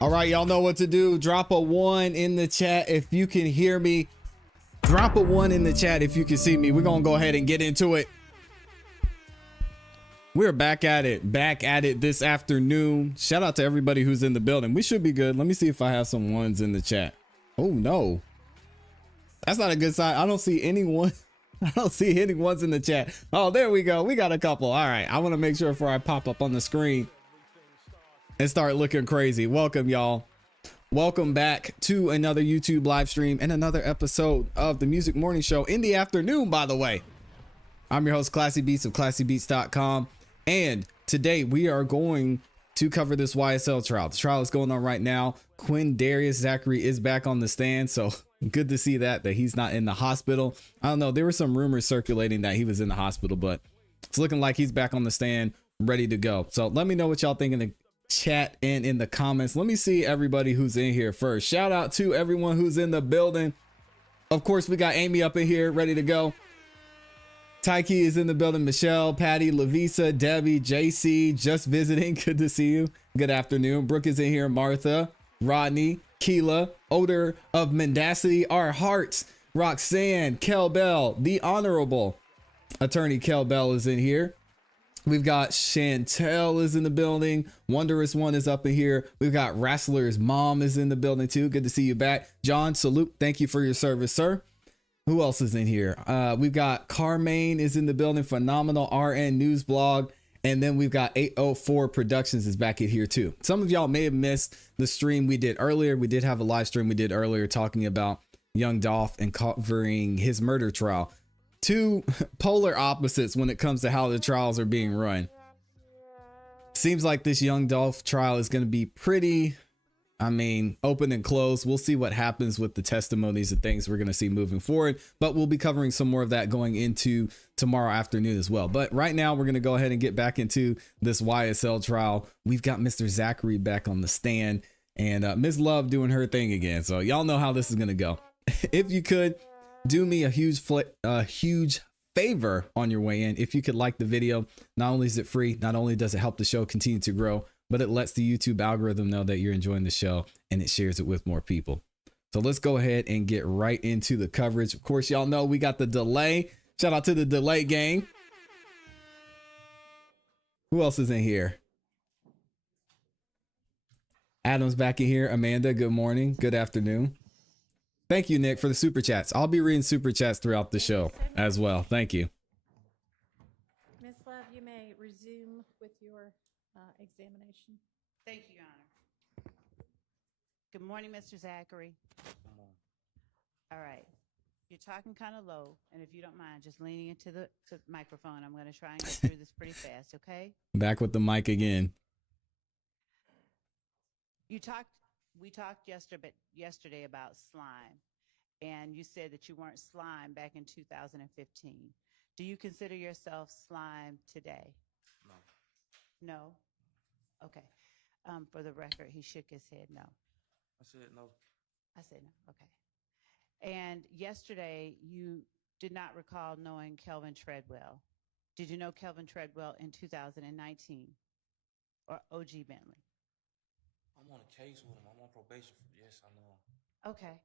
All right, y'all know what to do. Drop a 1 in the chat if you can hear me. Drop a 1 in the chat if you can see me. We're gonna go ahead and get into it. We're back at it this afternoon. Shout out to everybody who's in the building. We should be good. Let me see if I have some 1s in the chat. Oh no, that's not a good sign. I don't see anyone. I don't see any 1s in the chat. Oh, there we go. We got a couple. All right, I want to make sure before I pop up on the screen and start looking crazy. Welcome, y'all. Welcome back to another YouTube live stream and another episode of the Music Morning Show in the afternoon, by the way. I'm your host, ClassE Beats of ClassEbeats.com. And today we are going to cover this YSL trial. The trial is going on right now. Quindarius Zachary is back on the stand. So good to see that he's not in the hospital. I don't know. There were some rumors circulating that he was in the hospital, but it's looking like he's back on the stand, ready to go. So let me know what y'all think in the chat and in the comments. Let me see everybody who's in here first. Shout out to everyone who's in the building. Of course, we got Amy up in here ready to go. Taiki is in the building. Michelle, Patty, Lavisa, Debbie, JC, just visiting. Good to see you. Good afternoon. Brooke is in here. Martha, Rodney, Keela, Odor of Mendacity, Our Hearts, Roxanne, Kel Bell, the Honorable Attorney Kel Bell is in here. We've got Chantel is in the building. Wondrous One is up in here. We've got Wrestler's mom is in the building too. Good to see you back. John, salute. Thank you for your service, sir. Who else is in here? We've got Carmaine is in the building. Phenomenal RN News Blog. And then we've got 804 Productions is back in here too. Some of y'all may have missed the stream we did earlier. We did have a live stream we did earlier talking about Young Dolph and covering his murder trial. Two polar opposites when it comes to how the trials are being run. Seems like this Young Dolph trial is going to be pretty, open and closed. We'll see what happens with the testimonies and things we're going to see moving forward, but we'll be covering some more of that going into tomorrow afternoon as well. But right now we're going to go ahead and get back into this YSL trial. We've got Mr. Zachary back on the stand and Ms. Love doing her thing again. So y'all know how this is going to go. If you could do me a huge favor on your way in. If you could like the video, not only is it free, not only does it help the show continue to grow, but it lets the YouTube algorithm know that you're enjoying the show and it shares it with more people. So let's go ahead and get right into the coverage. Of course, y'all know we got the delay. Shout out to the delay gang. Who else is in here? Adam's back in here. Amanda, good morning. Good afternoon. Thank you, Nick, for the super chats. I'll be reading super chats throughout the show as well. Thank you. Ms. Love, you may resume with your examination. Thank you, Your Honor. Good morning, Mr. Zachary. All right. You're talking kind of low, and if you don't mind, just leaning into the microphone. I'm going to try and get through this pretty fast, okay? Back with the mic again. We talked yesterday about slime, and you said that you weren't slime back in 2015. Do you consider yourself slime today? No. No? Okay. For the record, he shook his head no. I said no. I said no. Okay. And yesterday, you did not recall knowing Kelvin Treadwell. Did you know Kelvin Treadwell in 2019? Or OG Bentley? I'm on a case with him. I'm on probation. Yes, I know. Okay.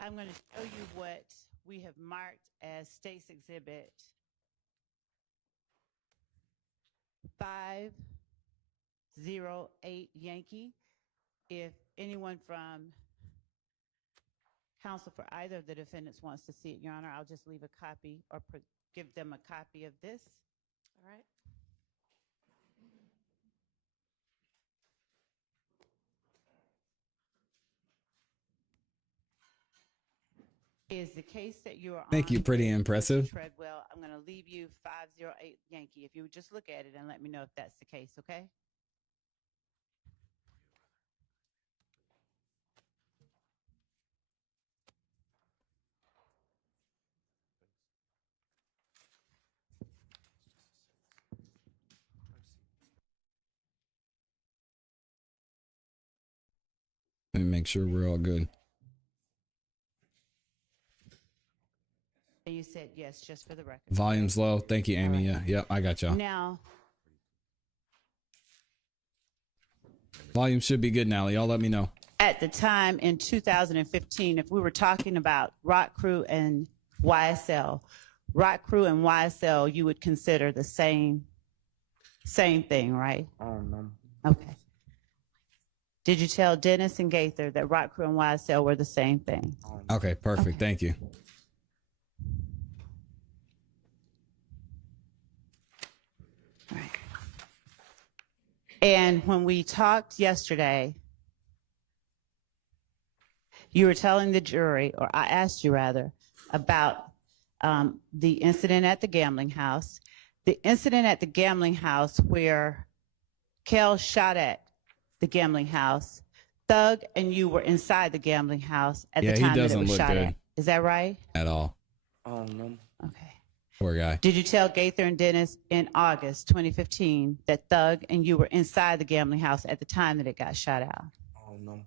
I'm going to show you what we have marked as State's Exhibit 508 Yankee. If anyone from counsel for either of the defendants wants to see it, Your Honor, I'll just leave a copy or give them a copy of this. All right. Is the case that you are on. Thank you. Pretty impressive. Treadwell, I'm going to leave you 508 Yankee. If you would just look at it and let me know if that's the case, okay? Let me make sure we're all good. And you said yes, just for the record. Volume's low. Thank you, Amy. All right. Yeah, I got y'all. Now, Volume should be good now. Y'all let me know. at the time in 2015, if we were talking about Rock Crew and YSL, Rock Crew and YSL, you would consider the same thing, right? I don't know. Okay. Did you tell Dennis and Gaither that Rock Crew and YSL were the same thing? Okay, perfect. Okay. Thank you. All right. And when we talked yesterday, you were telling the jury, or I asked you rather, about the incident at the gambling house. The incident at the gambling house where Kel shot at the gambling house, Thug and you were inside the gambling house at the time that it was shot at. Is that right? At all. I don't know. Okay. Poor guy. Did you tell Gaither and Dennis in August 2015 that Thug and you were inside the gambling house at the time that it got shot out? I don't know.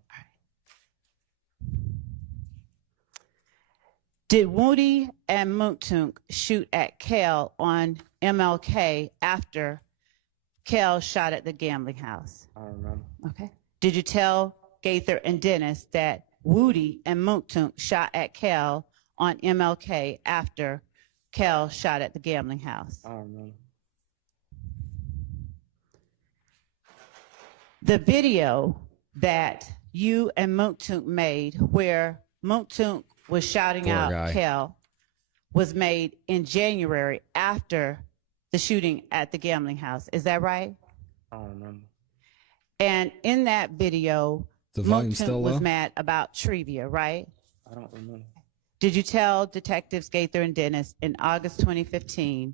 Did Woody and Moontunk shoot at Kel on MLK after Kel shot at the gambling house? I don't know. Okay. Did you tell Gaither and Dennis that Woody and Moontunk shot at Kel on MLK after Kel shot at the gambling house? I don't know. The video that you and Moontunk made where Moontunk was shouting Poor out guy. Kel was made in January after the shooting at the gambling house. Is that right? I don't know. And in that video, The volume Moontunk still was low? mad about trivia, right? I don't remember. Did you tell Detectives Gaither and Dennis in August 2015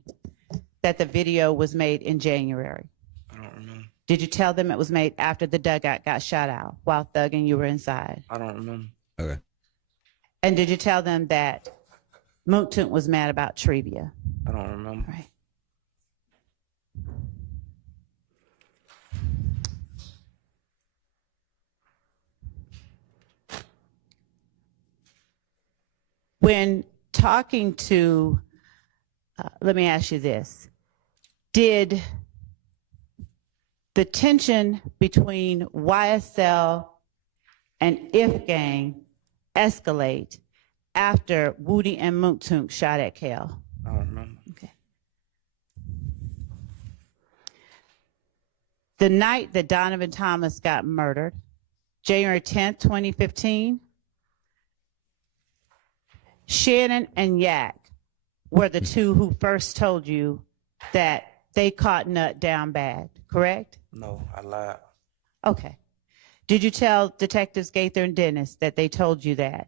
that the video was made in January? I don't remember. Did you tell them it was made after the dugout got shot out while Thug and you were inside? I don't remember. Okay. And did you tell them that Moontunk was mad about trivia? I don't remember. Right. When talking to, let me ask you this. Did the tension between YSL and If Gang escalate after Woody and Moontunk shot at Kel? I don't remember. Okay. The night that Donovan Thomas got murdered, January 10th, 2015, Shannon and Yak were the two who first told you that they caught Nut down bad, correct? No, I lied. Okay. Did you tell Detectives Gaither and Dennis that they told you that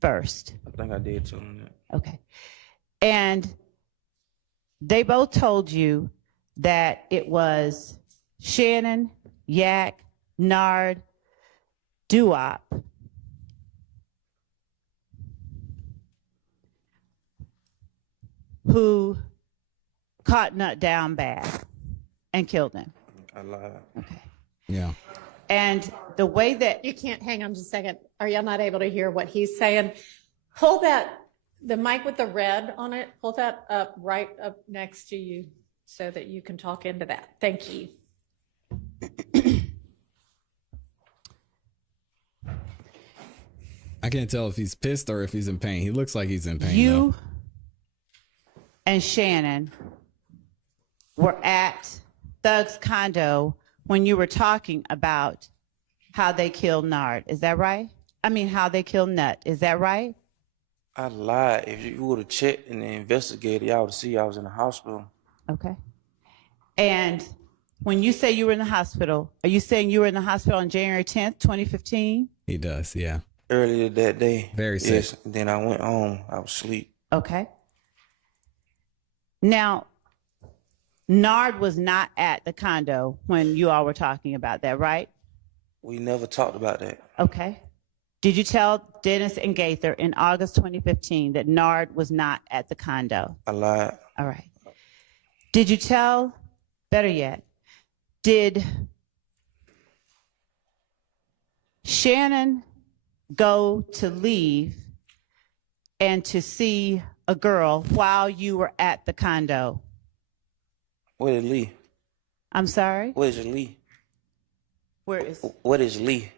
first? I think I did tell them that. Okay. And they both told you that it was Shannon, Yak, Nard, Duop, who caught Nut down bad and killed him. I lied. Okay. Yeah. And the way that You can't, hang on just a second. Are y'all not able to hear what he's saying? Pull the mic with the red on it, pull that up right up next to you so that you can talk into that. Thank you. I can't tell if he's pissed or if he's in pain. He looks like he's in pain. you and Shannon were at Thug's condo when you were talking about how they killed Nard. Is that right? I mean, how they killed Nut. Is that right? I lied. If you would have checked and investigated, y'all would see I was in the hospital. Okay. And when you say you were in the hospital, are you saying you were in the hospital on January 10th, 2015? He does. Yeah. Earlier that day. Very sick. Yes. Then I went home. I was asleep. Okay. Now, Nard was not at the condo when you all were talking about that, right? We never talked about that. Okay. Did you tell Dennis and Gaither in August 2015 that Nard was not at the condo? I lied. All right. Did you tell, better yet, did Shannon go to leave and to see a girl while you were at the condo? What is Lee? I'm sorry? What is Lee? Where is, What is Lee?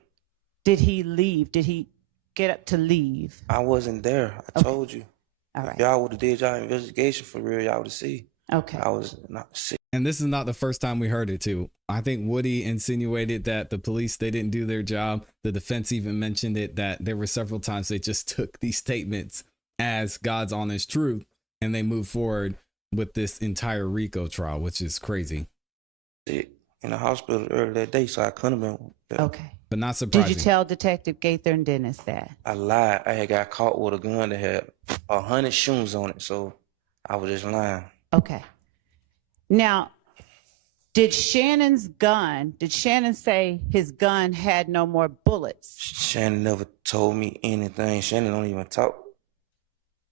did he leave? Did he get up to leave? I wasn't there. I Okay. told you. All If right. y'all would have did y'all investigation for real, y'all would have seen. Okay. I was not sick. And this is not the first time we heard it too. I think Woody insinuated that the police, they didn't do their job. The defense even mentioned it, that there were several times they just took these statements as God's honest truth and they moved forward with this entire RICO trial, which is crazy. Sick in the hospital earlier that day, so I couldn't have been there. Okay. But not surprising. Did you tell Detective Gaither and Dennis that? I lied. I had got caught with a gun that had 100 shoes on it, so I was just lying. Okay. Now, did Shannon say his gun had no more bullets? Shannon never told me anything. Shannon don't even talk.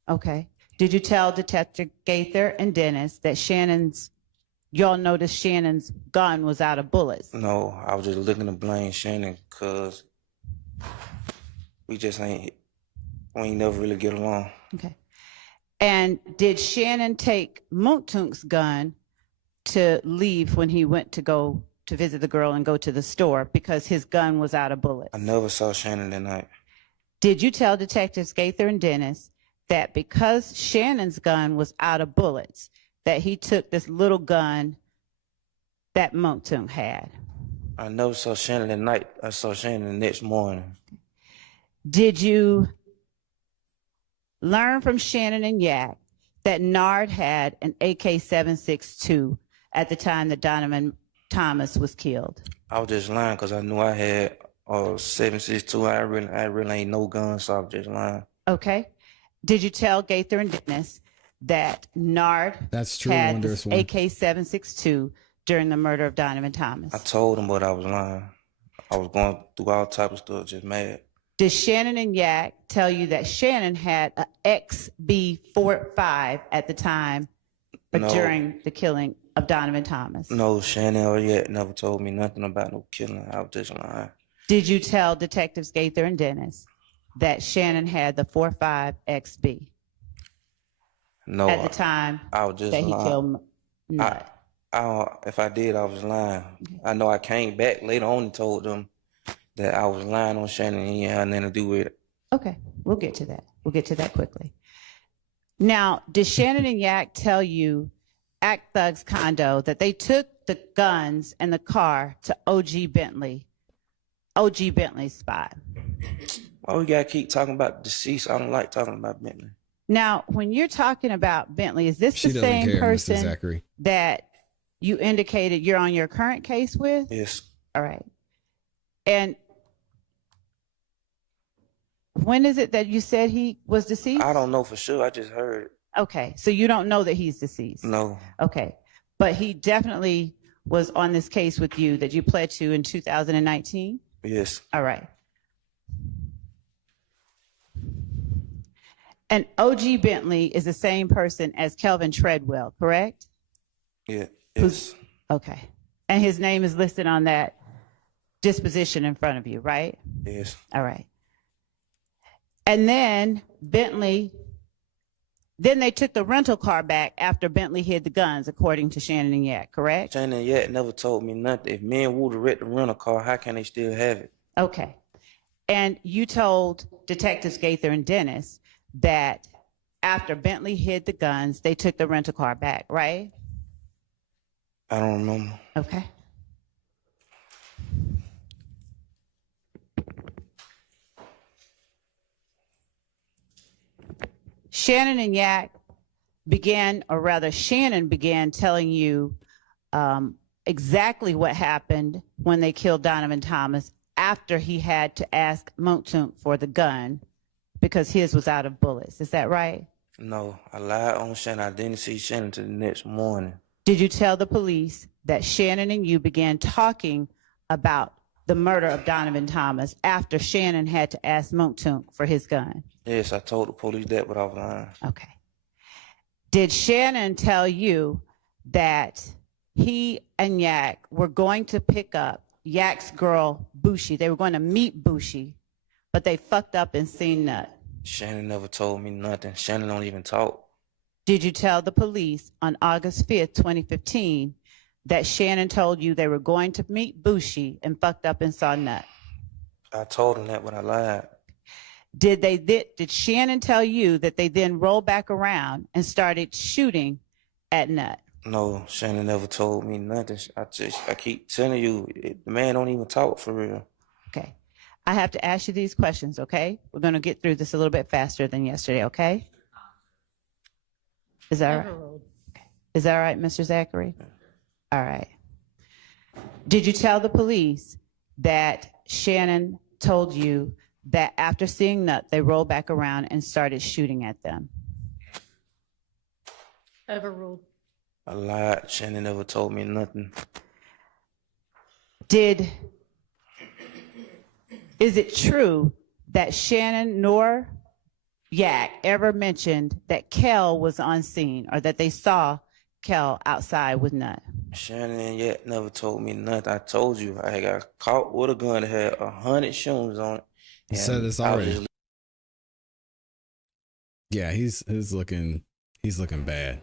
Okay. Did you tell Detective Gaither and Dennis that y'all noticed Shannon's gun was out of bullets? No, I was just looking to blame Shannon because we ain't never really get along. Okay. And did Shannon take Moontunk's gun to leave when he went to go to visit the girl and go to the store because his gun was out of bullets? I never saw Shannon that night. Did you tell Detectives Gaither and Dennis that because Shannon's gun was out of bullets, that he took this little gun that Moontunk had? I never saw Shannon that night. I saw Shannon the next morning. Did you learn from Shannon and Yak that Nard had an AK-762 at the time that Donovan Thomas was killed? I was just lying because I knew I had 7.62. I really ain't no gun, so I was just lying. Okay. Did you tell Gaither and Dennis that Nard That's true, had Wondrous this One. AK-762 during the murder of Donovan Thomas? I told him, but I was lying. I was going through all type of stuff, just mad. Did Shannon and Yak tell you that Shannon had a XB45 at the time or No. during the killing of Donovan Thomas? No, Shannon or yet never told me nothing about no killing. I was just lying. Did you tell Detectives Gaither and Dennis that Shannon had the 45 XB No, at the time I was just that he lying. killed Nut? If I did, I was lying. I know I came back later on and told them that I was lying on Shannon and he had nothing to do with it. Okay, we'll get to that. We'll get to that quickly. Now, did Shannon and Yak tell you at Thug's condo that they took the guns and the car to OG Bentley's spot? Why we gotta keep talking about deceased? I don't like talking about Bentley. Now, when you're talking about Bentley, is this She the doesn't same care, Mr. person Zachary. that you indicated you're on your current case with? Yes. All right. And when is it that you said he was deceased? I don't know for sure. I just heard. Okay, so you don't know that he's deceased? No. Okay, but he definitely was on this case with you that you pled to in 2019? Yes. All right. And OG Bentley is the same person as Kelvin Treadwell, correct? Yeah. Yes. Okay. And his name is listed on that disposition in front of you, right? Yes. All right. And then Bentley, then they took the rental car back after Bentley hid the guns, according to Shannon and Yak, correct? Shannon yet never told me nothing. If me and Woody wrecked the rental car, how can they still have it? Okay. And you told Detectives Gaither and Dennis that after Bentley hid the guns, they took the rental car back, right? I don't remember. Okay. Shannon and Yak began, or rather Shannon began telling you exactly what happened when they killed Donovan Thomas after he had to ask Moontunk for the gun because his was out of bullets. Is that right? No, I lied on Shannon. I didn't see Shannon till the next morning. Did you tell the police that Shannon and you began talking about the murder of Donovan Thomas after Shannon had to ask Moontunk for his gun? Yes, I told the police that, but I was lying. Okay. Did Shannon tell you that he and Yak were going to pick up Yak's girl, Bushi. They were going to meet Bushi, but they fucked up and seen Nut. Shannon never told me nothing. Shannon don't even talk. Did you tell the police on August 5th, 2015, that Shannon told you they were going to meet Bushi and fucked up and saw Nut? I told him that, but I lied. Did Shannon tell you that they then rolled back around and started shooting at Nut? No, Shannon never told me nothing. I keep telling you, the man don't even talk for real. Okay. I have to ask you these questions, okay? We're going to get through this a little bit faster than yesterday, okay? Is that all right? Okay. Is that all right, Mr. Zachary? All right. Did you tell the police that Shannon told you that after seeing Nut, they rolled back around and started shooting at them? Overruled. I lied. Shannon never told me nothing. Is it true that Shannon nor Yak ever mentioned that Kel was on scene or that they saw Kel outside with Nut? Shannon and Yak never told me nothing. I told you I got caught with a gun that had 100 shooters on it. He said this already. Yeah, he's looking bad.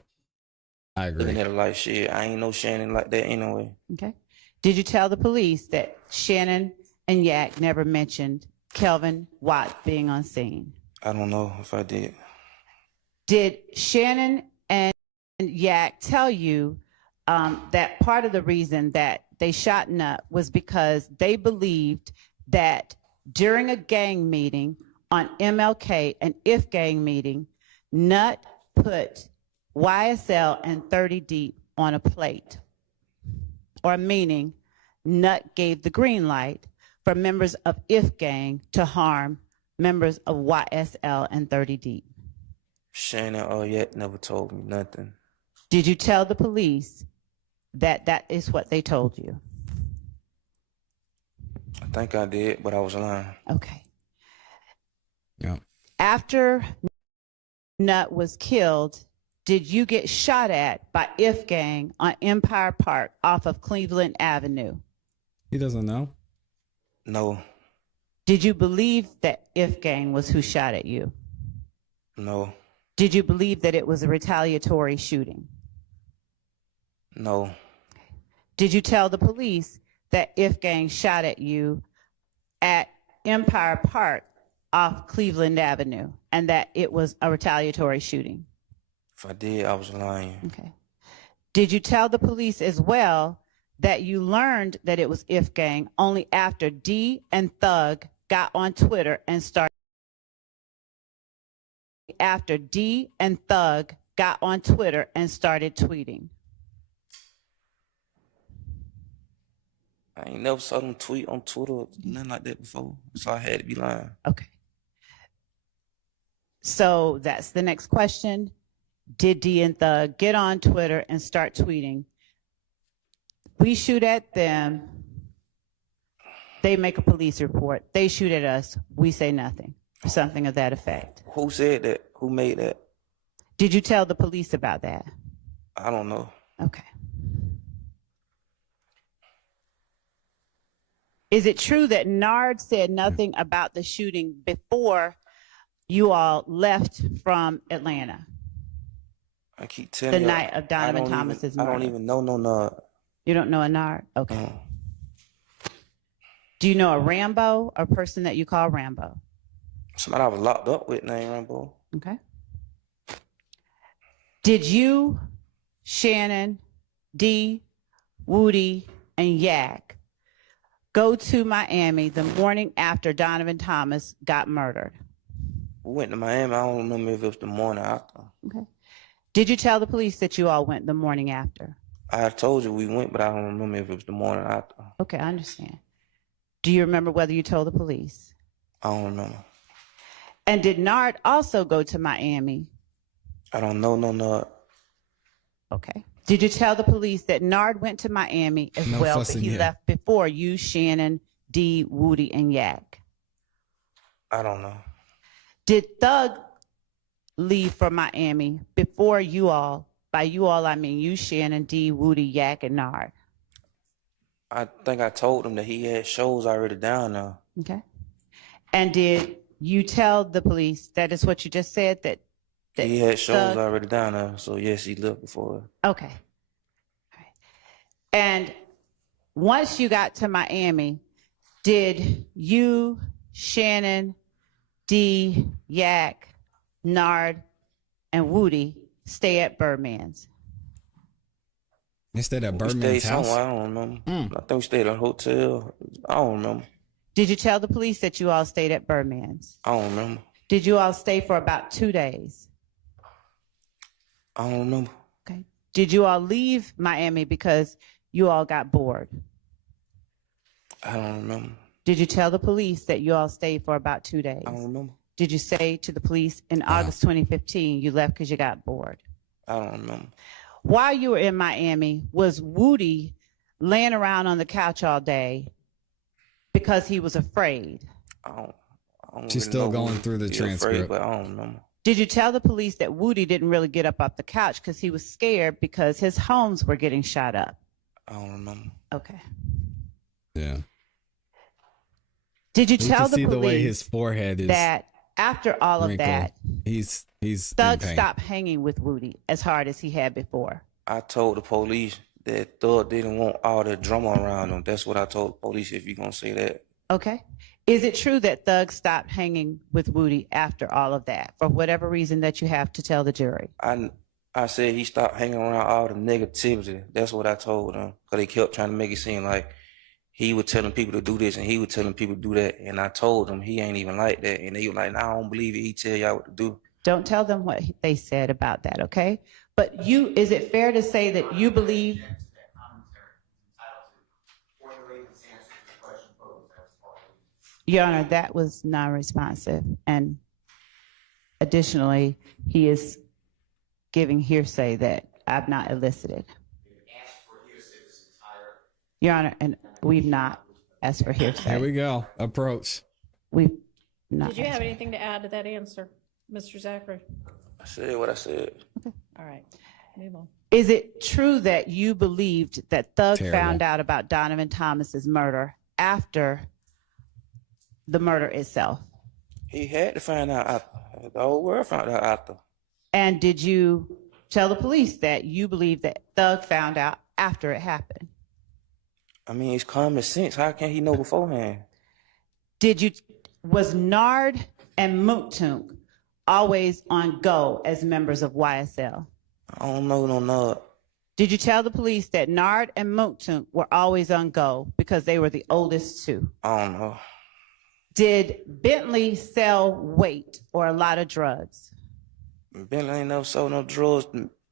I agree. Looking at it like shit. I ain't know Shannon like that anyway. Okay. Did you tell the police that Shannon and Yak never mentioned Kelvin Watt being on scene? I don't know if I did. Did Shannon and Yak tell you that part of the reason that they shot Nut was because they believed that during a gang meeting on MLK, an IF gang meeting, Nut put YSL and 30 Deep on a plate? Or meaning, Nut gave the green light for members of IF gang to harm members of YSL and 30 Deep. Shannon or Yak never told me nothing. Did you tell the police that that is what they told you? I think I did, but I was lying. Okay. Yeah. After Nut was killed, did you get shot at by IF gang on Empire Park off of Cleveland Avenue? He doesn't know. No. Did you believe that IF gang was who shot at you? No. Did you believe that it was a retaliatory shooting? No. Did you tell the police that IF gang shot at you at Empire Park off Cleveland Avenue and that it was a retaliatory shooting? If I did, I was lying. Okay. Did you tell the police as well that you learned that it was IF gang only after D and Thug got on Twitter and started tweeting? I ain't never saw them tweet on Twitter, nothing like that before, so I had to be lying. Okay. So that's the next question. Did D and Thug get on Twitter and start tweeting? We shoot at them. They make a police report. They shoot at us. We say nothing. Or something of that effect. Who said that? Who made that? Did you tell the police about that? I don't know. Okay. Is it true that Nard said nothing about the shooting before you all left from Atlanta? I keep telling you. The night of Donovan Thomas's murder. I don't even know no Nard. You don't know a Nard? Okay. Do you know a Rambo, a person that you call Rambo? Somebody I was locked up with named Rambo. Okay. Did you, Shannon, D, Woody, and Yak go to Miami the morning after Donovan Thomas got murdered? We went to Miami. I don't remember if it was the morning after. Okay. Did you tell the police that you all went the morning after? I told you we went, but I don't remember if it was the morning after. Okay, I understand. Do you remember whether you told the police? I don't remember. And did Nard also go to Miami? I don't know no Nard. Okay. Did you tell the police that Nard went to Miami as well, but he left before you, Shannon, D, Woody, and Yak? I don't know. Did Thug leave for Miami before you all? By you all, I mean you, Shannon, D, Woody, Yak, and Nard. I think I told him that he had shows already down there. Okay. And did you tell the police, that is what you just said, that He had shows Thug- already down there, so yes, he looked before it. Okay. All right. And once you got to Miami, did you, Shannon, D, Yak, Nard, and Woody stay at Birdman's? They stayed at We Birdman's stayed house. somewhere, I don't remember. I think we stayed at a hotel. I don't remember. Did you tell the police that you all stayed at Birdman's? I don't remember. Did you all stay for about 2 days? I don't remember. Okay. Did you all leave Miami because you all got bored? I don't remember. Did you tell the police that you all stayed for about 2 days? I don't remember. Did you say to the police in August 2015 you left because you got bored? I don't remember. While you were in Miami, was Woody laying around on the couch all day because he was afraid? I don't She's really still know going who through the he afraid, transcript. but I don't remember. Did you tell the police that Woody didn't really get up off the couch because he was scared because his homes were getting shot up? I don't remember. Okay. Yeah. Did you You can tell the see the way police his forehead is that after all of wrinkled. that, He's Thug in pain. stopped hanging with Woody as hard as he had before? I told the police that Thug didn't want all the drama around him. That's what I told the police, if you're going to say that. Okay. Is it true that Thug stopped hanging with Woody after all of that, for whatever reason that you have to tell the jury? I said he stopped hanging around all the negativity. That's what I told them. Because they kept trying to make it seem like he was telling people to do this and he was telling people to do that. And I told them he ain't even like that. And they were like, nah, I don't believe it. He tell y'all what to do. Don't tell them what they said about that, okay? But is it fair to say that you believe? Your Honor, that was non-responsive. And additionally, he is giving hearsay that I've not elicited. Your Honor, and we've not asked for hearsay. Here we go. Approach. We've not. Did you asked have for- anything to add to that answer, Mr. Zachary? I said what I said. All right, move on. Is it true that you believed that Thug Terrible. found out about Donovan Thomas's murder after the murder itself? He had to find out after. The whole world found out after. And did you tell the police that you believe that Thug found out after it happened? I mean, it's common sense. How can he know beforehand? Was Nard and Mooktunk always on go as members of YSL? I don't know no nod. Did you tell the police that Nard and Mooktunk were always on go because they were the oldest two? I don't know. Did Bentley sell weight or a lot of drugs? Bentley ain't never sold no drugs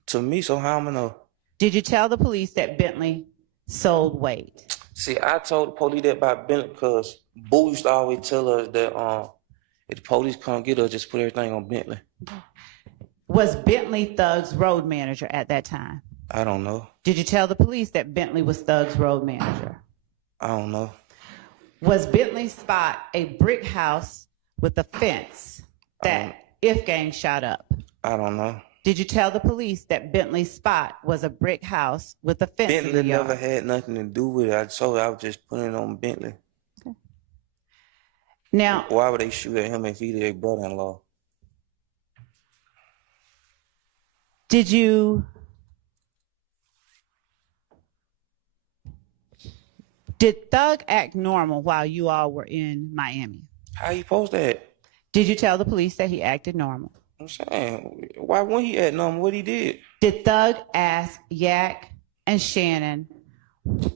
to me, so how am I know? Did you tell the police that Bentley sold weight? See, I told the police that about Bentley because Boo used to always tell us that if the police come get us, just put everything on Bentley. Was Bentley Thug's road manager at that time? I don't know. Did you tell the police that Bentley was Thug's road manager? I don't know. Was Bentley's spot a brick house with a fence that If Gang shot up? I don't know. Did you tell the police that Bentley's spot was a brick house with a fence in Bentley the yard? never had nothing to do with it. I told her I was just putting it on Bentley. Now, Why would they shoot at him if he their brother-in-law? did Thug act normal while you all were in Miami? How you post that? Did you tell the police that he acted normal? I'm saying, why when he at number what he did? Did Thug ask Yak and Shannon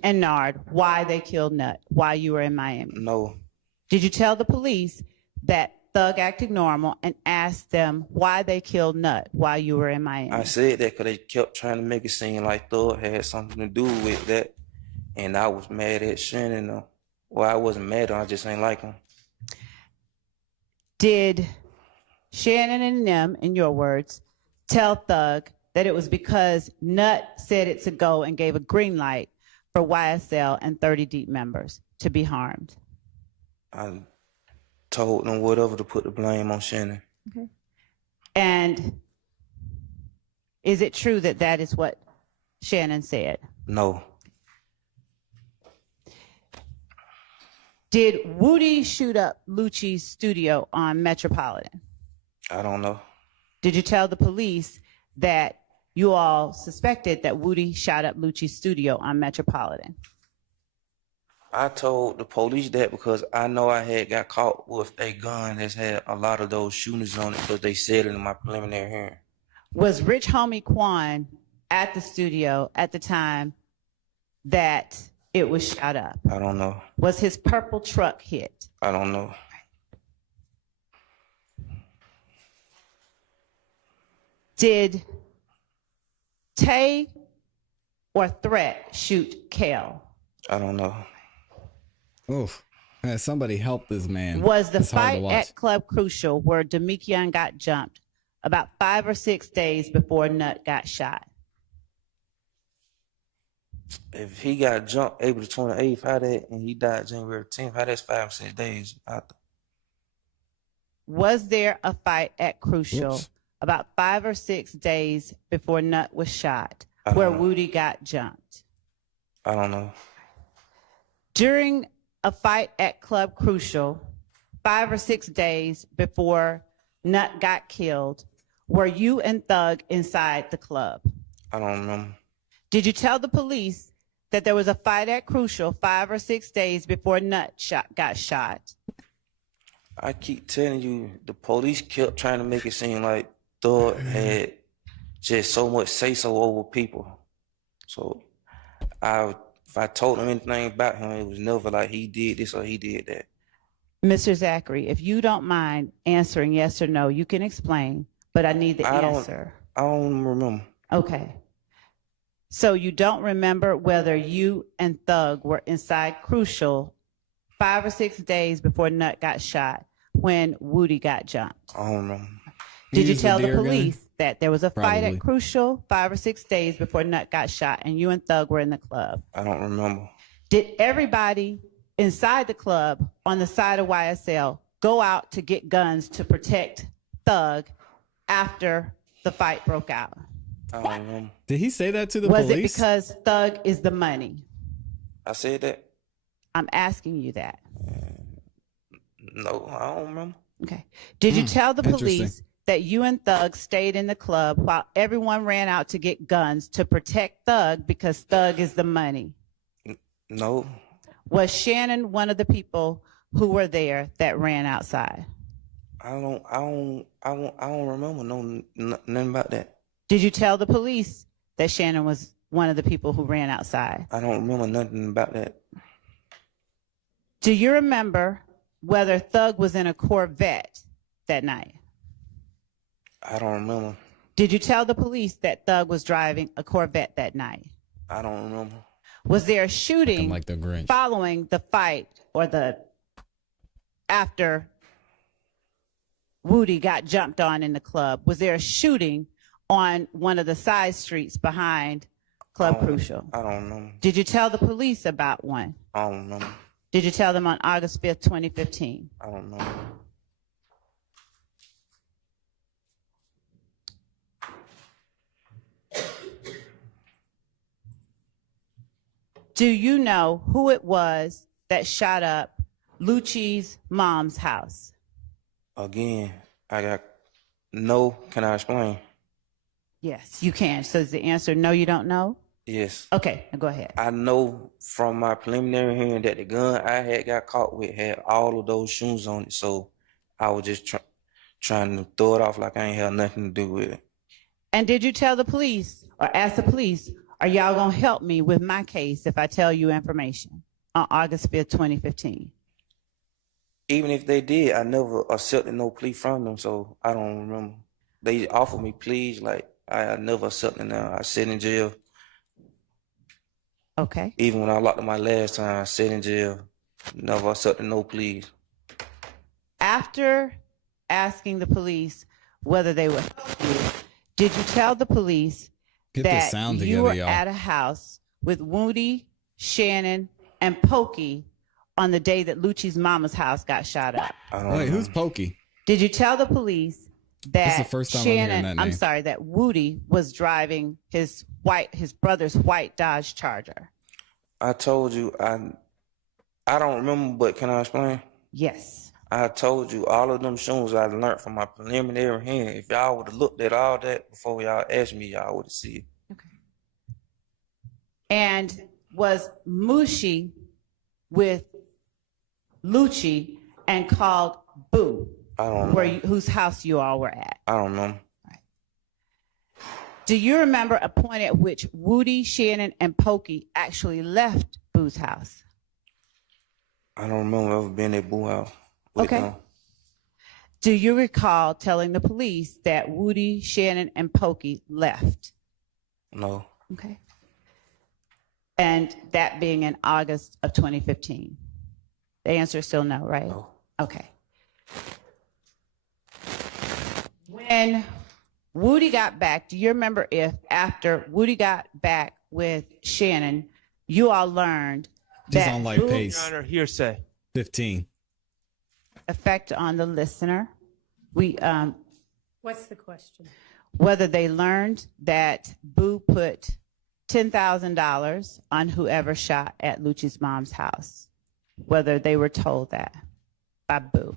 and Nard why they killed Nut while you were in Miami? No. Did you tell the police that Thug acted normal and asked them why they killed Nut while you were in Miami? I said that because they kept trying to make it seem like Thug had something to do with that. And I was mad at Shannon. Well, I wasn't mad at him. I just ain't like him. Did Shannon and them, in your words, tell Thug that it was because Nut said it's a go and gave a green light for YSL and 30 Deep members to be harmed? I told them whatever to put the blame on Shannon. Okay. And is it true that that is what Shannon said? No. Did Woody shoot up Lucci's studio on Metropolitan? I don't know. Did you tell the police that you all suspected that Woody shot up Lucci's studio on Metropolitan? I told the police that because I know I had got caught with a gun that's had a lot of those shooters on it because they said it in my preliminary hearing. Was Rich Homie Quan at the studio at the time that it was shot up? I don't know. Was his purple truck hit? I don't know. Did Tay or Threat shoot Kale? I don't know. Oof. Man, somebody help this man. Was the It's hard to fight watch. at Club Crucial where Demikian got jumped about 5 or 6 days before Nut got shot? If he got jumped April 28th, how that, and he died January 10th, how that's 5 or 6 days after? Was there a fight at Crucial Oops. about 5 or 6 days before Nut was shot I don't where know. Woody got jumped? I don't know. During a fight at Club Crucial 5 or 6 days before Nut got killed, were you and Thug inside the club? I don't remember. Did you tell the police that there was a fight at Crucial 5 or 6 days before Nut got shot? I keep telling you, the police kept trying to make it seem like Thug had just so much say-so over people. So if I told them anything about him, it was never like he did this or he did that. Mr. Zachary, if you don't mind answering yes or no, you can explain, but I need the answer. I don't remember. Okay. So you don't remember whether you and Thug were inside Crucial 5 or 6 days before Nut got shot when Woody got jumped? I don't remember. Did you used the tell the deer gun? police that there was a fight Probably. at Crucial 5 or 6 days before Nut got shot and you and Thug were in the club? I don't remember. Did everybody inside the club on the side of YSL go out to get guns to protect Thug after the fight broke out? I don't remember. Did he say that to the Was police? it because Thug is the money? I said that? I'm asking you that. No, I don't remember. Okay. Did you tell the interesting. police that you and Thug stayed in the club while everyone ran out to get guns to protect Thug because Thug is the money? No, Was Shannon one of the people who were there that ran outside? I don't remember nothing about that. Did you tell the police that Shannon was one of the people who ran outside? I don't remember nothing about that. Do you remember whether Thug was in a Corvette that night? I don't remember. Did you tell the police that Thug was driving a Corvette that night? I don't remember. Was there a I'm shooting like the Grinch. following the fight or after Woody got jumped on in the club? Was there a shooting on one of the side streets behind Club Crucial? I don't remember. Did you tell the police about one? I don't remember. Did you tell them on August 5th, 2015? I don't remember. Do you know who it was that shot up Lucci's mom's house? Again, I got no. Can I explain? Yes, you can. So is the answer no, you don't know? Yes. Okay, now go ahead. I know from my preliminary hearing that the gun I had got caught with had all of those shoes on it. So I was just trying to throw it off like I ain't had nothing to do with it. And did you tell the police or ask the police, are y'all going to help me with my case if I tell you information on August 5th, 2015? Even if they did, I never accepted no plea from them, so I don't remember. They offered me pleas, like I never accepted them. I sat in jail. Okay. Even when I locked up my last time, I sat in jail. Never accepted no pleas. After asking the police whether they would help you, did you tell the police Get the that sound you together, were y'all. at a house with Woody, Shannon, and Pokey on the day that Lucci's mama's house got shot up? I don't Wait, know. who's Pokey? Did you tell the police that the first time I'm hearing Shannon, that I'm name. sorry, that Woody was driving his brother's white Dodge Charger? I told you I don't remember, but can I explain? Yes. I told you all of them shoes I learned from my preliminary hearing. If y'all would have looked at all that before y'all asked me, y'all would have seen it. Okay. And was Mushi with Lucci and called Boo, I don't know. whose house you all were at? I don't know. Do you remember a point at which Woody, Shannon, and Pokey actually left Boo's house? I don't remember ever being at Boo house with Okay. them. Do you recall telling the police that Woody, Shannon, and Pokey left? No. Okay. And that being in August of 2015? The answer is still no, right? No. Okay. When Woody got back, do you remember if after Woody got back with Shannon, you all learned Just that on like Boo- pace Your Honor, hearsay. 15. effect on the listener? What's the question? Whether they learned that Boo put $10,000 on whoever shot at Lucci's mom's house, whether they were told that by Boo.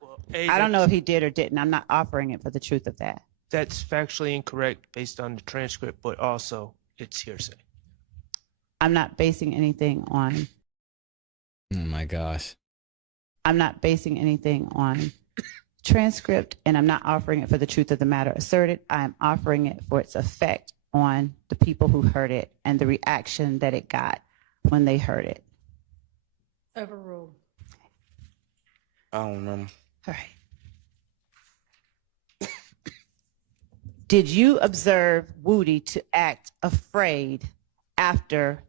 Well, I don't know if he did or didn't. I'm not offering it for the truth of that. That's factually incorrect based on the transcript, but also it's hearsay. I'm not basing anything on. Oh my gosh. I'm not basing anything on transcript, and I'm not offering it for the truth of the matter asserted. I am offering it for its effect on the people who heard it and the reaction that it got when they heard it. Overruled. I don't remember. All right. Did you observe Woody to act afraid after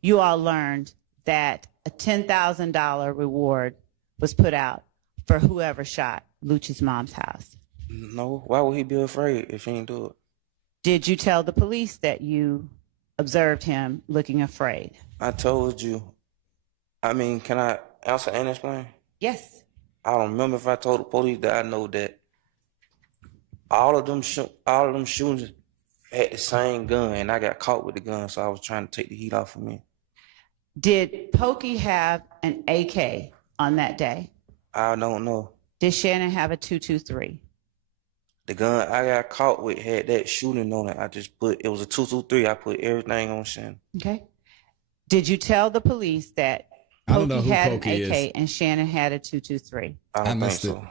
you all learned that a $10,000 reward was put out for whoever shot Lucci's mom's house? No. Why would he be afraid if he didn't do it? Did you tell the police that you observed him looking afraid? I told you. I mean, can I answer and explain? Yes. I don't remember if I told the police that I know that all of them shooters had the same gun, and I got caught with the gun, so I was trying to take the heat off of me. Did Pokey have an AK on that day? I don't know. Did Shannon have a 223? The gun I got caught with had that shooting on it. It was a 223. I put everything on Shannon. Okay. Did you tell the police that I don't know Pokey who had Pokey an AK is. and Shannon had a 223? I I don't think missed it. so.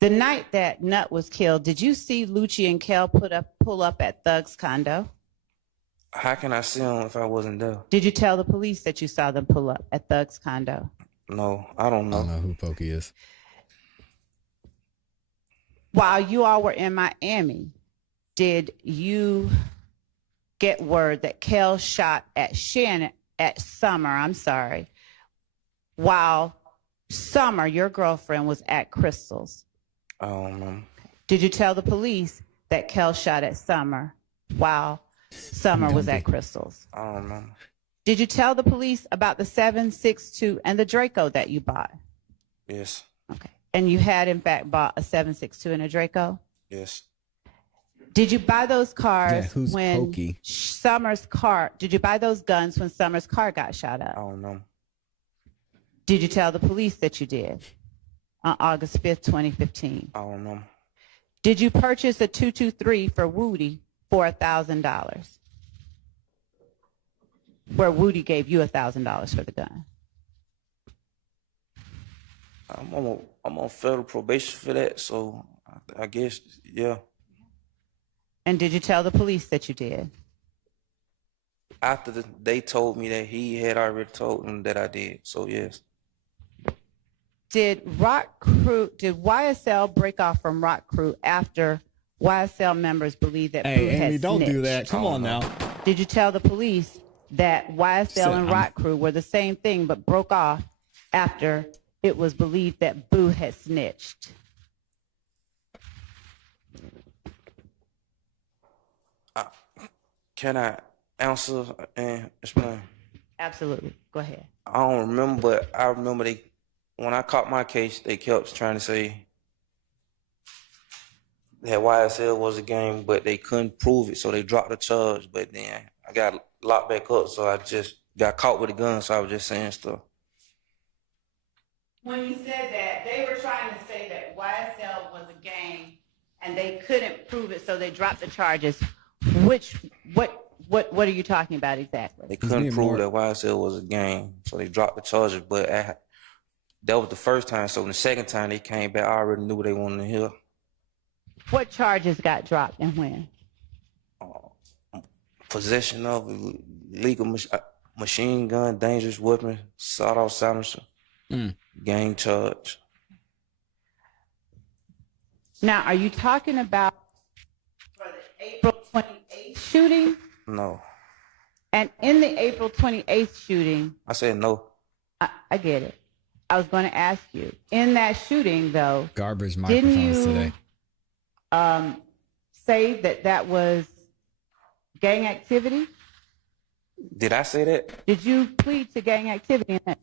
The night that Nut was killed, did you see Lucci and Kel pull up at Thug's condo? How can I see him if I wasn't there? Did you tell the police that you saw them pull up at Thug's condo? No, I don't I know. don't know who Pokey is. While you all were in Miami, did you get word that Kel shot at Summer, while Summer, your girlfriend, was at Crystal's? I don't know. Did you tell the police that Kel shot at Summer while Summer was at Crystal's? I don't know. Did you tell the police about the 7.62 and the Draco that you bought? Yes. Okay. And you had, in fact, bought a 7.62 and a Draco? Yes. Did you buy those cars Yeah, who's when Pokey? Summer's car, did you buy those guns when Summer's car got shot I up? don't know. Did you tell the police that you did on August 5th, 2015? I don't know. Did you purchase a 223 for Woody for $1,000? Where Woody gave you $1,000 for the gun? I'm on federal probation for that, so I guess, yeah. And did you tell the police that you did? After they told me that he had already told them that I did, so yes. Did YSL break off from Rock Crew after YSL members believed that Boo Hey, had Amy, don't do snitched? that. Come on now. Did you tell the police that YSL and Rock Crew were the same thing but broke off after it was believed that Boo had snitched? Can I answer and explain? Absolutely. Go ahead. I don't remember, but I remember when I caught my case, they kept trying to say that YSL was a game, but they couldn't prove it, so they dropped the charge. But then I got locked back up, so I just got caught with a gun, so I was just saying stuff. When you said that, they were trying to say that YSL was a gang and they couldn't prove it, so they dropped the charges. What are you talking about exactly? They couldn't prove that YSL was a gang, so they dropped the charges. But that was the first time. So the second time they came back, I already knew what they wanted to hear. What charges got dropped and when? Possession of illegal machine gun, dangerous weapon, sawed-off silencer, gang charge. Now, are you talking about for the April 28th shooting? No. And in the April 28th shooting, I said no. I get it. I was going to ask you, in that shooting, though, Garbage didn't microphones you today. say that was gang activity? Did I say that? Did you plead to gang activity in that?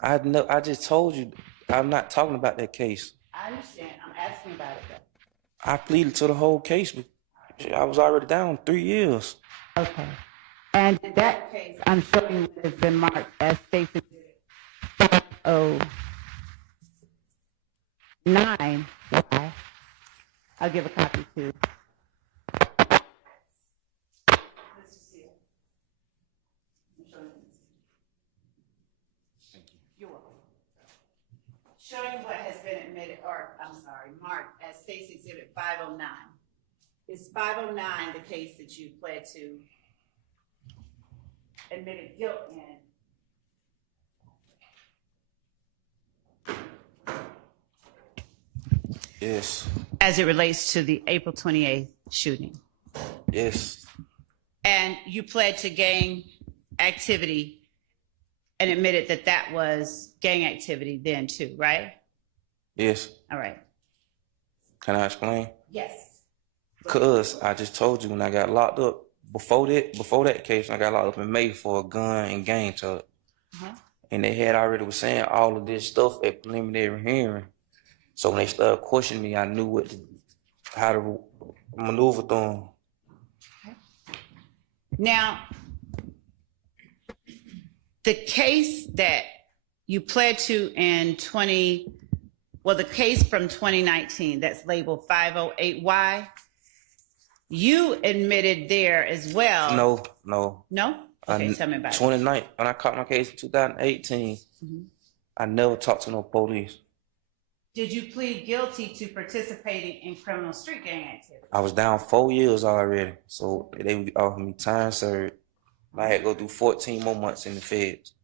I just told you I'm not talking about that case. I understand. I'm asking about it, though. I pleaded to the whole case, but I was already down 3 years. Okay. And in that case, I'm showing you it's been marked as Stacy 509. Why? I'll give a copy to. You're welcome. Showing what has been admitted, or I'm sorry, marked as Stacy Exhibit 509. Is 509 the case that you pled to admitted guilt in? Yes. As it relates to the April 28th shooting. Yes. And you pled to gang activity and admitted that that was gang activity then too, right? Yes. All right. Can I explain? Yes. Cause I just told you when I got locked up before that case, I got locked up in May for a gun and gang charge. And they had already was saying all of this stuff at preliminary hearing. So when they started questioning me, I knew how to maneuver through them. Now, the case that you pled to in the case from 2019 that's labeled 508Y, you admitted there as well. No. No? Okay, tell me about it. 29, when I caught my case in 2018, I never talked to no police. Did you plead guilty to participating in criminal street gang activity? I was down 4 years already, so they offered me time served. I had to go through 14 more months in the feds.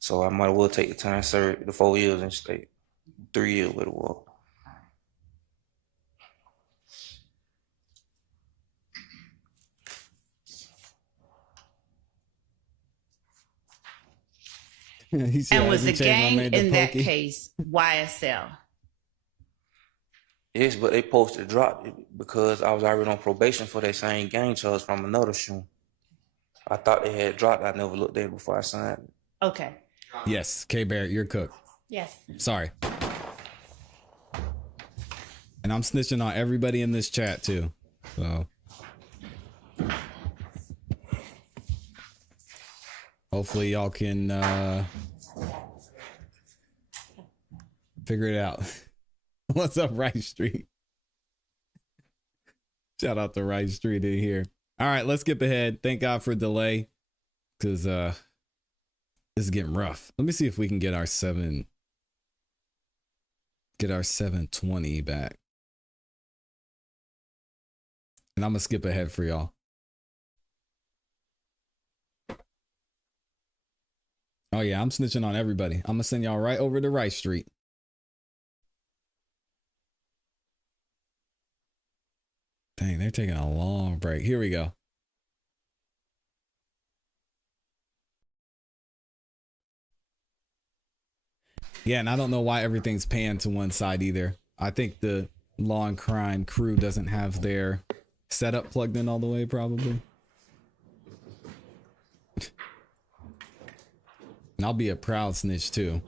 So I might as well take the time served, the 4 years and stay 3 years with it was. And was the gang in that case YSL? Yes, but they supposed to drop it because I was already on probation for that same gang charge from another shoe. I thought they had dropped. I never looked at it before I signed it. Okay. Yes, K Barrett, you're cooked. Yes. Sorry. And I'm snitching on everybody in this chat too. So hopefully y'all can figure it out. What's up, Right Street? Shout out to Right Street in here. All right, let's skip ahead. Thank God for delay, because this is getting rough. Let me see if we can get our 720 back. And I'm gonna skip ahead for y'all. Oh yeah, I'm snitching on everybody. I'm gonna send y'all right over to Right Street. Dang, they're taking a long break. Here we go. Yeah, and I don't know why everything's panned to one side either. I think the Law and Crime crew doesn't have their setup plugged in all the way, probably. And I'll be a proud snitch too.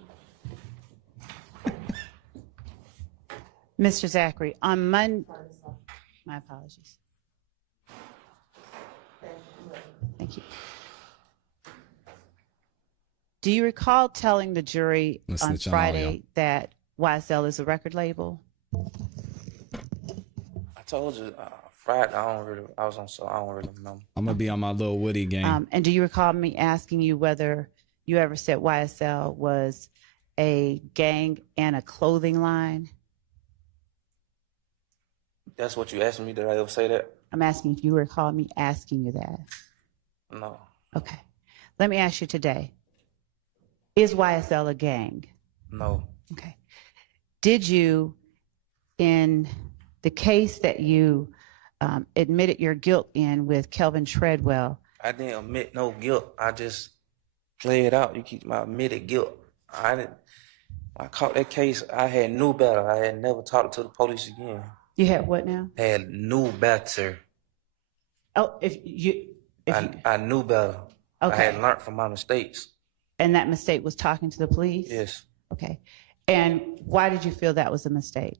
Mr. Zachary, on Monday, my apologies. Thank you. Do you recall telling the jury Let's on snitch on all y'all. Friday that YSL is a record label? I told you Friday. I was on, so I don't really remember. I'm gonna be on my little Woody game. And do you recall me asking you whether you ever said YSL was a gang and a clothing line? That's what you asked me. Did I ever say that? I'm asking if you recall me asking you that. No. Okay. Let me ask you today. Is YSL a gang? No. Okay. Did you, in the case that you admitted your guilt in with Kelvin Treadwell, I didn't admit no guilt. I just play it out. You keep my admitted guilt. I caught that case. I had knew better. I had never talked to the police again. you had what now? I had knew better. Oh, if you, I knew better. I okay. had learned from my mistakes. And that mistake was talking to the police? Yes. Okay. And why did you feel that was a mistake?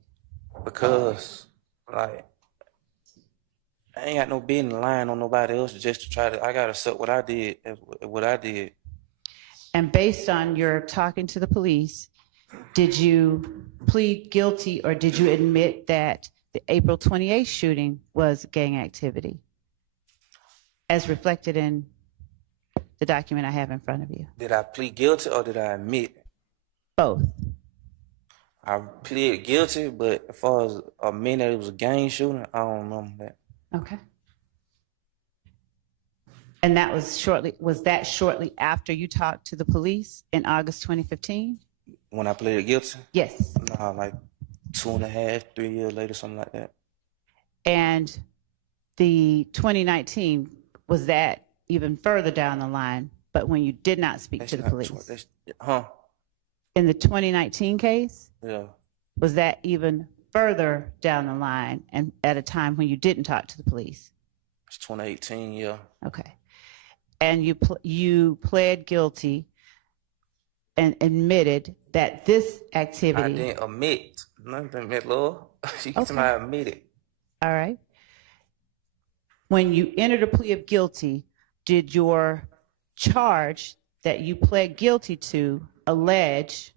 Because, like, I ain't got no business lying on nobody else just to try to, I gotta accept what I did, what I did. And based on your talking to the police, did you plead guilty or did you admit that the April 28th shooting was gang activity, as reflected in the document I have in front of you? Did I plead guilty or did I admit? Both. I pleaded guilty, but as far as admitting that it was a gang shooting, I don't remember that. Okay. And that was that shortly after you talked to the police in August 2015? When I pleaded guilty? Yes. Nah, like 2.5, 3 years later, something like that. And the 2019, was that even further down the line, but when you did not speak to the police? In the 2019 case? Yeah. Was that even further down the line and at a time when you didn't talk to the police? It's 2018, yeah. Okay. And you pled guilty and admitted that this activity... I didn't admit. Nothing admit, Lord. She can Okay. admit it. All right. When you entered a plea of guilty, did your charge that you pled guilty to allege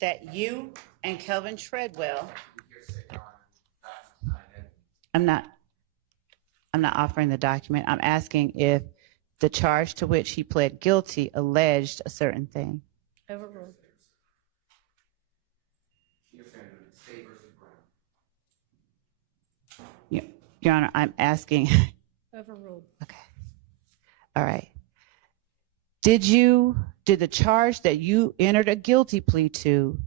that you and Kelvin Treadwell... I'm not offering the document. I'm asking if the charge to which he pled guilty alleged a certain thing. Overruled. Your Honor, I'm asking. Overruled. Okay. All right. Did the charge that you entered a guilty plea to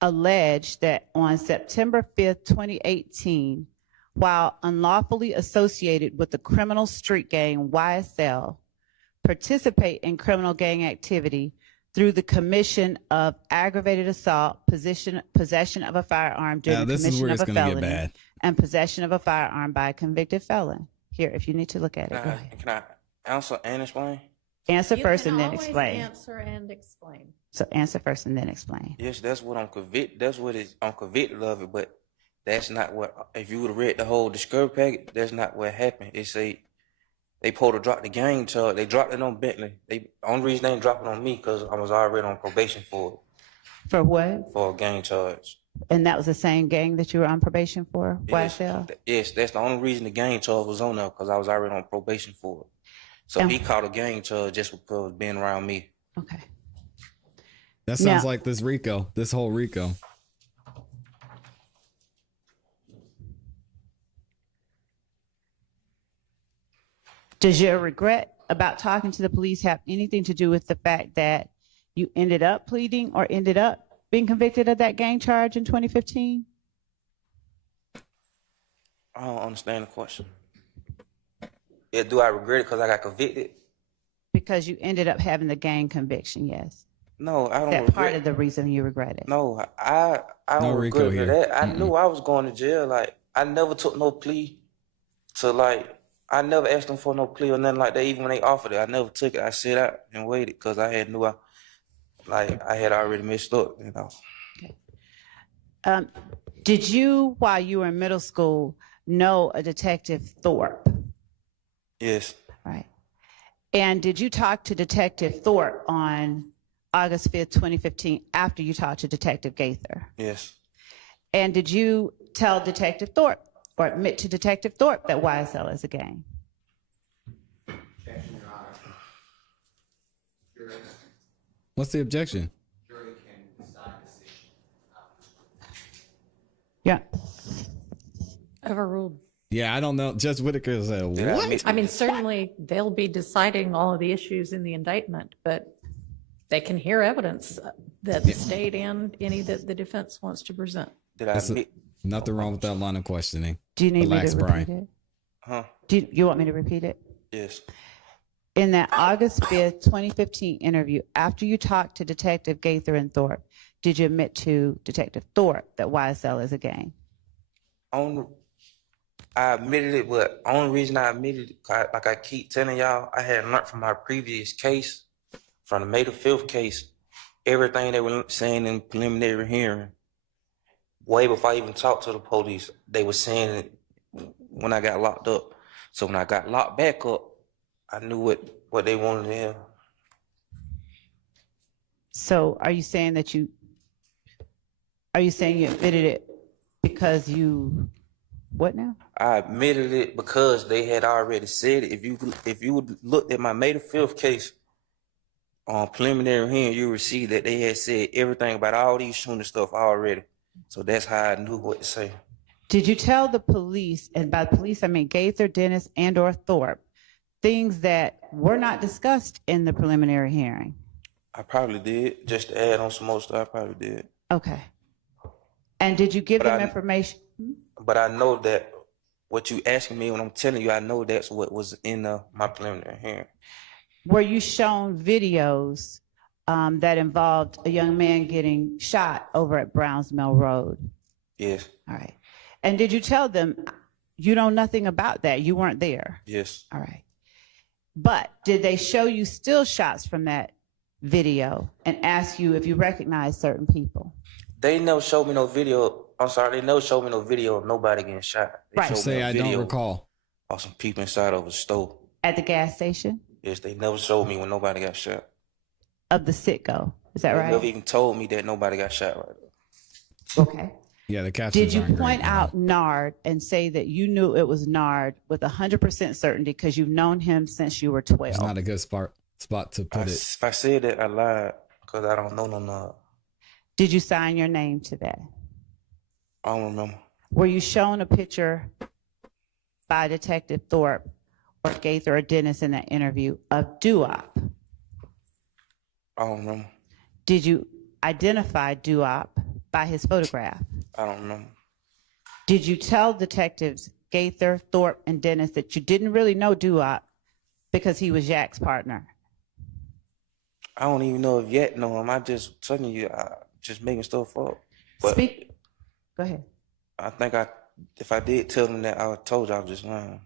allege that on September 5th, 2018, while unlawfully associated with the criminal street gang YSL, participate in criminal gang activity through the commission of aggravated assault, possession of a firearm during the commission of a felony, and possession of a firearm by a convicted felon? Here, if you need to look at it, go ahead. Can I answer and explain? Answer first and then You can explain. always answer and explain. So answer first and then explain. Yes, that's what I'm convicted. That's what I'm convicted of it, but that's not what. If you would have read the whole discovery packet, that's not what happened. It say they supposed to drop the gang charge. They dropped it on Bentley. The only reason they didn't drop it on me because I was already on probation for it. For what? For a gang charge. And that was the same gang that you were on probation for, Yes, YSL? yes, that's the only reason the gang charge was on there because I was already on probation for it. So And- he caught a gang charge just because being around me. Okay. That sounds Now- like this whole RICO. Does your regret about talking to the police have anything to do with the fact that you ended up pleading or ended up being convicted of that gang charge in 2015? I don't understand the question. Yeah, do I regret it because I got convicted? Because you ended up having the gang conviction, yes. No, I don't That regret part of the reason you regret it. No, I No don't RICO regret here. that. I knew I was going to jail. Like, I never took no plea to, like, I never asked them for no plea or nothing like that. Even when they offered it, I never took it. I sat out and waited because I had already messed up, you know. Okay. Did you, while you were in middle school, know a Detective Thorpe? Yes. Right. And did you talk to Detective Thorpe on August 5th, 2015, after you talked to Detective Gaither? Yes. And did you tell Detective Thorpe or admit to Detective Thorpe that YSL is a gang? What's the objection? Yeah. Overruled. Yeah, I don't know. Judge Whitaker said, Did I what? admit I mean, certainly they'll be deciding all of the issues in the indictment, but they can hear evidence that the state and any that the defense wants to present. Did I admit? Nothing wrong with that line of questioning. Do you need Relax, me to repeat Brian. it? Huh? Do you want me to repeat it? Yes. In that August 5th, 2015 interview, after you talked to Detective Gaither and Thorpe, did you admit to Detective Thorpe that YSL is a gang? I admitted it, but only reason I admitted it, like I keep telling y'all, I had learned from my previous case, from the May the 5th case, everything they were saying in preliminary hearing, way before I even talked to the police, they were saying it when I got locked up. So when I got locked back up, I knew what they wanted to hear. So are you saying that you admitted it because you, what now? I admitted it because they had already said it. If you would look at my May the 5th case on preliminary hearing, you would see that they had said everything about all these shooting stuff already. So that's how I knew what to say. Did you tell the police, and by police I mean Gaither, Dennis, and or Thorpe, things that were not discussed in the preliminary hearing? I probably did. Just to add on some more stuff, I probably did. Okay. And did you give them information? But I know that what you asking me when I'm telling you, I know that's what was in my preliminary hearing. Were you shown videos that involved a young man getting shot over at Browns Mill Road? Yes. All right. And did you tell them you know nothing about that? You weren't there? Yes. All right. But did they show you still shots from that video and ask you if you recognize certain people? They never showed me no video. I'm sorry, they never showed me no video of nobody getting shot. They Right. showed Say me a I video don't recall. of some people inside of a store. At the gas station? Yes, they never showed me when nobody got shot. Of the Citgo. Is that They right? never even told me that nobody got shot right there. Okay. Yeah, the captions Did you aren't point great, out Nard and say that you knew it was Nard with 100% certainty because you've known him since you were 12? It's not a good spot to put it. If I said that, I lied because I don't know no Nard. Did you sign your name to that? I don't remember. Were you shown a picture by Detective Thorpe or Gaither or Dennis in that interview of Duop? I don't remember. Did you identify Duop by his photograph? I don't remember. Did you tell detectives Gaither, Thorpe, and Dennis that you didn't really know Duop because he was Jack's partner? I don't even know if yet know him. I just telling you, I just making stuff up. But Go ahead. I think if I did tell them that, I told you I was just lying.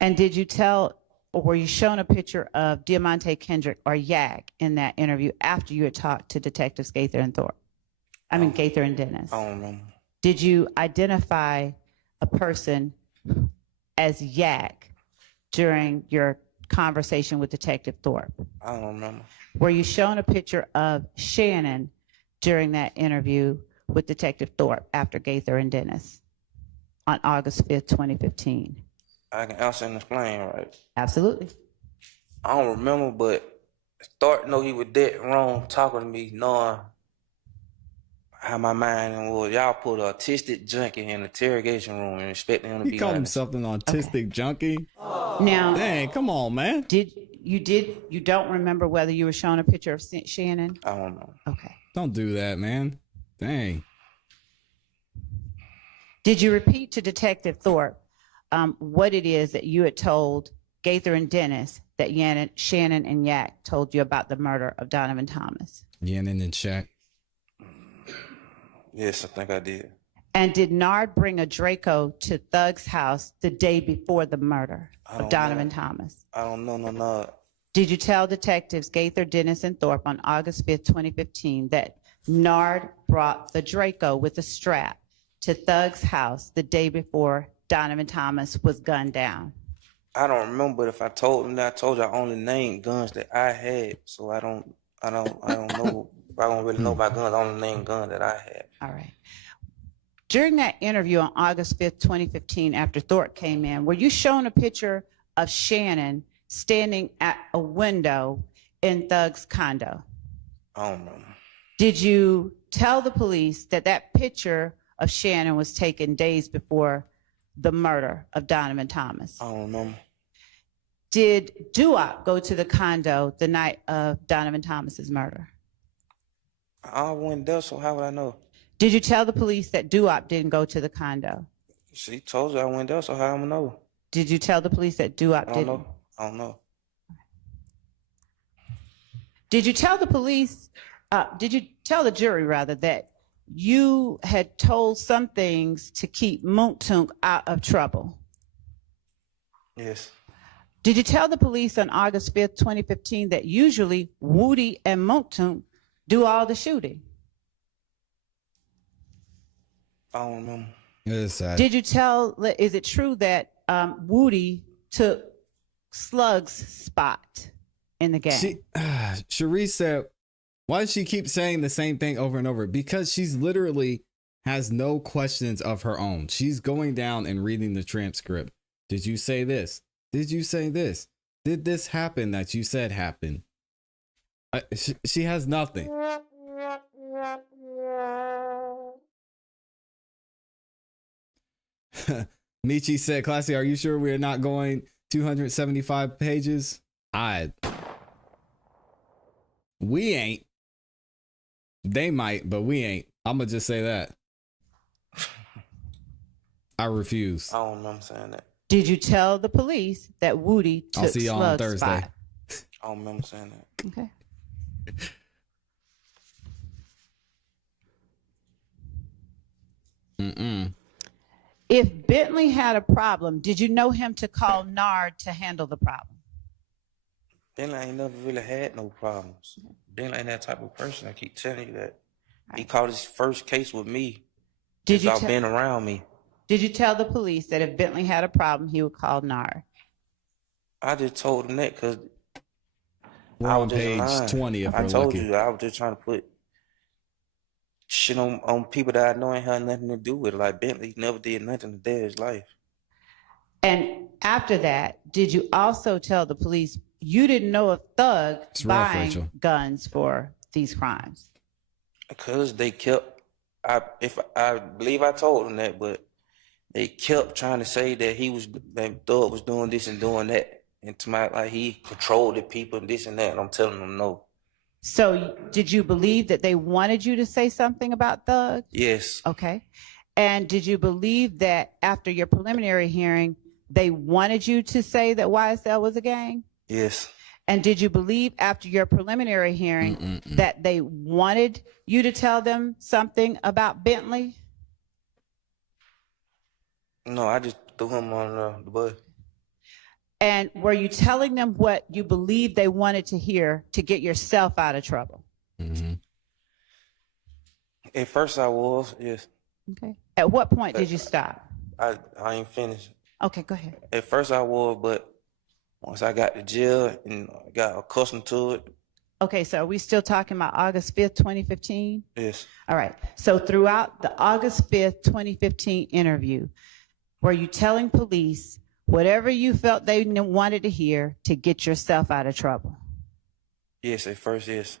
And did you tell, or were you shown a picture of Diamante Kendrick or Yak in that interview after you had talked to Detectives Gaither and Thorpe? I mean, Gaither and Dennis. I don't remember. Did you identify a person as Yak during your conversation with Detective Thorpe? I don't remember. Were you shown a picture of Shannon during that interview with Detective Thorpe after Gaither and Dennis on August 5th, 2015? I can answer and explain, right? Absolutely. I don't remember, but Thorpe know he was dead wrong talking to me, knowing how my mind was. Y'all put an autistic junkie in the interrogation room and expecting him to He be called honest. himself an autistic junkie. Now, Dang, come on, man. you don't remember whether you were shown a picture of Shannon? I don't know. Okay. Don't do that, man. Dang. Did you repeat to Detective Thorpe what it is that you had told Gaither and Dennis that Shannon and Yak told you about the murder of Donovan Thomas? Yannin and Shaq. Yes, I think I did. And did Nard bring a Draco to Thug's house the day before the murder of Donovan Thomas? I don't know, no. Did you tell detectives Gaither, Dennis, and Thorpe on August 5th, 2015 that Nard brought the Draco with a strap to Thug's house the day before Donovan Thomas was gunned down? I don't remember, but if I told him that, I told you I only named guns that I had, so I don't know. I don't really know about guns. I only named guns that I had. All right. During that interview on August 5th, 2015, after Thorpe came in, were you shown a picture of Shannon standing at a window in Thug's condo? I don't know. Did you tell the police that that picture of Shannon was taken days before the murder of Donovan Thomas? I don't know. Did Duop go to the condo the night of Donovan Thomas's murder? I went there, so how would I know? Did you tell the police that Duop didn't go to the condo? She told you I went there, so how am I know? Did you tell the police that Duop I don't didn't? know. I don't know. Did you tell the police, did you tell the jury rather that you had told some things to keep Moontunk out of trouble? Yes. Did you tell the police on August 5th, 2015 that usually Woody and Moontunk do all the shooting? I don't remember. It's sad. Did you tell, is it true that Woody took Slug's spot in the game? Sharice said, why does she keep saying the same thing over and over? Because she's literally has no questions of her own. She's going down and reading the transcript. Did you say this? Did you say this? Did this happen that you said happened? She has nothing. Michi said, ClassE, are you sure we're not going 275 pages? We ain't. They might, but we ain't. I'm going to just say that. I refuse. I don't remember saying that. Did you tell the police that Woody took I'll see y'all on Slug's Thursday. spot? I don't remember saying that. Okay. If Bentley had a problem, did you know him to call Nard to handle the problem? Bentley ain't never really had no problems. Bentley ain't that type of person. I keep telling you that. He caught his first case with me. Did you Y'all been around me. Did you tell the police that if Bentley had a problem, he would call Nard? I just told him that because We're on page 20 if I we're told lucky. you I was just trying to put shit on people that I know ain't had nothing to do with it. Like Bentley never did nothing to day his life. And after that, did you also tell the police you didn't know of Thug It's rough, buying Rachel. guns for these crimes? Because they kept, I believe I told them that, but they kept trying to say that Thug was doing this and doing that. And to my, like, he controlled the people and this and that. And I'm telling them no. So did you believe that they wanted you to say something about Thug? Yes. Okay. And did you believe that after your preliminary hearing, they wanted you to say that YSL was a gang? Yes. And did you believe after your preliminary hearing that they wanted you to tell them something about Bentley? No, I just threw him on the bus. And were you telling them what you believed they wanted to hear to get yourself out of trouble? At first I was, yes. Okay. At what point did you stop? I ain't finished. Okay, go ahead. At first I was, but once I got to jail and got accustomed to it, Okay, so are we still talking about August 5th, 2015? yes. All right. So throughout the August 5th, 2015 interview, were you telling police whatever you felt they wanted to hear to get yourself out of trouble? Yes, at first, yes.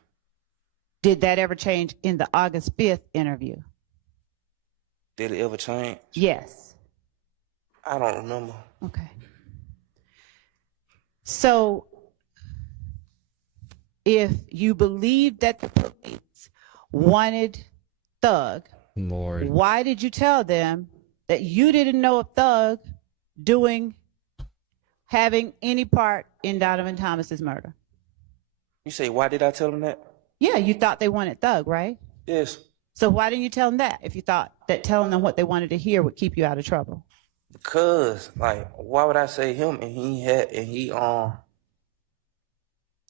Did that ever change in the August 5th interview? Did it ever change? Yes. I don't remember. Okay. So if you believe that the police wanted Thug, Lord. why did you tell them that you didn't know of Thug having any part in Donovan Thomas's murder? You say, why did I tell him that? Yeah, you thought they wanted Thug, right? Yes. So why didn't you tell them that if you thought that telling them what they wanted to hear would keep you out of trouble? Because, like, why would I say him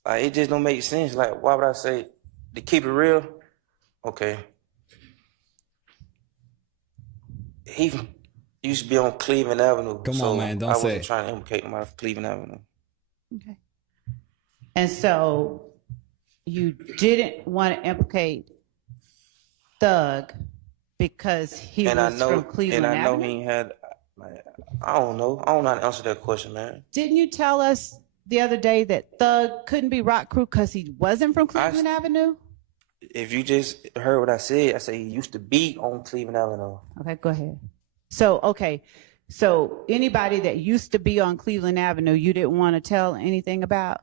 like, it just don't make sense. Like, why would I say, to keep it real? Okay. He used to be on Cleveland Avenue. Come so on, man, don't I say wasn't it. trying to implicate him out of Cleveland Avenue. Okay. And so you didn't want to implicate Thug because he And I was from know, Cleveland and I know Avenue? he ain't had. Like, I don't know. I don't know how to answer that question, man. Didn't you tell us the other day that Thug couldn't be Rock Crew because he wasn't from Cleveland Avenue? If you just heard what I said he used to be on Cleveland Avenue. Okay, go ahead. So anybody that used to be on Cleveland Avenue, you didn't want to tell anything about?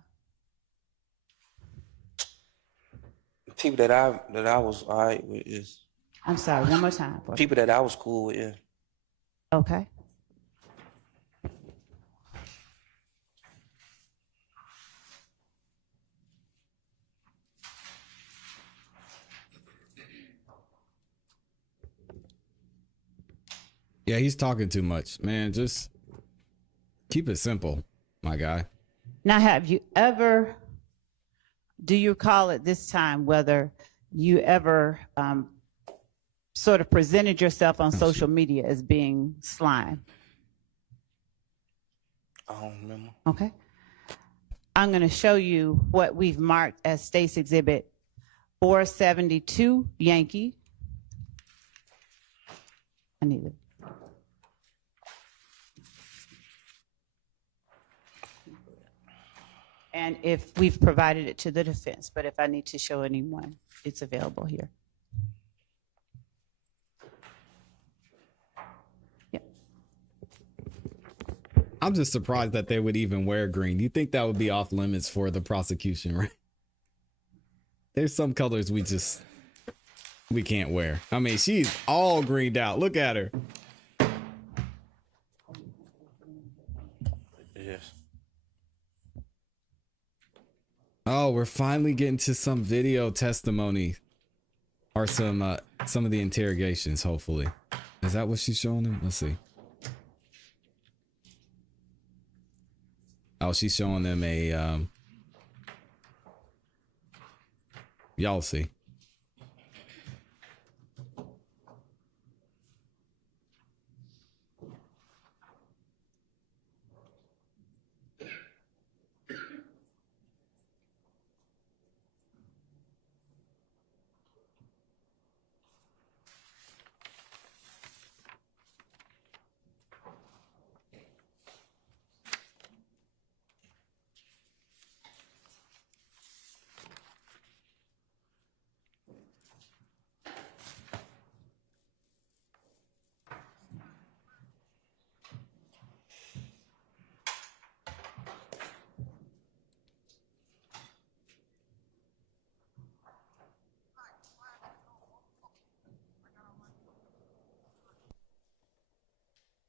People that I was all right with is. I'm sorry, one more time. People that I was cool with. Yeah. Okay. Yeah, he's talking too much, man. Just keep it simple, my guy. Now, do you recall at this time whether you ever sort of presented yourself on social media as being slime? I don't remember. Okay. I'm going to show you what we've marked as State's Exhibit 472 Yankee. I need it. And if we've provided it to the defense, but if I need to show anyone, it's available here. Yep. I'm just surprised that they would even wear green. You think that would be off limits for the prosecution, right? There's some colors we can't wear. I mean, she's all greened out. Look at her. Yes. Oh, we're finally getting to some video testimony or some of the interrogations, hopefully. Is that what she's showing them? Let's see. Oh, she's showing them a y'all see.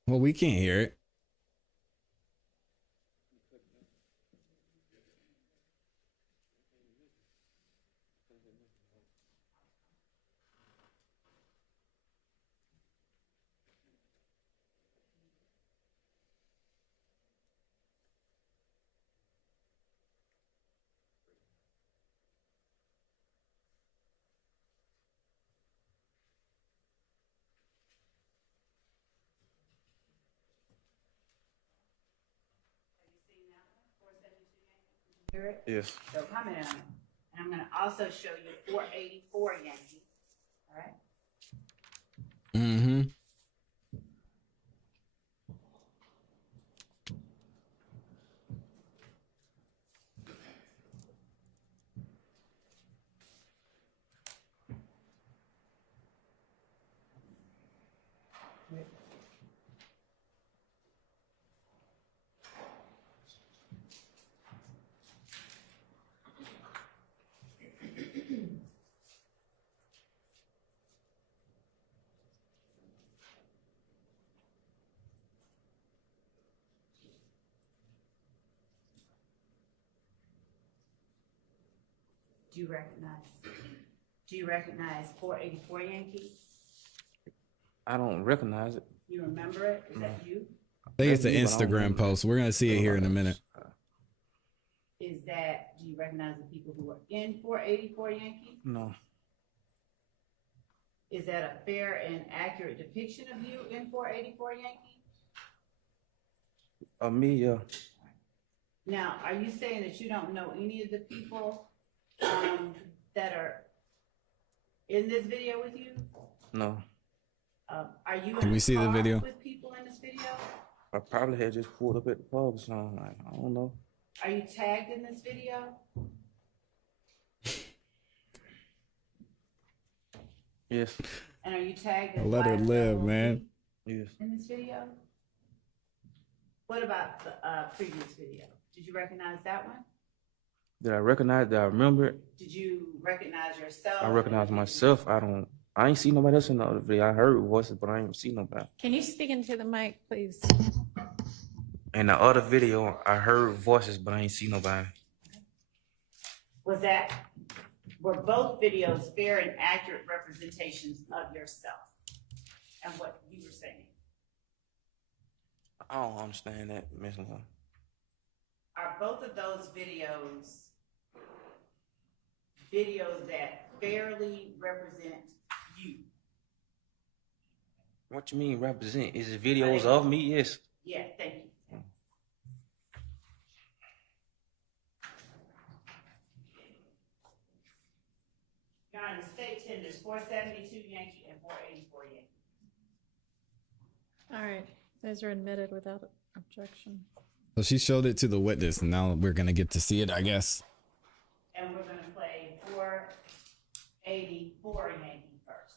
Well, we can't hear it. Hear it? Yes. So comment on it. And I'm going to also show you 484 Yankee. All right. Mm-hmm. Do you recognize 484 Yankee? I don't recognize it. You remember it? Is that you? I think it's an That's me, but I don't Instagram remember. post. We're gonna see it here in a minute. Do you recognize the people who were in 484 Yankee? No. Is that a fair and accurate depiction of you in 484 Yankee? Me, yeah. Now, are you saying that you don't know any of the people that are in this video with you? No. Are you Can in we a see the car video? with people in this video? I probably had just pulled up at the pub or something. Like, I don't know. Are you tagged in this video? Yes. And are you tagged as Let her YSL live, man. Yes. in this video? What about the previous video? Did you recognize that one? Did I recognize? Did I remember it? Did you recognize yourself? I recognize myself. I ain't see nobody else in the other video. I heard voices, but I ain't see nobody. Can you speak into the mic, please? In the other video, I heard voices, but I ain't see nobody. Were both videos fair and accurate representations of yourself and what you were saying? I don't understand that, Miss Lynn. Are both of those videos that fairly represent you? What you mean represent? Is it videos of me? Yes. Yeah, thank you. Your Honor, the state tenders 472 Yankee and 484 Yankee. All right, those are admitted without objection. So she showed it to the witness, and now we're gonna get to see it, I guess. And we're gonna play 484 Yankee first.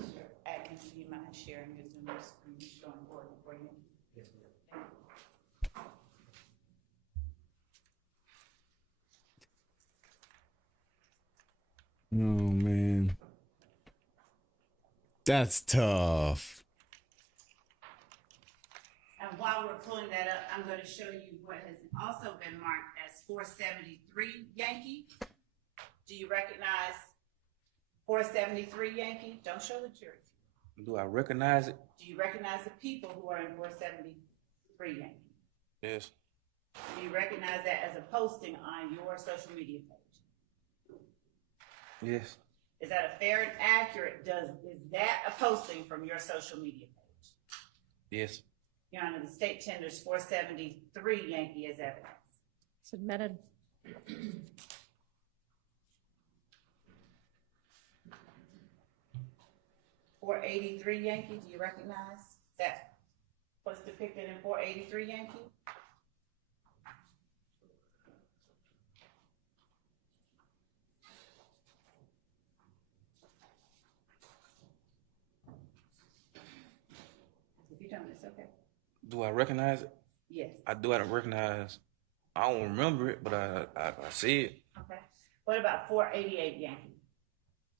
Mr. Atkins, do you mind sharing your Zoom screen showing 484 Yankee? Yes, ma'am. Oh man, that's tough. And while we're pulling that up, I'm going to show you what has also been marked as 473 Yankee. Do you recognize 473 Yankee? Don't show the jury. Do I recognize it? Do you recognize the people who are in 473 Yankee? Yes. Do you recognize that as a posting on your social media page? Yes. Is that a fair and accurate? Is that a posting from your social media page? Yes. Your Honor, the state tenders 473 Yankee as evidence. It's admitted. .483 Yankee, do you recognize that was depicted in 483 Yankee? If you don't, it's okay. Do I recognize it? Yes. I do. I recognize. I don't remember it, but I see it. Okay. What about 488 Yankee?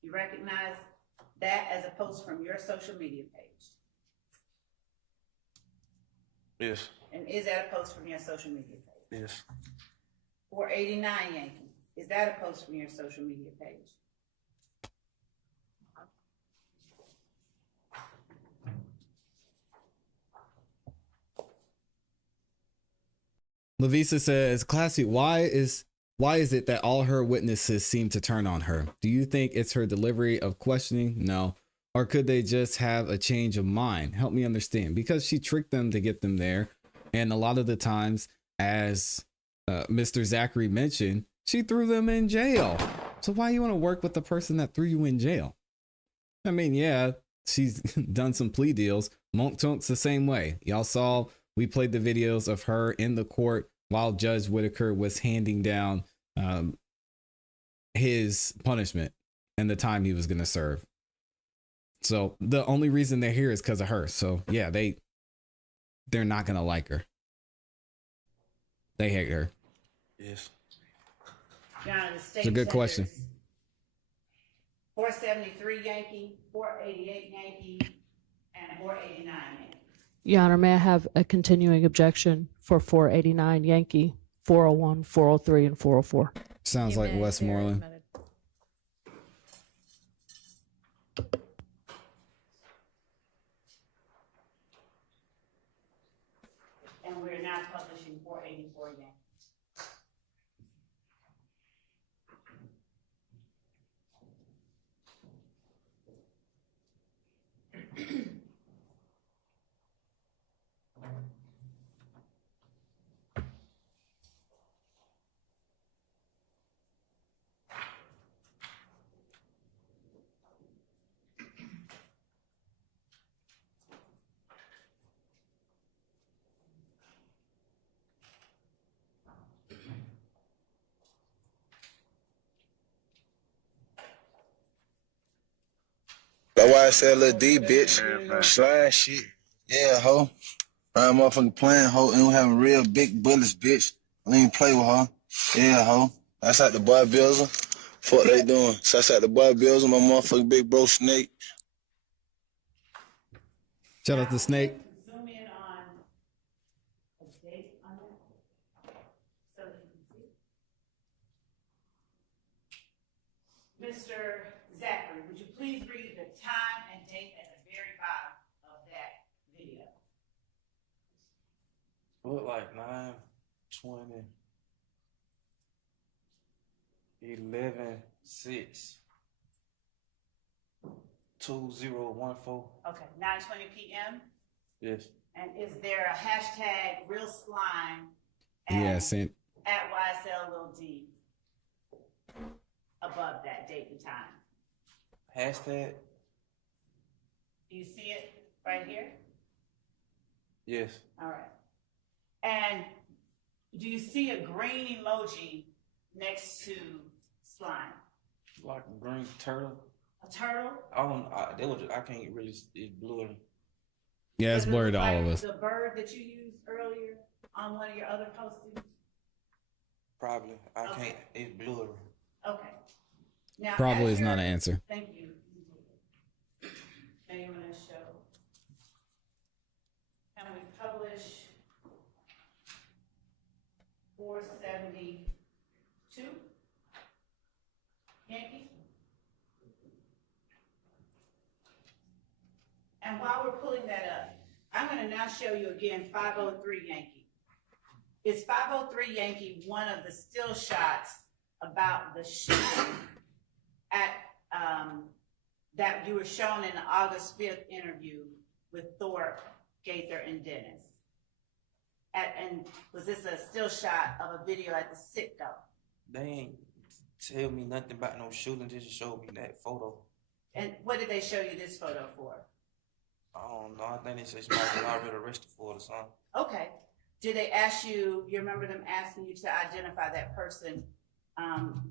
You recognize that as a post from your social media page? Yes. And is that a post from your social media page? Yes. 489 Yankee, is that a post from your social media page? Lavisa says, "ClassE, why is it that all her witnesses seem to turn on her? Do you think it's her delivery of questioning? No. Or could they just have a change of mind? Help me understand." Because she tricked them to get them there. And a lot of the times, as Mr. Zachary mentioned, she threw them in jail. So why you want to work with the person that threw you in jail? I mean, yeah, she's done some plea deals. Monk Tonk's the same way. Y'all saw, we played the videos of her in the court while Judge Whitaker was handing down his punishment and the time he was going to serve. So the only reason they're here is because of her. So yeah, they're not going to like her. They hate her. Yes. Your Honor, the state It's a good question. tenders 473 Yankee, 488 Yankee, and 489 Yankee. Your Honor, may I have a continuing objection for 489 Yankee, 401, 403, and 404? Sounds like Admitted, Westmoreland. admitted. And we're now publishing 484 Yankee. That's why I said little D, bitch. Slime shit. Yeah, ho. I'm motherfucking playing, ho. And we having real big bullets, bitch. I don't even play with her. Yeah, ho. That's like the boy builder. Fuck they doing. So that's like the boy builder, my motherfucking big bro Snake. Shout out to Snake. Zoom in on a date on that so that you can see. Mr. Zachary, would you please read the time and date at the very bottom of that video? Look like 9:20, 11:06, 2014. Okay, 9:20 p.m. Yes. And is there a hashtag real slime Yeah, sent. at YSL Lil D above that date and time? Hashtag? Do you see it right here? Yes. All right. And do you see a green emoji next to slime? Like a green turtle. A turtle? I can't really, it's blurry. Yeah, it's Does it blurred to look all of like us. the bird that you used earlier on one of your other postings? Probably. I Okay. can't, it's blurry. Okay. Now, Probably as is not you're- an answer. Thank you. Now you want to show. And we publish 472 Yankee. And while we're pulling that up, I'm going to now show you again 503 Yankee. Is 503 Yankee one of the still shots about the shooting at that you were shown in the August 5th interview with Thorpe, Gaither, and Dennis? And was this a still shot of a video at the Citgo? They ain't tell me nothing about no shooting, just showed me that photo. And what did they show you this photo for? I don't know. I think they said somebody was already arrested for it or something. Okay. Did they ask you, you remember them asking you to identify that person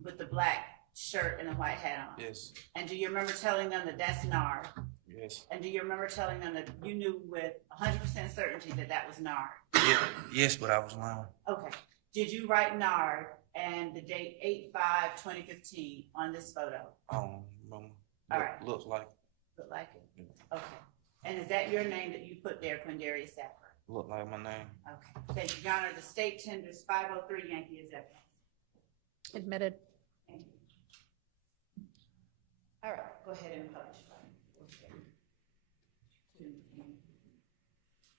with the black shirt and the white hat on? Yes. And do you remember telling them that that's Nard? Yes. And do you remember telling them that you knew with 100% certainty that that was Nard? Yeah. Yes, but I was lying. Okay. Did you write Nard and the date 8/5/2015 on this photo? I don't remember. All right. Looks like. Look like it? Okay. And is that your name that you put there, Quindarius Zachary? Look like my name. Okay. Thank you, Your Honor. The state tenders 503 Yankee is evidence. Admitted. Thank you. All right, go ahead and publish.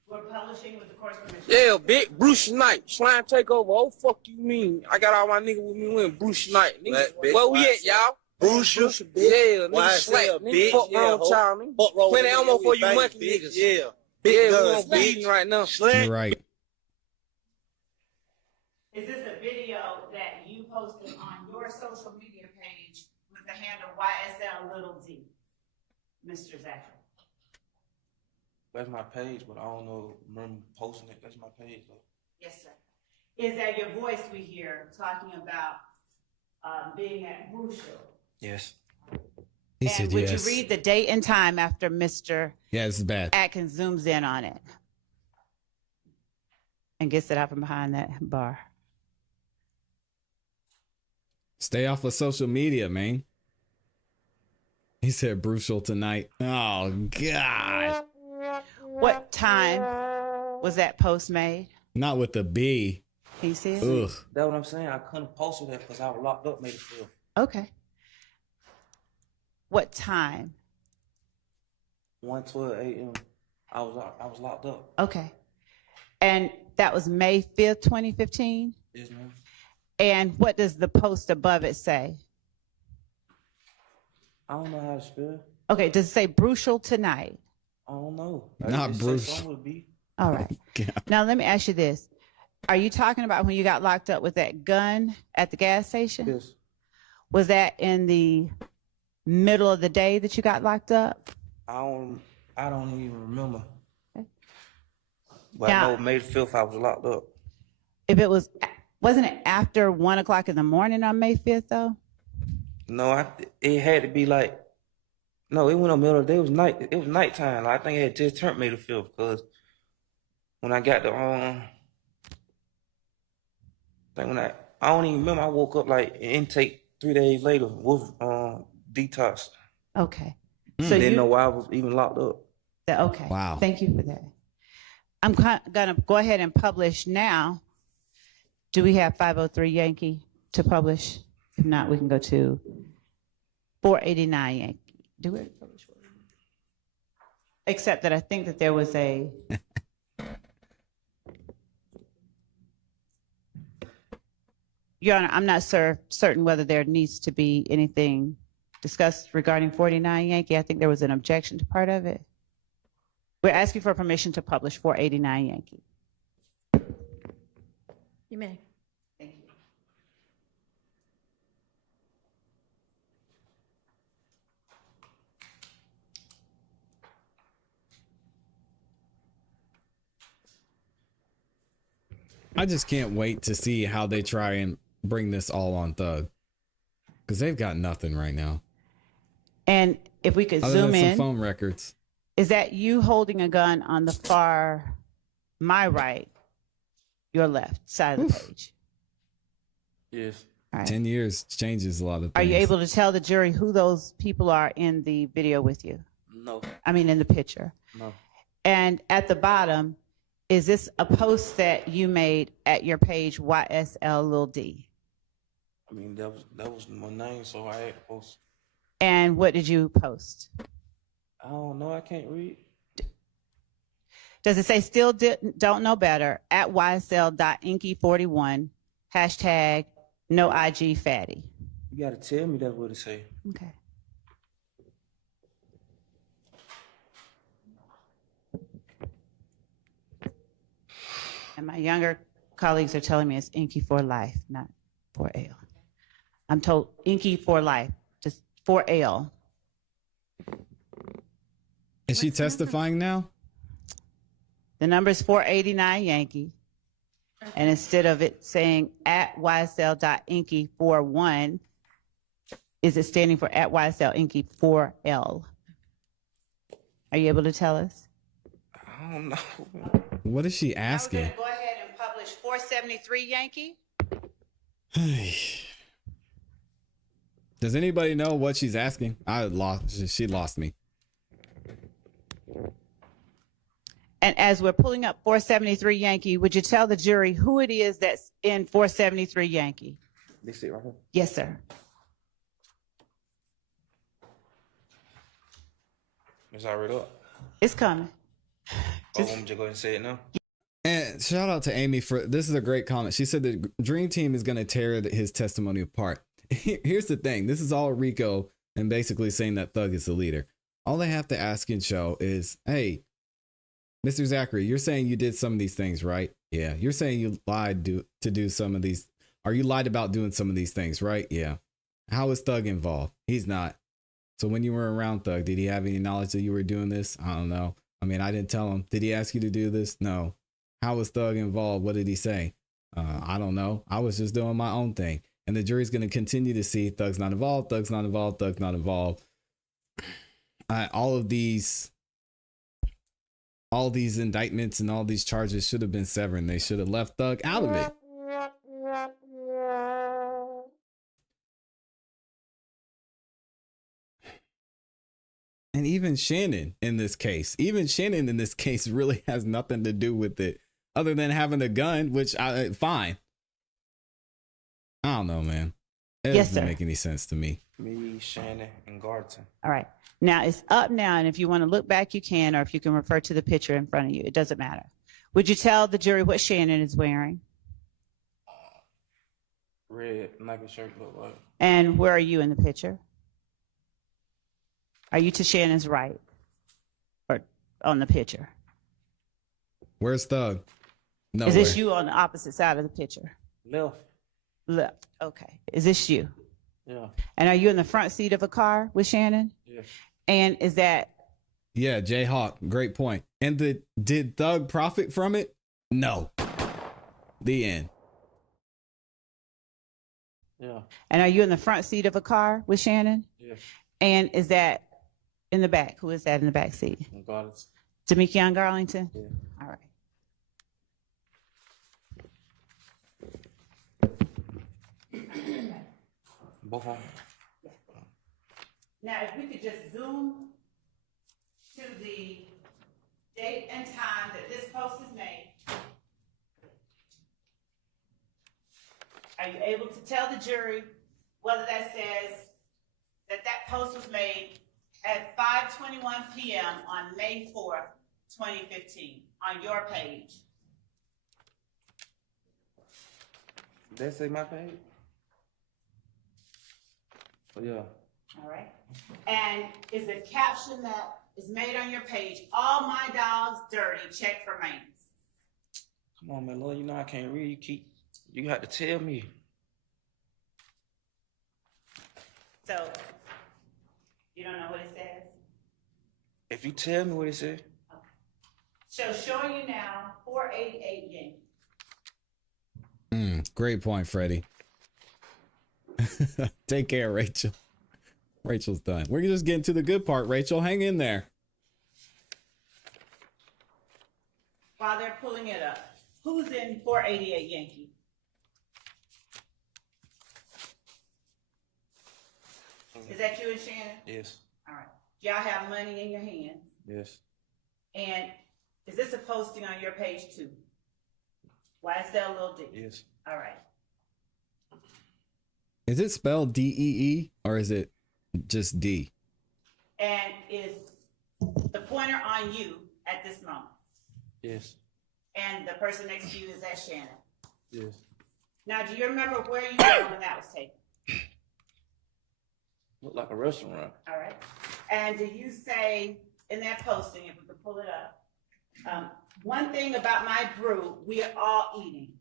We're publishing with the court's permission. Yeah, big Bruce Knight. Slime takeover. Oh, fuck you mean? I got all my niggas with me when Bruce Knight. Nigga, where we at, y'all? Bruce, Yeah, nigga YSL, slack. bitch. Nigga fuck Yeah, wrong ho. child, nigga. Fuck roll Plenty with ammo nigga, for we you bang, monkey bitch. niggas. Yeah. Yeah, Big we guns, on bleeding bitch. right now. Slick. You're right. Is this a video that you posted on your social media page with the handle YSL Little D, Mr. Zachary? That's my page, but I don't know. Remember posting it. That's my page, though. Yes, sir. Is that your voice we hear talking about being at Brucial? Yes. He And said would yes. you read the date and time after Mr. Yeah, this is bad. Atkins zooms in on it and gets it out from behind that bar? Stay off of social media, man. He said brutal tonight. Oh, God. What time was that post made? Not with the B. Can you see it? Ugh. That's what I'm saying. I couldn't post it because I was locked up, made it feel. Okay. What time? 1:12 a.m. I was locked up. Okay. And that was May 5th, 2015? Yes, ma'am. And what does the post above it say? I don't know how to spell. Okay, does it say brutal tonight? I don't know. Not It say Bruce. something with B. All right. God. Now let me ask you this. Are you talking about when you got locked up with that gun at the gas station? Yes. Was that in the middle of the day that you got locked up? I don't even remember. Okay. But Now- I know May 5th I was locked up. If it wasn't it after 1 o'clock in the morning on May 5th though? No, it had to be like, no, it went in the middle of the day. It was night. It was nighttime. Like, I think it had just turned May the 5th because when I got the I don't even remember. I woke up like intake 3 days later with detox. Okay. So Didn't you know why I was even locked up. okay. Wow. Thank you for that. I'm gonna go ahead and publish now. Do we have 503 Yankee to publish? If not, we can go to 489 Yankee. Do we publish? Except that I think that there was a. Your Honor, I'm not certain whether there needs to be anything discussed regarding 49 Yankee. I think there was an objection to part of it. We're asking for permission to publish 489 Yankee. You may. Thank you. I just can't wait to see how they try and bring this all on Thug. Because they've got nothing right now. And if we could Other zoom than some in, phone records. is that you holding a gun on the far, my right, your left side of the page? Yes. All right. 10 years changes a lot of things. Are you able to tell the jury who those people are in the video with you? No. I mean, in the picture. No. And at the bottom, is this a post that you made at your page YSL Lil D? I mean, that was my name, so I had to post. And what did you post? I don't know. I can't read. Does it say still don't know better at YSL.inky41 hashtag no IG fatty? You got to tell me that's what it say. Okay. And my younger colleagues are telling me it's Inky for life, not 4L. I'm told Inky for life, just 4L. Is she testifying now? The number is 489 Yankee. And instead of it saying at YSL.inky41, is it standing for at YSL Inky 4L? Are you able to tell us? I don't know. What is she asking? Go ahead and publish 473 Yankee. Does anybody know what she's asking? She lost me. And as we're pulling up 473 Yankee, would you tell the jury who it is that's in 473 Yankee? This it right here. Yes, sir. It's already up. It's coming. I'm just go ahead and say it now. And shout out to Amy for this is a great comment. She said the Dream Team is going to tear his testimony apart. Here's the thing. This is all Rico and basically saying that Thug is the leader. All they have to ask and show is, hey, Mr. Zachary, you're saying you did some of these things, right? Yeah. You're saying you lied to do some of these. Or you lied about doing some of these things, right? Yeah. How is Thug involved? He's not. So when you were around Thug, did he have any knowledge that you were doing this? I don't know. I mean, I didn't tell him. Did he ask you to do this? No. How was Thug involved? What did he say? I don't know. I was just doing my own thing. And the jury's going to continue to see Thug's not involved, Thug's not involved, Thug's not involved. All these indictments and all these charges should have been severed. They should have left Thug out of it. And even Shannon in this case really has nothing to do with it other than having a gun, which fine. I don't know, man. It Yes, doesn't sir. make any sense to me. Me, Shannon, and Garton. All right. Now it's up now, and if you want to look back, you can, or if you can refer to the picture in front of you, it doesn't matter. Would you tell the jury what Shannon is wearing? Red Nike shirt look like. And where are you in the picture? Are you to Shannon's right or on the picture? Where's Thug? No. Is this you on the opposite side of the picture? Left. Left. Okay. Is this you? Yeah. And are you in the front seat of a car with Shannon? Yeah. And is that Yeah, Jayhawk, great point. And did Thug profit from it? No. The end. Yeah. And are you in the front seat of a car with Shannon? Yeah. And is that in the back? Who is that in the back seat? Garton. Demekion Garlington? Yeah. All right. Both of them. Now, if we could just zoom to the date and time that this post is made. Are you able to tell the jury whether that says that that post was made at 5:21 p.m. on May 4th, 2015 on your page? Did that say my page? Oh, yeah. All right. And is the caption that is made on your page, "All my dogs dirty, check for maintenance"? Come on, man, Lord, you know I can't read. You have to tell me. So, you don't know what it says? If you tell me what it said. Okay. So showing you now, 488 Yankee. Great point, Freddie. Take care, Rachel. Rachel's done. We're just getting to the good part, Rachel. Hang in there. While they're pulling it up, who's in 488 Yankee? Is that you and Shannon? Yes. All right. Y'all have money in your hand. Yes. And is this a posting on your page too? YSL Lil D? Yes. All right. Is it spelled D-E-E or is it just D? And is the pointer on you at this moment? Yes. And the person next to you, is that Shannon? Yes. Now, do you remember where you were when that was taken? Look like a restaurant. All right. And do you say in that posting, if we could pull it up, one thing about my brew, we are all eating,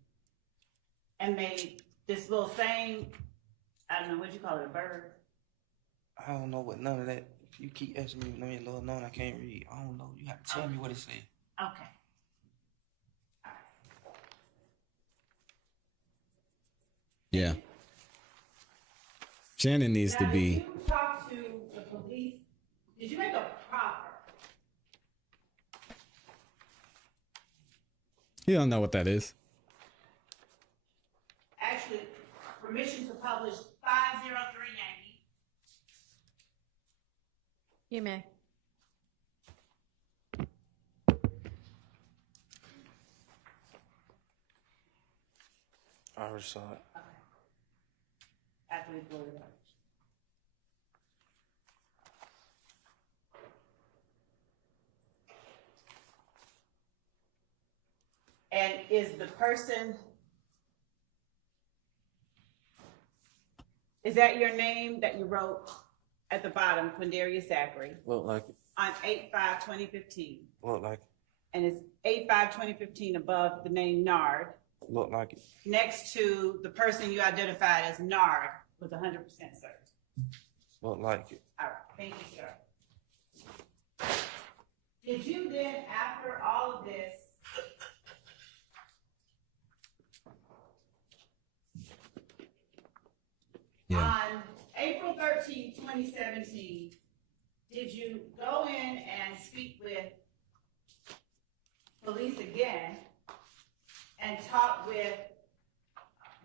and made this little thing, I don't know, what'd you call it, a bird? I don't know what none of that. You keep asking me, let me Lord know, and I can't read. I don't know. You have to tell me what it said. Okay. Yeah. Shannon needs to Now, be. did you talk to the police? Did you make a proffer? You don't know what that is. Actually, permission to publish 503 Yankee. You may. I already saw it. Okay. After we pull it up. And is the person, is that your name that you wrote at the bottom, Quindarius Zachary, Look like it. on 8/5/2015? Look like it. And it's 8/5/2015 above the name Nard, Look like it. next to the person you identified as Nard with 100% certainty. Look like it. All right, thank you, sir. Did you then, after all of this, on April 13, 2017, did you go in and speak with police again and talk with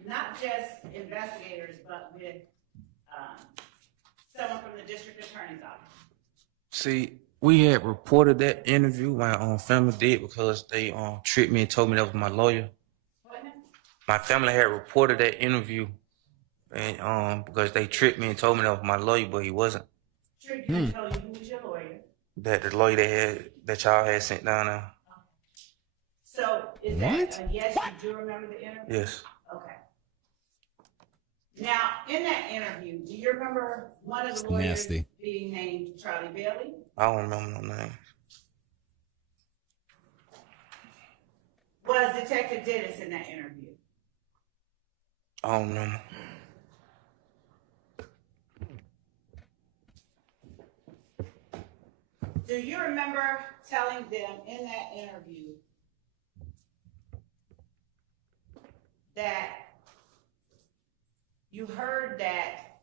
not just investigators, but with someone from the district attorney's office? See, we had reported that interview. My family did because they tricked me and told me that was my lawyer. My family had reported that interview, and because they tricked me and told me that was my lawyer, but he wasn't. Tricked you and told you who was your lawyer. That the lawyer that y'all had sent down there. So is that a yes? You do remember the interview? Yes. Okay. Now, in that interview, do you remember one of the It's lawyers nasty. being named Charlie Bailey? I don't remember no name. Was Detective Dennis in that interview? I don't remember. Do you remember telling them in that interview that you heard that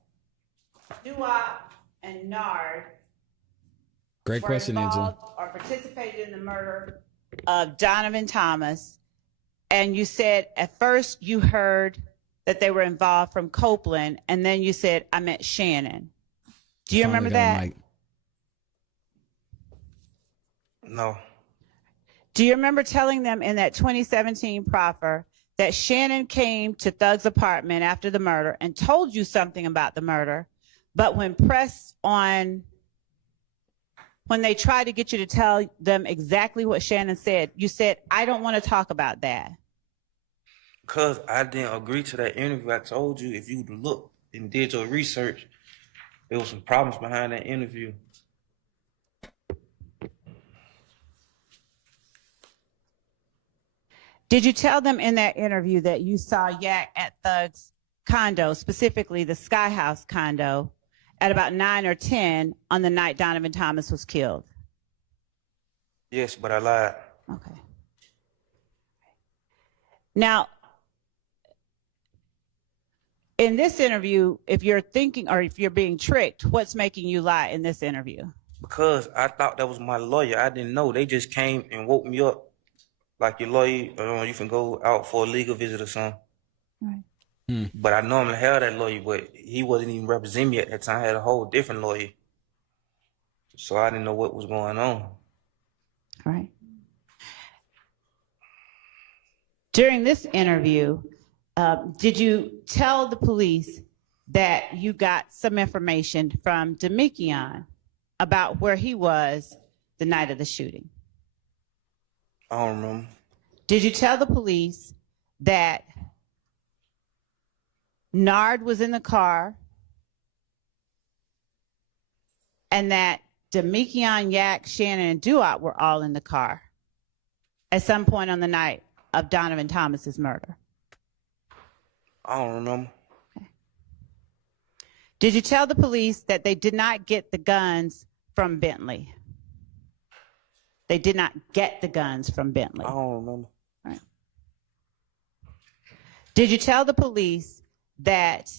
Duop and Nard Great were question, Angela. involved or participated in the murder of Donovan Thomas, and you said at first you heard that they were involved from Copeland, and then you said, I meant Shannon. Do you Finally remember got a that? mic. No. Do you remember telling them in that 2017 proffer that Shannon came to Thug's apartment after the murder and told you something about the murder, but when pressed on, when they tried to get you to tell them exactly what Shannon said, you said, I don't want to talk about that? Because I didn't agree to that interview. I told you if you look and did your research, there was some problems behind that interview. Did you tell them in that interview that you saw Yak at Thug's condo, specifically the Sky House condo, at about 9 or 10 on the night Donovan Thomas was killed? Yes, but I lied. Okay. Now, in this interview, if you're thinking or if you're being tricked, what's making you lie in this interview? Because I thought that was my lawyer. I didn't know. They just came and woke me up. Like your lawyer, you can go out for a legal visit or something. Right. But I normally have that lawyer, but he wasn't even representing me at that time. I had a whole different lawyer. So I didn't know what was going on. All right. During this interview, did you tell the police that you got some information from Demikian about where he was the night of the shooting? I don't remember. Did you tell the police that Nard was in the car and that Demikian, Yak, Shannon, and Duop were all in the car at some point on the night of Donovan Thomas's murder? I don't remember. Okay. Did you tell the police that they did not get the guns from Bentley? They did not get the guns from Bentley. I don't remember. All right. Did you tell the police that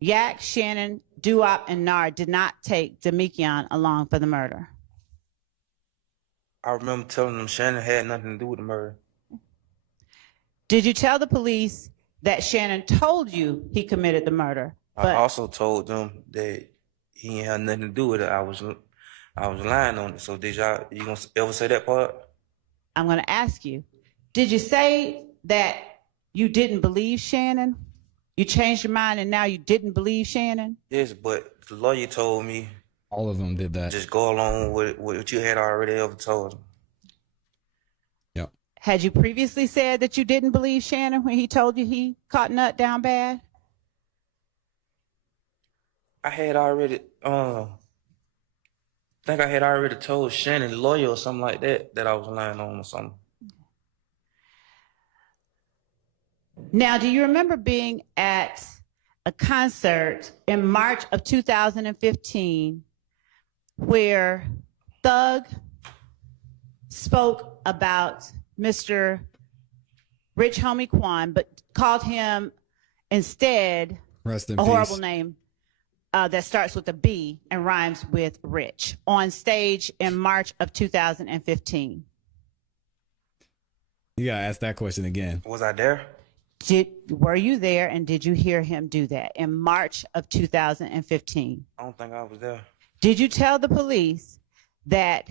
Yak, Shannon, Duop, and Nard did not take Demikian along for the murder? I remember telling them Shannon had nothing to do with the murder. Did you tell the police that Shannon told you he committed the murder? I also told them that he ain't had nothing to do with it. I was lying on it. So you gonna ever say that part? I'm going to ask you, did you say that you didn't believe Shannon? You changed your mind and now you didn't believe Shannon? Yes, but the lawyer told me All of them did that. just go along with what you had already ever told him. Yep. Had you previously said that you didn't believe Shannon when he told you he caught Nut down bad? I had already, I think I had already told Shannon, lawyer or something like that, that I was lying on or something. Now, do you remember being at a concert in March of 2015 where Thug spoke about Mr. Rich Homie Quan, but called him instead Rest in a peace. horrible name that starts with a B and rhymes with Rich on stage in March of 2015? You gotta ask that question again. Was I there? Were you there and did you hear him do that in March of 2015? I don't think I was there. Did you tell the police that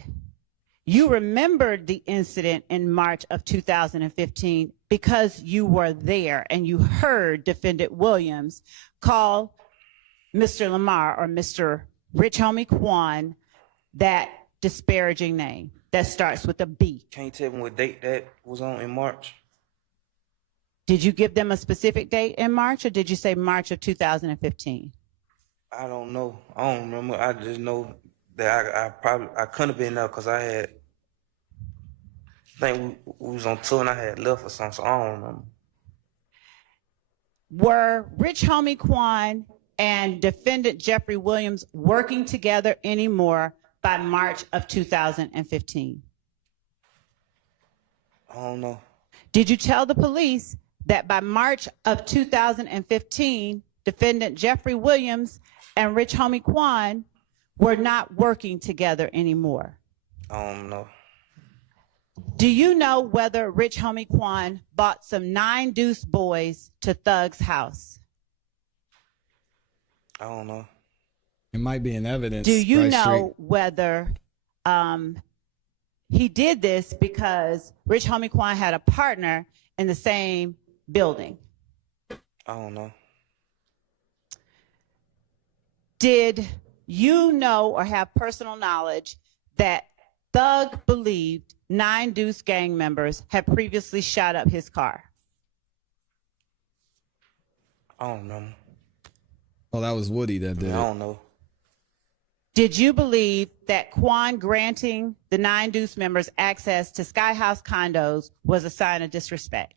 you remembered the incident in March of 2015 because you were there and you heard Defendant Williams call Mr. Lamar or Mr. Rich Homie Quan that disparaging name that starts with a B. Can you tell me what date that was on in March? Did you give them a specific date in March, or did you say March of 2015? I don't know. I don't remember. I just know that I couldn't have been there because I think we was on tour and I had left or something, so I don't remember. Were Rich Homie Quan and Defendant Jeffrey Williams working together anymore by March of 2015? I don't know. Did you tell the police that by March of 2015, Defendant Jeffrey Williams and Rich Homie Quan were not working together anymore? I don't know. Do you know whether Rich Homie Quan bought some 9 Deuce boys to Thug's house? I don't know. It might be in evidence. Do you right know straight. whether he did this because Rich Homie Quan had a partner in the same building? I don't know. Did you know or have personal knowledge that Thug believed 9 Deuce gang members had previously shot up his car? I don't know. Oh, that was Woody that did I it. don't know. Did you believe that Quan granting the 9 Deuce members access to Sky House condos was a sign of disrespect?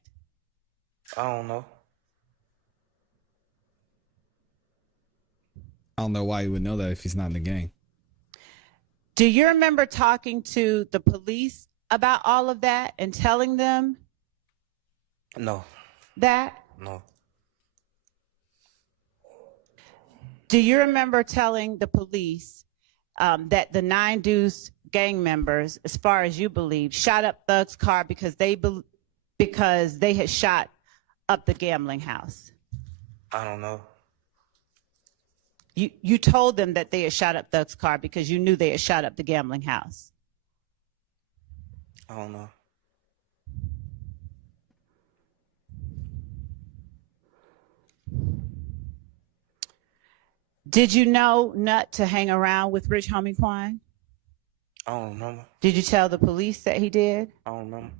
I don't know. I don't know why he would know that if he's not in the gang. Do you remember talking to the police about all of that and telling them No. that? No. Do you remember telling the police that the 9 Deuce gang members, as far as you believe, shot up Thug's car because they had shot up the gambling house? I don't know. You told them that they had shot up Thug's car because you knew they had shot up the gambling house. I don't know. Did you know not to hang around with Rich Homie Quan? I don't remember. Did you tell the police that he did? I don't remember.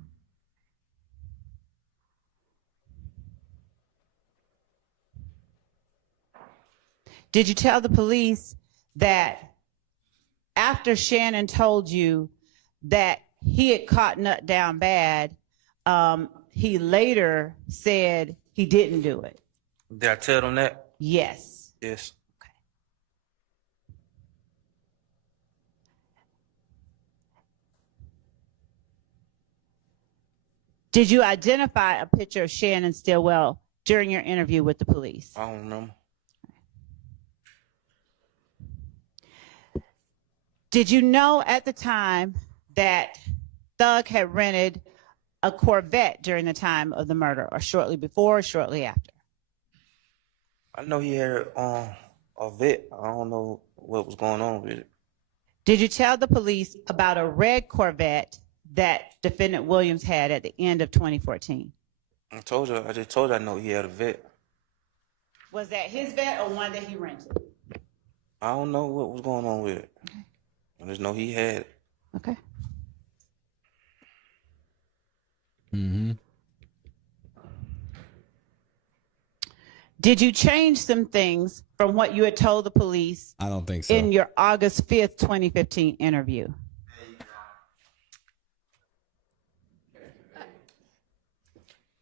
Did you tell the police that after Shannon told you that he had caught Nut down bad, he later said he didn't do it? Did I tell them that? Yes. Yes. Did you identify a picture of Shannon Stillwell during your interview with the police? I don't remember. Did you know at the time that Thug had rented a Corvette during the time of the murder, or shortly before or shortly after? I know he had a vet. I don't know what was going on with it. Did you tell the police about a red Corvette that Defendant Williams had at the end of 2014? I just told you I know he had a vet. Was that his vet or one that he rented? I don't know what was going on with it. Okay. I just know he had it. Okay. Mm-hmm. Did you change some things from what you had told the police I don't think so. in your August 5th, 2015 interview?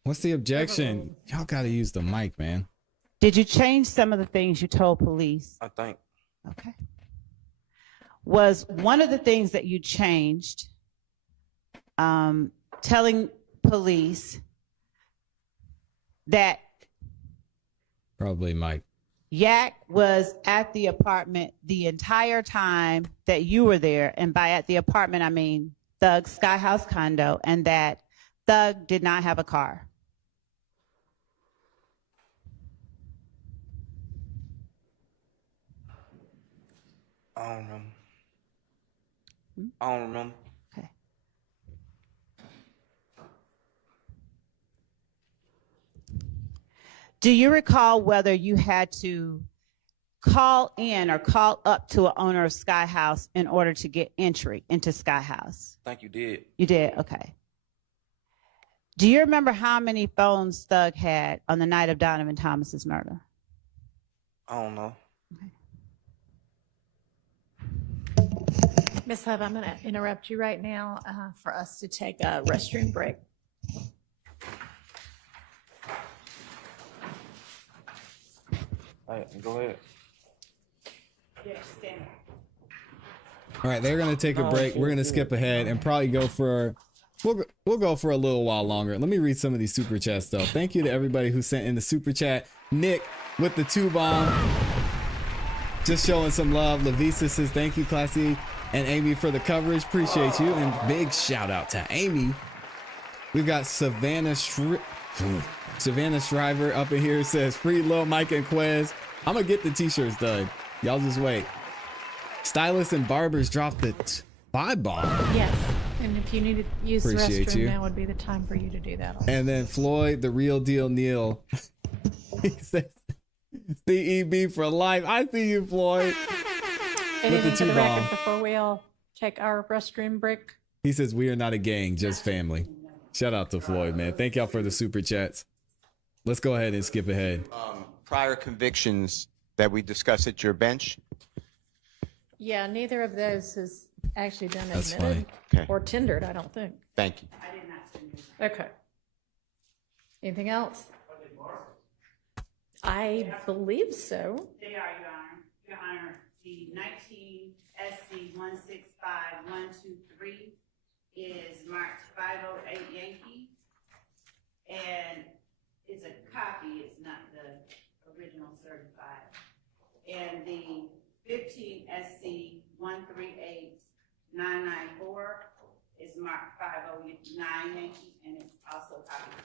What's the objection? Y'all got to use the mic, man. Did you change some of the things you told police? I think. Okay. Was one of the things that you changed telling police that Probably Mike. Yak was at the apartment the entire time that you were there, and by at the apartment I mean Thug's Sky House condo, and that Thug did not have a car? I don't know. I don't remember. Okay. Do you recall whether you had to call in or call up to an owner of Sky House in order to get entry into Sky House? I think you did. You did? Okay. Do you remember how many phones Thug had on the night of Donovan Thomas's murder? I don't know. Ms. Hub, I'm going to interrupt you right now for us to take a restroom break. All right, go ahead. All right, they're gonna take a break. We're gonna skip ahead and probably go for we'll go for a little while longer. Let me read some of these super chats though. Thank you to everybody who sent in the super chat. Nick with the 2-bomb, just showing some love. Lavisa says thank you, ClassE and Amy for the coverage. Appreciate you, and big shout out to Amy. We've got Savannah Shriver up in here, says free Lil Mike and Quez. I'm gonna get the t-shirts done. Y'all just wait. Stylists and barbers dropped the 5-bomb. Yes, and if you need to use Appreciate the restroom, you. now would be the time for you to do that. Also. And then Floyd, the real deal Neil. He says CEB for life. I see you, Floyd. Anything the for the 2-bomb. record before we all take our restroom break? He says we are not a gang, just family. Shout out to Floyd, man. Thank y'all for the super chats. Let's go ahead and skip ahead. Prior convictions that we discussed at your bench? Yeah, neither of those has actually been That's admitted fine. Okay. or tendered, I don't think. Thank you. I did not send you. Okay. Anything else? I believe so. They are, Your Honor. Your Honor, the 19 SC 165123 is marked 508 Yankee, and it's a copy, it's not the original certified. And the 15 SC 138994 is marked 509 Yankee, and it's also a copy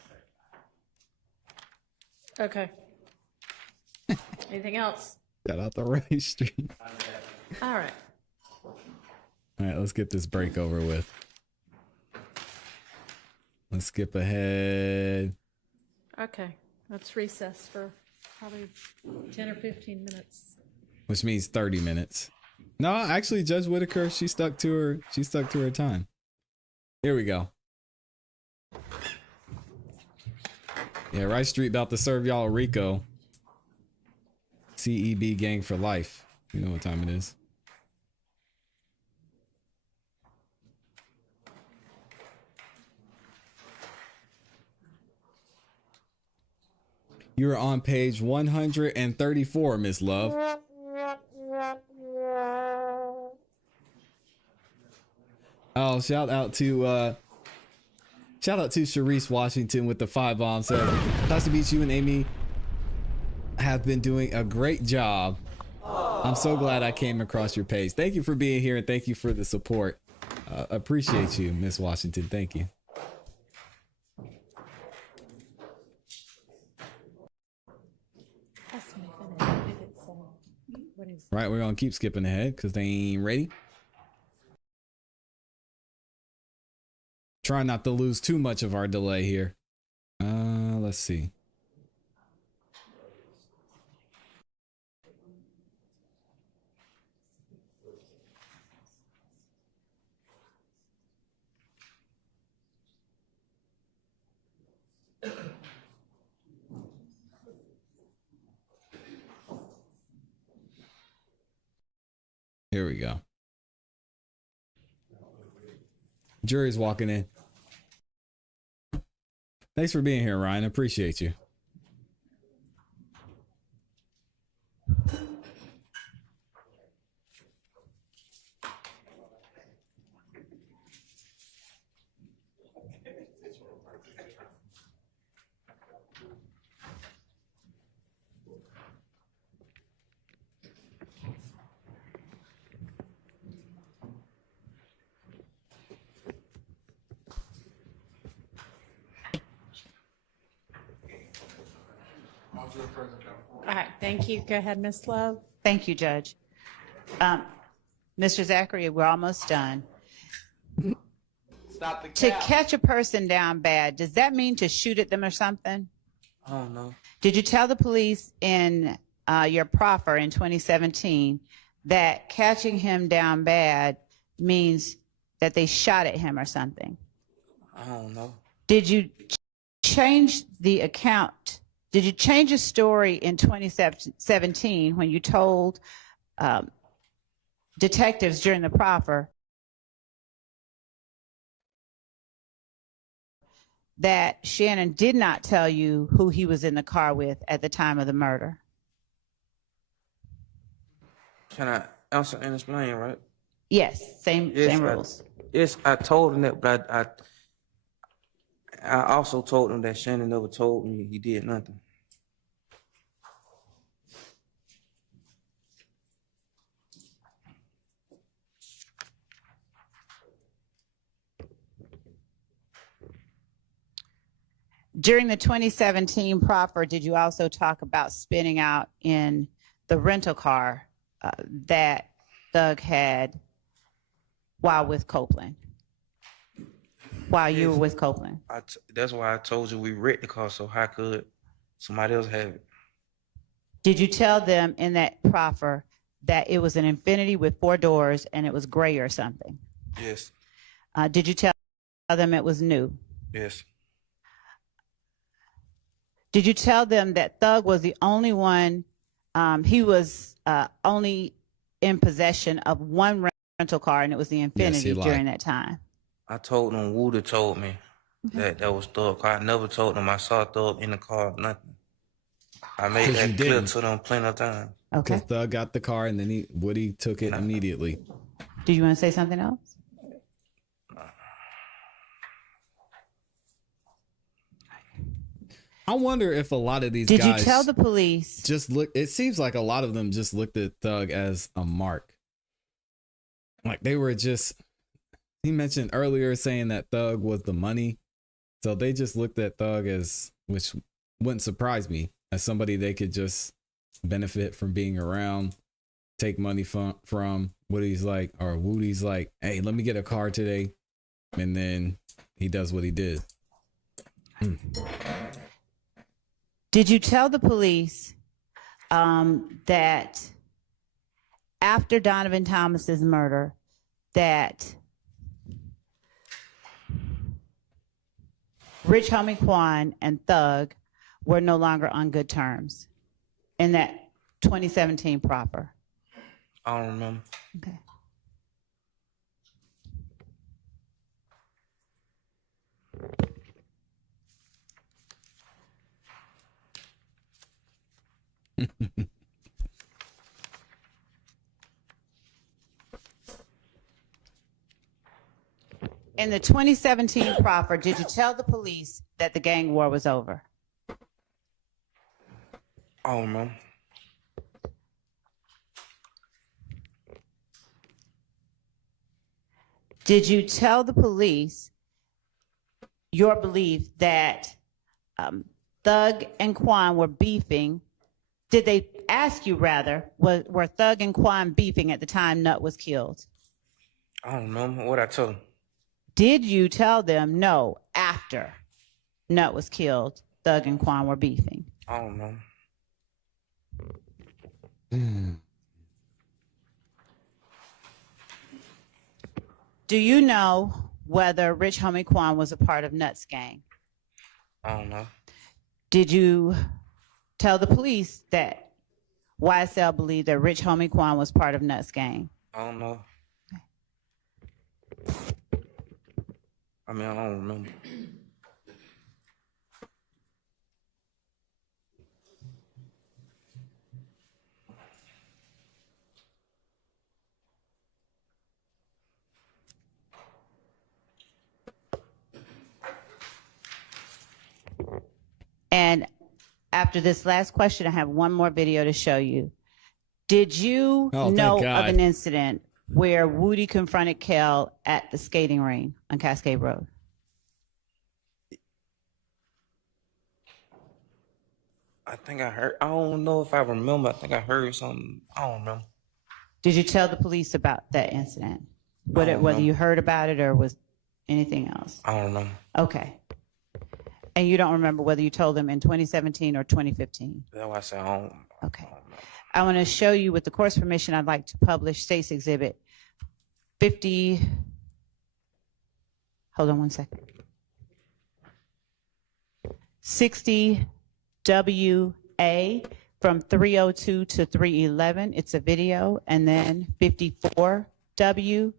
certified. Okay. Anything else? Shout out the Ray Street. All right. All right, let's get this break over with. Let's skip ahead. Okay. Let's recess for probably 10 or 15 minutes. Which means 30 minutes. No, actually, Judge Whitaker, she stuck to her time. Here we go. Yeah, Rice Street about to serve y'all a Rico. CEB gang for life. You know what time it is. You are on page 134, Miss Love. Oh, shout out to Sharice Washington with the 5-bomb. Said, nice to meet you and Amy. Have been doing a great job. I'm so glad I came across your page. Thank you for being here and thank you for the support. Appreciate you, Miss Washington. Thank you. Right, we're gonna keep skipping ahead because they ain't ready. Try not to lose too much of our delay here. Let's see. Here we go. Jury's walking in. Thanks for being here, Ryan. Appreciate you. All right. Thank you. Go ahead, Miss Love. Thank you, Judge. Mr. Zachary, we're almost done. To catch a person down bad, does that mean to shoot at them or something? I don't know. Did you tell the police in your proffer in 2017 that catching him down bad means that they shot at him or something? I don't know. Did you change the account? Did you change a story in 2017 when you told detectives during the proffer that Shannon did not tell you who he was in the car with at the time of the murder? Can I answer and explain, right? Yes, same rules. Yes, I told him that, but I also told him that Shannon never told me he did nothing. During the 2017 proffer, did you also talk about spinning out in the rental car that Thug had while with Copeland? While you were with Copeland? That's why I told you we wrecked the car, so how could somebody else have it? Did you tell them in that proffer that it was an Infiniti with 4 doors and it was gray or something? Yes. Did you tell them it was new? Yes. Did you tell them that Thug was the only one, he was only in possession of one rental car and it was the Infiniti during that time? I told them Woody told me that was Thug. I never told them I saw Thug in the car, nothing. I made that clear to them plenty of times. Okay. Because Thug got the car and then Woody took it immediately. Do you want to say something else? I wonder if a lot of these guys... Did you tell the police... Just look, it seems like a lot of them just looked at Thug as a mark. Like they were just... He mentioned earlier saying that Thug was the money. So they just looked at Thug as, which wouldn't surprise me, as somebody they could just benefit from being around, take money from. Woody's like, hey, let me get a car today. And then he does what he did. Did you tell the police that after Donovan Thomas's murder, that Rich Homie Quan and Thug were no longer on good terms in that 2017 proffer? I don't remember. Okay. In the 2017 proffer, did you tell the police that the gang war was over? I don't remember. Did you tell the police your belief that Thug and Quan were beefing? Did they ask you, rather, were Thug and Quan beefing at the time Nut was killed? I don't remember what I told him. Did you tell them no after Nut was killed, Thug and Quan were beefing? I don't know. Do you know whether Rich Homie Quan was a part of Nut's gang? I don't know. Did you tell the police that YSL believed that Rich Homie Quan was part of Nut's gang? I don't know. I mean, I don't remember. And after this last question, I have one more video to show you. Did you know of an incident where Woody confronted Kel at the skating ring on Cascade Road? I think I heard, I don't know if I remember. I think I heard something. I don't remember. Did you tell the police about that incident? Whether you heard about it or Anything else? I don't know. Okay. And you don't remember whether you told them in 2017 or 2015? That's why I said I don't. Okay. I want to show you, with the court's permission, I'd like to publish State's Exhibit 50. Hold on one second. 60 WA from 302 to 311. It's a video. And then 54 W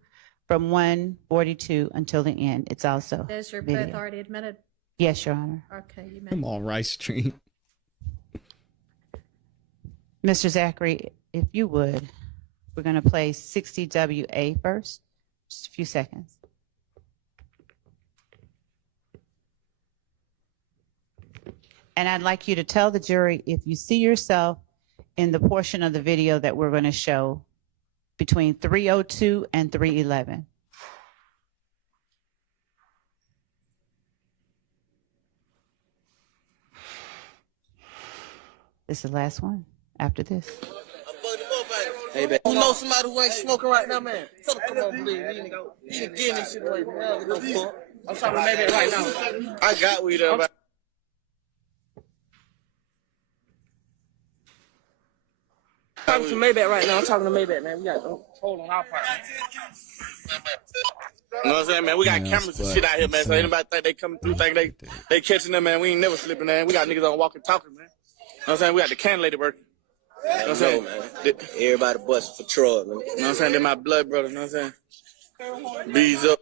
from 142 until the end. It's also Those are video. both already admitted. Yes, Your Honor. Okay, you Come may. on, Rice Street. Mr. Zachary, if you would, we're going to play 60 WA first. Just a few seconds. And I'd like you to tell the jury if you see yourself in the portion of the video that we're going to show between 302 and 311. This is the last one after this. Hey, baby. Who knows somebody who ain't smoking right now, man? Tell them, come on, believe me. You ain't getting this shit away, man. I'm talking to Maybach right now. I got weed up. I'm talking to Maybach right now. I'm talking to Maybach, man. We got to hold on our part. You know what I'm saying, man? We got cameras and shit out here, man. So anybody think they coming through, think they catching them, man. We ain't never slipping, man. We got niggas on walking, talking, man. You know what I'm saying? We got the can lady working. You know what I'm saying? Man. Everybody busting for Troy, man. You know what I'm saying? They're my blood brother, you know what I'm saying? Bees up.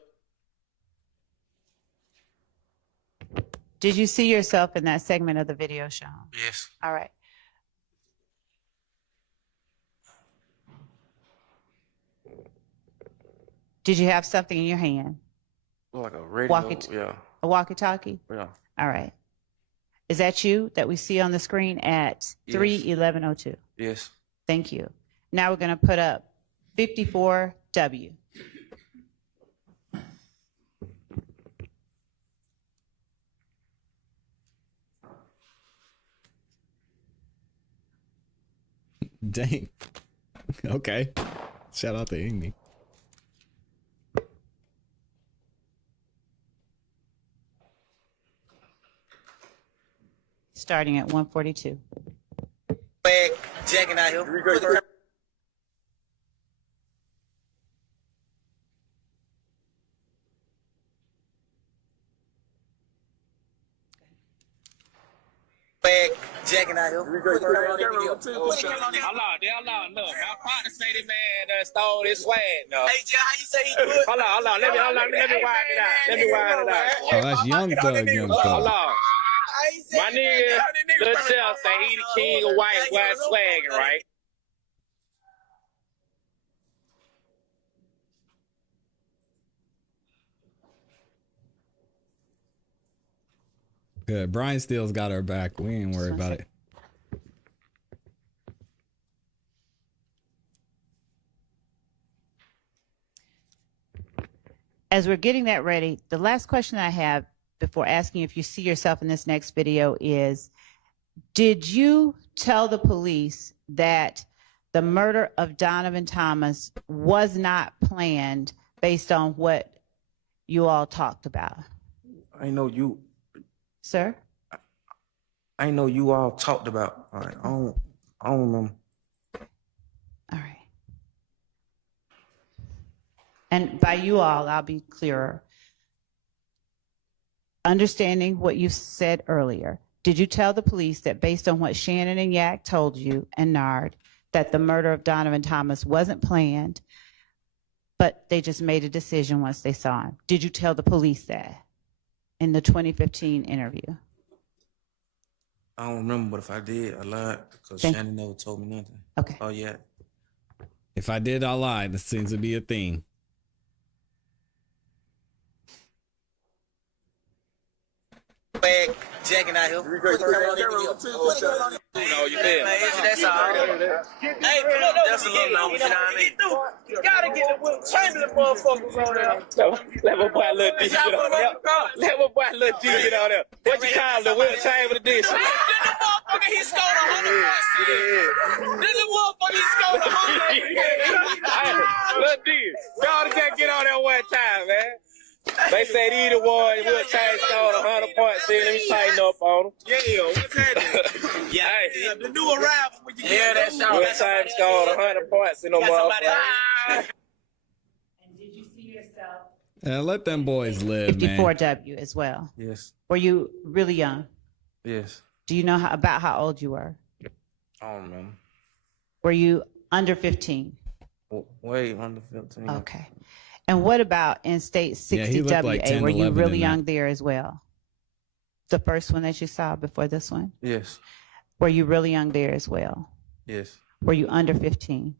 Did you see yourself in that segment of the video, Sean? Yes. All right. Did you have something in your hand? Like a radio. Yeah. A walkie-talkie? Yeah. All right. Is that you that we see on the screen at 3:11:02? Yes. Thank you. Now we're going to put up 54W. Dang. Okay. Shout out to Igny. Starting at 142. Jacking out here. Jacking out here. Hold on, look. My partner say this man stole this swag. No. Hey, Jay, how you say he do it? Hold on. Let me wind it out. Oh, that's Young Thug, Young Thug. Hold on. My nigga, Lil Shell say he the king of white swagging, right? Good. Brian Steele's got our back. We ain't worried about it. As we're getting that ready, the last question I have before asking if you see yourself in this next video is, did you tell the police that the murder of Donovan Thomas was not planned based on what you all talked about? I know you. Sir? I know you all talked about. All right. I don't know. All right. And by you all, I'll be clearer. Understanding what you said earlier, did you tell the police that based on what Shannon and Yak told you and Nard, that the murder of Donovan Thomas wasn't planned, but they just made a decision once they saw him? Did you tell the police that in the 2015 interview? I don't remember, but if I did, I lied because Shannon never told me nothing. Okay. Oh, yeah. If I did, I lied. This seems to be a theme. Jacking out here. You know, you feel? That's all. Hey, that's a little number, you know what I mean? You gotta get the Will Chamberlain motherfuckers on there. Let my boy Lil D get on there. Let my boy Lil D get on there. What you call the Will Chamberlain dish? This the motherfucker he scored 100 points. This the motherfucker he scored 100. Lil D, y'all just get on there one time, man. They said either one, we'll change score to 100 points. See, let me tighten up on them. Yeah, what's happening? Yeah, the new arrival. When you get that shot. We'll change score to 100 points in the motherfucker. And did you see yourself? Yeah, let them boys live, man. 54W as well. Yes. Were you really young? Yes. Do you know about how old you were? I don't remember. Were you under 15? Way under 15. Okay. And what about in state Yeah, he looked 60WA? like 10, Were you 11 really in that. young there as well? The first one that you saw before this one? Yes. Were you really young there as well? Yes. Were you under 15?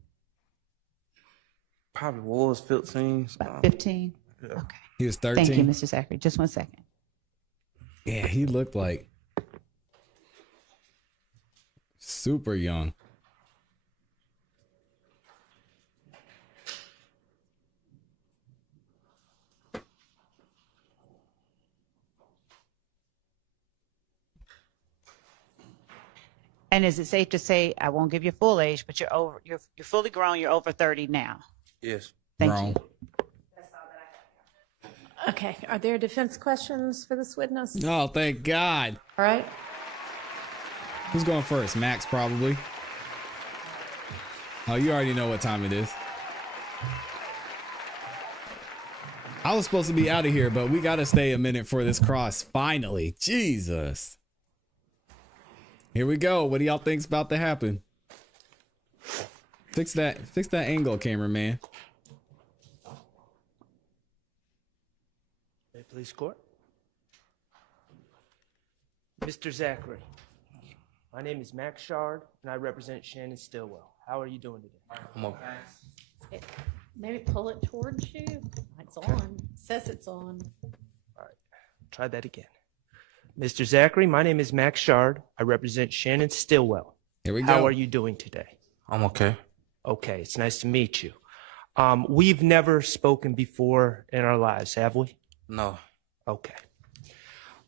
Probably was 15. About 15? Yeah. Okay. He was 13. Thank you, Mr. Zachary. Just 1 second. Yeah, he looked like super young. And is it safe to say, I won't give you full age, but you're fully grown, you're over 30 now? Yes. Thank Wrong. you. Okay, are there defense questions for this witness? Oh, thank God. All right. Who's going first? Max, probably. Oh, you already know what time it is. I was supposed to be out of here, but we got to stay a minute for this cross. Finally. Jesus. Here we go. What do y'all think's about to happen? Fix that angle, cameraman. May it please court. Mr. Zachary, my name is Max Shard, and I represent Shannon Stillwell. How are you doing today? I'm okay. Maybe pull it towards you. It's on. It says it's on. All right, try that again. Mr. Zachary, my name is Max Shard. I represent Shannon Stillwell. Here we go. How are you doing today? I'm okay. Okay, it's nice to meet you. We've never spoken before in our lives, have we? No. Okay.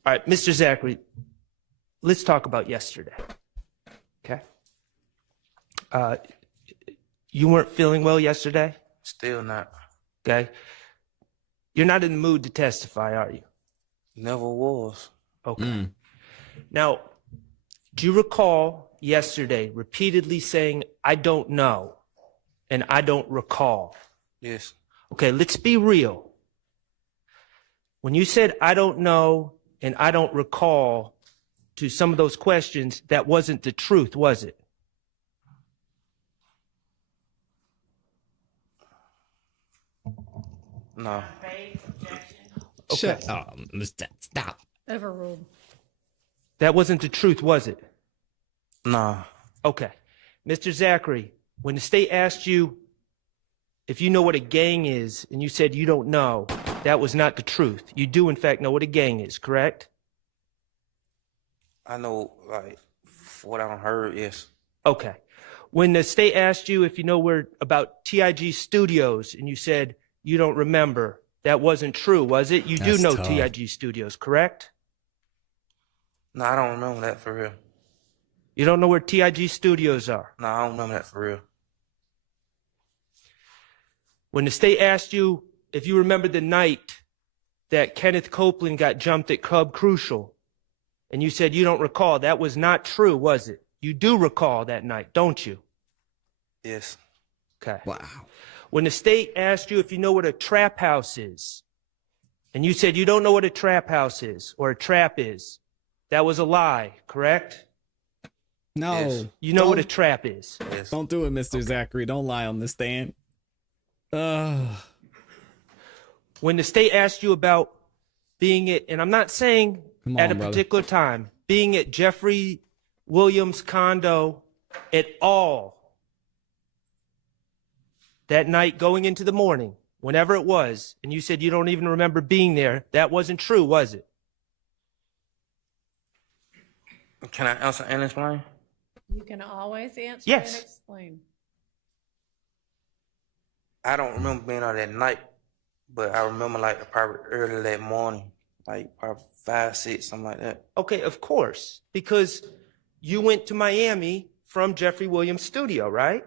All right, Mr. Zachary, let's talk about yesterday. Okay. You weren't feeling well yesterday? Still not. Okay. You're not in the mood to testify, are you? Never was. Okay. Now, do you recall yesterday repeatedly saying, I don't know, and I don't recall? Yes. Okay, let's be real. When you said, I don't know, and I don't recall to some of those questions, that wasn't the truth, was it? No. Shut up. Stop. Overruled. That wasn't the truth, was it? Nah. Okay. Mr. Zachary, when the state asked you if you know what a gang is, and you said you don't know, that was not the truth. You do, in fact, know what a gang is, correct? I know, like, what I heard, yes. Okay. When the state asked you if you know where about TIG Studios, and you said you don't remember, that wasn't true, was it? You do That's know tough. TIG Studios, correct? No, I don't remember that for real. You don't know where TIG Studios are. No, I don't remember that for real. When the state asked you if you remember the night that Kenneth Copeland got jumped at Club Crucial, and you said you don't recall, that was not true, was it? You do recall that night, don't you? Yes. Okay. Wow. When the state asked you if you know what a trap house is, and you said you don't know what a trap house is or a trap is, that was a lie, correct? No. Yes. You know what a trap is. Yes. Don't do it, Mr. Zachary. Don't lie on the stand. When the state asked you about being at, and I'm not saying Come at on, a brother. particular time, being at Jeffrey Williams' condo at all that night going into the morning, whenever it was, and you said you don't even remember being there, that wasn't true, was it? Can I answer and explain? You can always answer Yes. and explain. I don't remember being on that night, but I remember like probably early that morning, like probably 5, 6, something like that. Okay, of course, because you went to Miami from Jeffrey Williams' studio, right?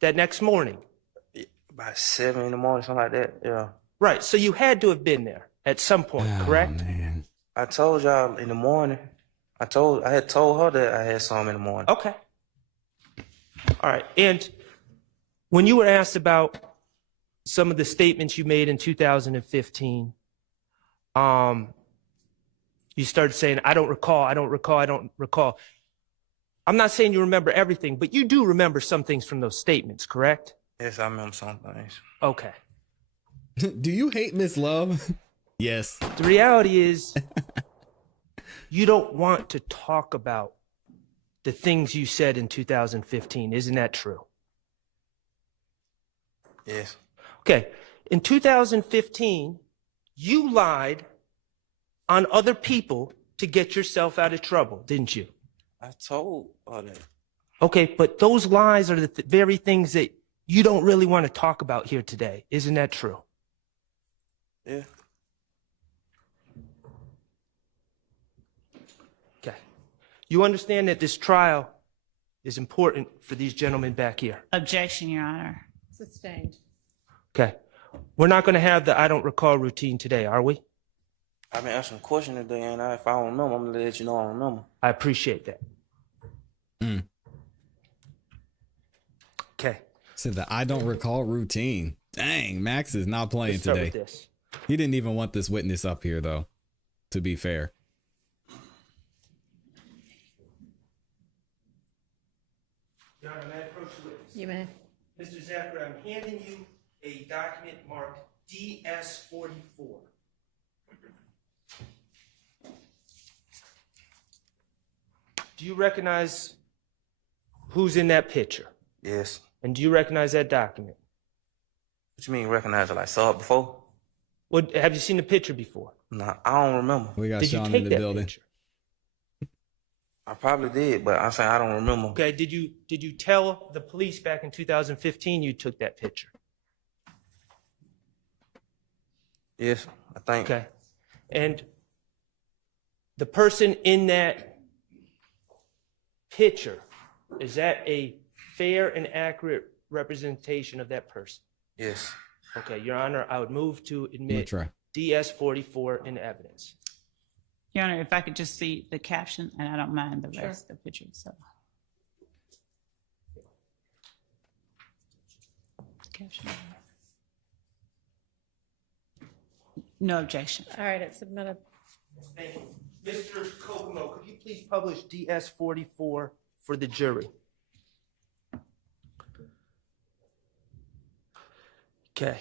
That next morning. About 7 in the morning, something like that. Yeah. Right, so you had to have been there. at some point, correct? Man. I told y'all in the morning. I had told her that I had some in the morning. Okay. All right. And when you were asked about some of the statements you made in 2015, you started saying, I don't recall, I don't recall, I don't recall. I'm not saying you remember everything, but you do remember some things from those statements, correct? Yes, I remember some things. Okay. Do you hate Miss Love? Yes. The reality is you don't want to talk about the things you said in 2015. Isn't that true? Yes. Okay. In 2015, you lied on other people to get yourself out of trouble, didn't you? I told her that. Okay, but those lies are the very things that you don't really want to talk about here today. Isn't that true? Yeah. Okay. You understand that this trial is important for these gentlemen back here. Objection, Your Honor. Sustained. Okay. We're not going to have the I don't recall routine today, are we? I've been asking questions today, and if I don't remember, I'm gonna let you know I don't remember. I appreciate that. Mm. Okay. Said the I don't recall routine. Dang, Max is not playing Let's start today. with this. He didn't even want this witness up here, though, to be fair. Your Honor, may I approach the witness? You may. Mr. Zachary, I'm handing you a document marked DS-44. Do you recognize who's in that picture? Yes. And do you recognize that document? What you mean recognize it? Like saw it before? What, have you seen the picture before? Nah, I don't remember. We got Did you Sean take in the that building. picture? I probably did, but I'm saying I don't remember. Okay, did you tell the police back in 2015 you took that picture? Yes, I think. Okay. And the person in that picture, is that a fair and accurate representation of that person? Yes. Okay, Your Honor, I would move to I'm gonna admit try. DS-44 in evidence. Your Honor, if I could just see the caption, and I don't mind the rest of the picture, so. Caption. No objection. All right, it's submitted. Thank you. Mr. Kokomo, could you please publish DS-44 for the jury? Okay.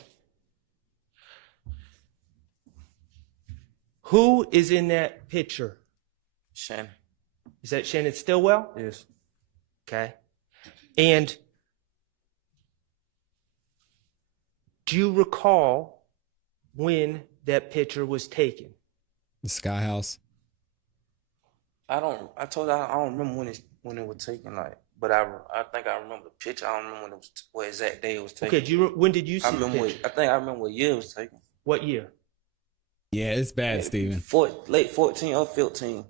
Who is in that picture? Shannon. Is that Shannon Stillwell? Yes. Okay. And do you recall when that picture was taken? The Sky House. I told you I don't remember when it was taken, like, but I think I remember the picture. I don't remember when it was, what exact day it was taken. Okay, when did you see the picture? I think I remember what year it was taken. What year? Yeah, it's bad, Steven. Late 14 or 15.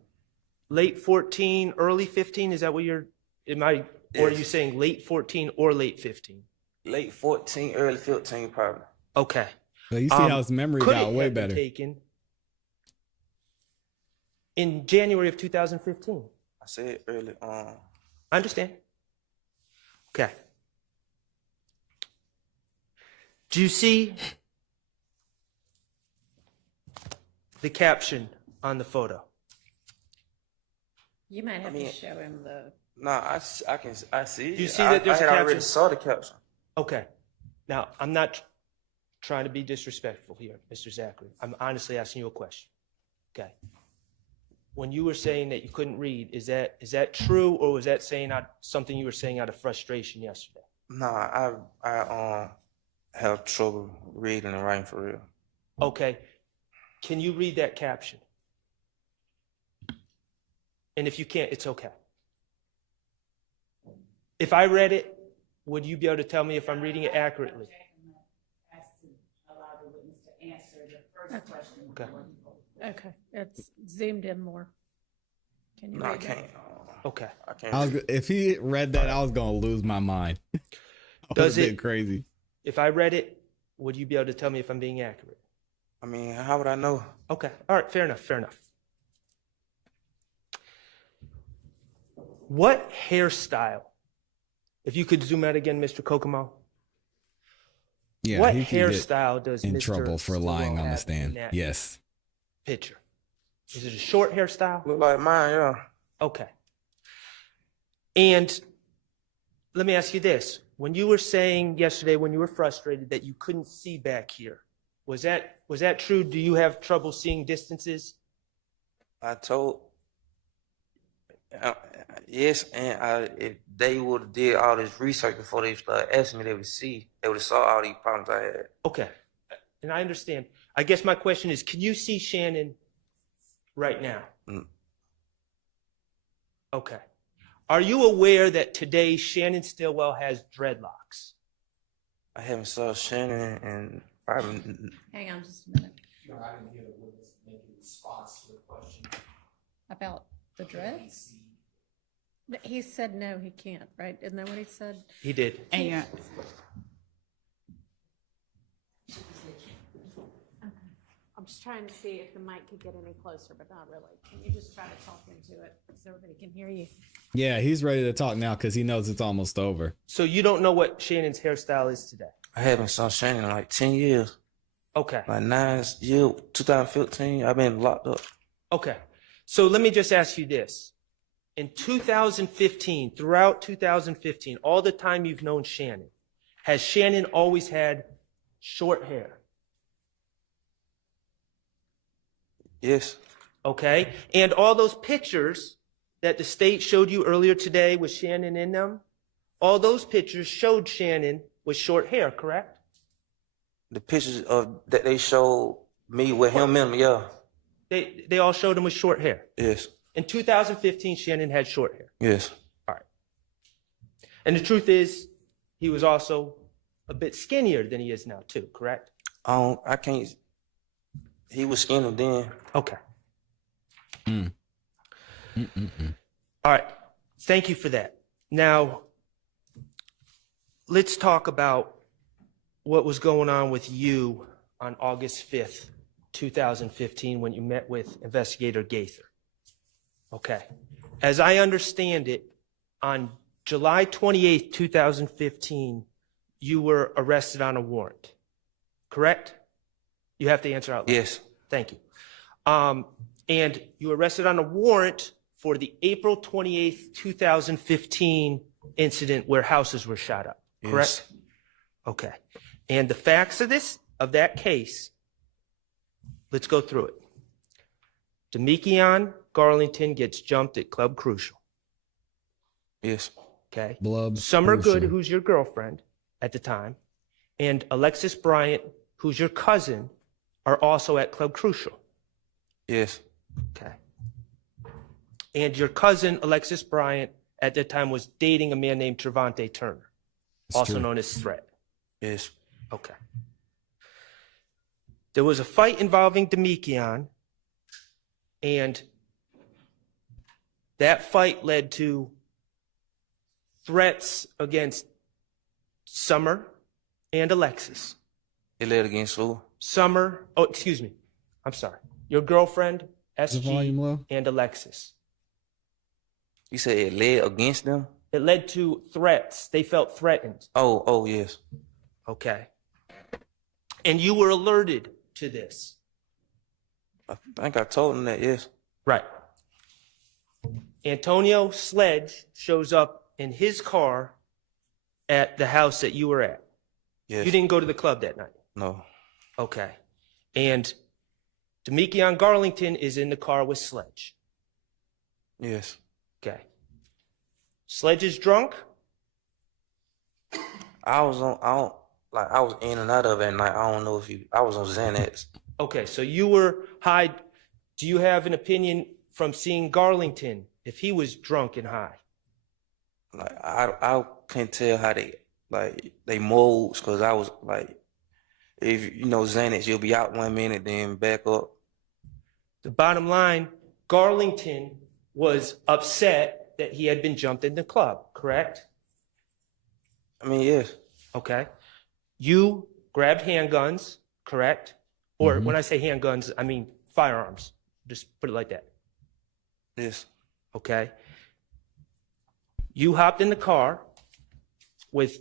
Late 14, early 15? Is that what you're, or are you saying late 14 or late 15? Late 14, early 15 probably. Okay. So you see how his memory Could got it way have been better. taken in January of 2015? I said early I understand. Okay. Do you see the caption on the photo? You might have to show him the. Nah, I see it. You see that there's I a had already caption? saw the caption. Okay. Now, I'm not trying to be disrespectful here, Mr. Zachary. I'm honestly asking you a question. Okay. When you were saying that you couldn't read, is that true, or was that saying something you were saying out of frustration yesterday? Nah, I have trouble reading and writing for real. Okay. Can you read that caption? And if you can't, it's okay. If I read it, would you be able to tell me if I'm reading it accurately? Okay. Okay, it's zoomed in more. Can you No, I read that? can't. Okay. I can't. If he read that, I was gonna lose my mind. Does it crazy? If I read it, would you be able to tell me if I'm being accurate? I mean, how would I know? Okay. All right. Fair enough. Fair enough. What hairstyle, if you could zoom out again, Mr. Kokomo? Yeah, what he can get hairstyle does in Mr. trouble for lying Stillwell on the have stand. in that Yes. picture? Is it a short hairstyle? Look like mine, yeah. Okay. And let me ask you this. When you were saying yesterday when you were frustrated that you couldn't see back here, was that true? Do you have trouble seeing distances? I told, yes, and if they would have did all this research before they started asking me, they would have saw all these problems I had. Okay. And I understand. I guess my question is, can you see Shannon right now? Mm. Okay. Are you aware that today Shannon Stillwell has dreadlocks? I haven't saw Shannon and probably. Hang on just a minute. No, I didn't hear the witness make a response to the question. About the dreads? He said no, he can't, right? Isn't that what he said? He did. And you're, I'm just trying to see if the mic could get any closer, but not really. Can you just try to talk into it so everybody can hear you? Yeah, he's ready to talk now because he knows it's almost over. So you don't know what Shannon's hairstyle is today? I haven't saw Shannon in like 10 years. Okay. Like 2015, I've been locked up. Okay. So let me just ask you this. In 2015, throughout 2015, all the time you've known Shannon, has Shannon always had short hair? Yes. Okay. And all those pictures that the state showed you earlier today with Shannon in them, all those pictures showed Shannon with short hair, correct? The pictures of that they showed me with him in them, yeah. They all showed him with short hair. Yes. In 2015, Shannon had short hair. Yes. All right. And the truth is, he was also a bit skinnier than he is now, too, correct? I can't. He was skinny then. Okay. Mm. All right. Thank you for that. Now, let's talk about what was going on with you on August 5th, 2015, when you met with Investigator Gaither. Okay. As I understand it, on July 28th, 2015, you were arrested on a warrant, correct? You have to answer out loud. Yes. Thank you. And you were arrested on a warrant for the April 28th, 2015 incident where houses were shot up, correct? Yes. Okay. And the facts of that case, let's go through it. Demekion Garlington gets jumped at Club Crucial. Yes. Okay. Blub Summer Crucial. Good, who's your girlfriend at the time, and Alexis Bryant, who's your cousin, are also at Club Crucial. Yes. Okay. And your cousin, Alexis Bryant, at that time was dating a man named Trevante Turner, It's also true. known as Threat. Yes. Okay. There was a fight involving Demekion, and that fight led to threats against Summer and Alexis. It led against who? Summer, oh, excuse me. I'm sorry. Your girlfriend, the volume SG, low? and Alexis. You said it led against them? It led to threats. They felt threatened. Oh, yes. Okay. And you were alerted to this. I think I told them that, yes. Right. Antonio Sledge shows up in his car at the house that you were at. Yes. You didn't go to the club that night. No. Okay. And Demekion Garlington is in the car with Sledge. Yes. Okay. Sledge is drunk. I was in and out of it at night. I don't know I was on Xanax. Okay, so you were high. Do you have an opinion from seeing Garlington if he was drunk and high? Like, I couldn't tell how they modes, because I was like, if you know Xanax, you'll be out 1 minute, then back up. The bottom line, Garlington was upset that he had been jumped in the club, correct? I mean, yes. Okay. You grabbed handguns, correct? Or when I say handguns, I mean firearms. Just put it like that. Yes. Okay. You hopped in the car with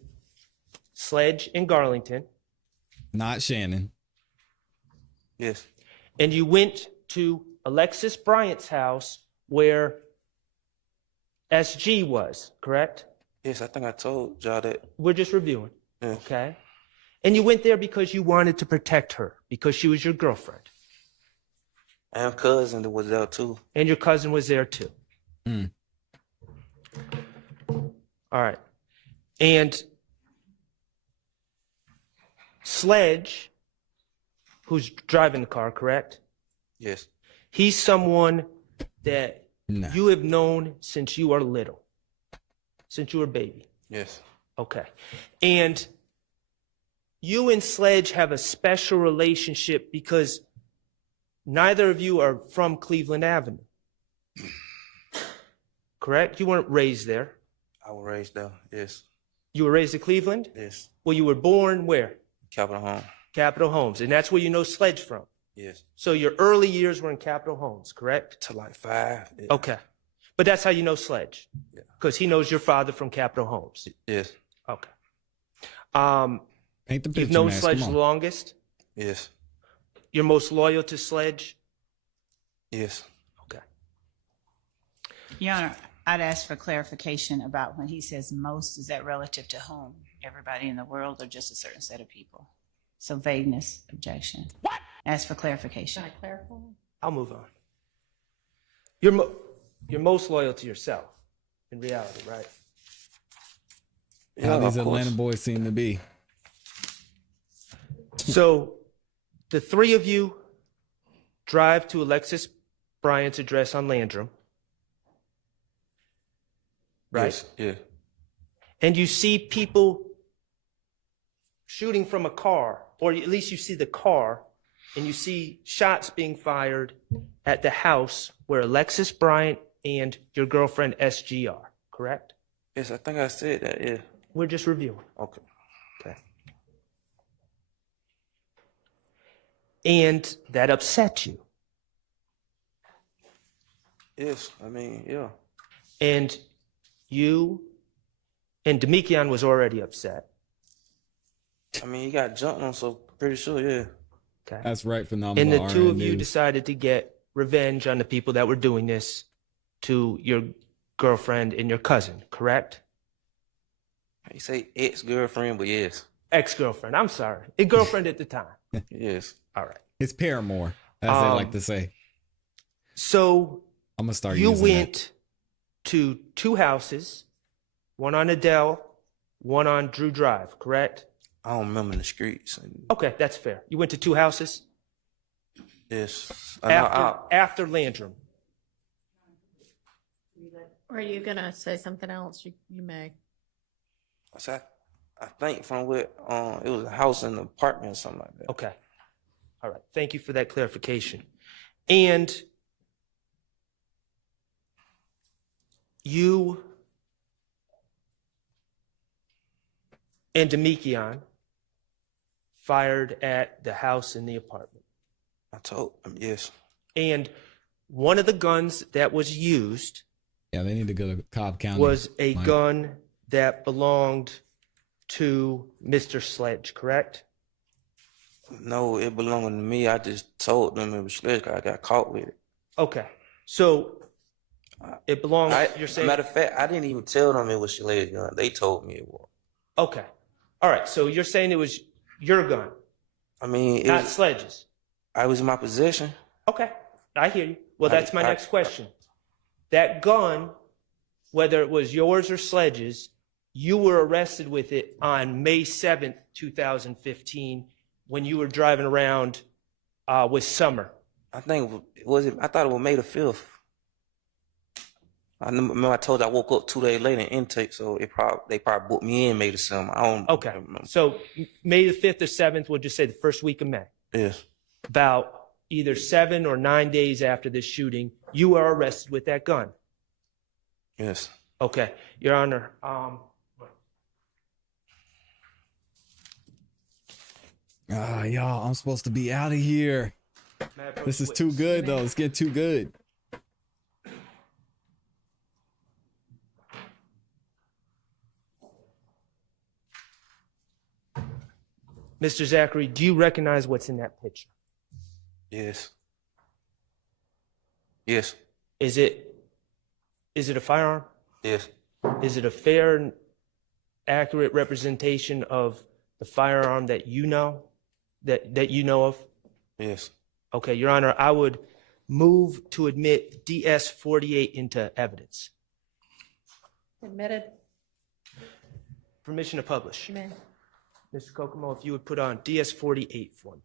Sledge and Garlington, Not Shannon. Yes. and you went to Alexis Bryant's house where SG was, correct? Yes, I think I told y'all that. We're just reviewing. Yeah. Okay. And you went there because you wanted to protect her, because she was your girlfriend. And cousin that was there too. And your cousin was there too. Mm. All right. And Sledge, who's driving the car, correct? Yes. He's someone that No. you have known since you are little, since you were a baby. Yes. Okay. And you and Sledge have a special relationship because neither of you are from Cleveland Avenue. Correct? You weren't raised there. I was raised there. Yes. You were raised in Cleveland? Yes. Well, you were born where? Capitol Home. Capitol Homes. And that's where you know Sledge from. Yes. So your early years were in Capitol Homes, correct? To like 5. Yeah. Okay. But that's how you know Sledge? Yeah. Because he knows your father from Capitol Homes. Yes. Okay. Paint the picture, You've known Max. Sledge Come the on. longest? Yes. You're most loyal to Sledge? Yes. Okay. Your Honor, I'd ask for clarification about when he says most, is that relative to whom? Everybody in the world or just a certain set of people? So vagueness, objection. What? Ask for clarification. Can I clarify? I'll move on. You're most loyal to yourself, in reality, right? How Yeah, these of course. Atlanta boys seem to be. So the three of you drive to Alexis Bryant's address on Landrum, right? Yes. Yeah. And you see people shooting from a car, or at least you see the car, and you see shots being fired at the house where Alexis Bryant and your girlfriend SG are, correct? Yes, I think I said that. Yeah. We're just reviewing. Okay. Okay. And that upset you. Yes. I mean, yeah. And you and Demekion was already upset. I mean, he got jumped on, so pretty sure, yeah. Okay. That's right, phenomenal. And the two RN of you news. decided to get revenge on the people that were doing this to your girlfriend and your cousin, correct? He say ex-girlfriend, but yes. Ex-girlfriend. I'm sorry. A girlfriend at the time. Yes. All right. It's paramour, as they like to say. So I'm gonna start you using went to two houses, one on Adele, one on Drew Drive, correct? I don't remember the streets. Okay, that's fair. You went to two houses Yes. after Landrum. Or are you going to say something else? You may. I think from what it was a house and an apartment or something like that. Okay. All right. Thank you for that clarification. And you and Demekion fired at the house and the apartment. I told him yes. And one of the guns that was used Yeah, they need to go to Cobb County. was a Mike. gun that belonged to Mr. Sledge, correct? No, it belonged to me. I just told them it was sledge. I got caught with it. Okay. So it belonged, you're saying? Matter of fact, I didn't even tell them it was sledge gun. They told me it was. Okay. All right. So you're saying it was your gun, I mean, it not was, Sledge's. I was in my possession. Okay. I hear you. Well, that's my next question. That gun, whether it was yours or Sledge's, you were arrested with it on May 7th, 2015, when you were driving around with Summer. I think I thought it was May the 5th. I remember I told you I woke up 2 days later in intake, so they probably booked me in May the 7th. I don't Okay. remember. So May the 5th or 7th, we'll just say the first week of May. Yes. About either 7 or 9 days after this shooting, you are arrested with that gun. Yes. Okay. Your Honor, Ah, y'all, I'm supposed to be out of here. This is too good, though. It's getting too good. Mr. Zachary, do you recognize what's in that picture? Yes. Yes. Is it a firearm? Yes. Is it a fair and accurate representation of the firearm that you know, that you know of? Yes. Okay, Your Honor, I would move to admit DS-48 into evidence. Admitted. Permission to publish. Amen. Mr. Kokomo, if you would put on DS-48 for me.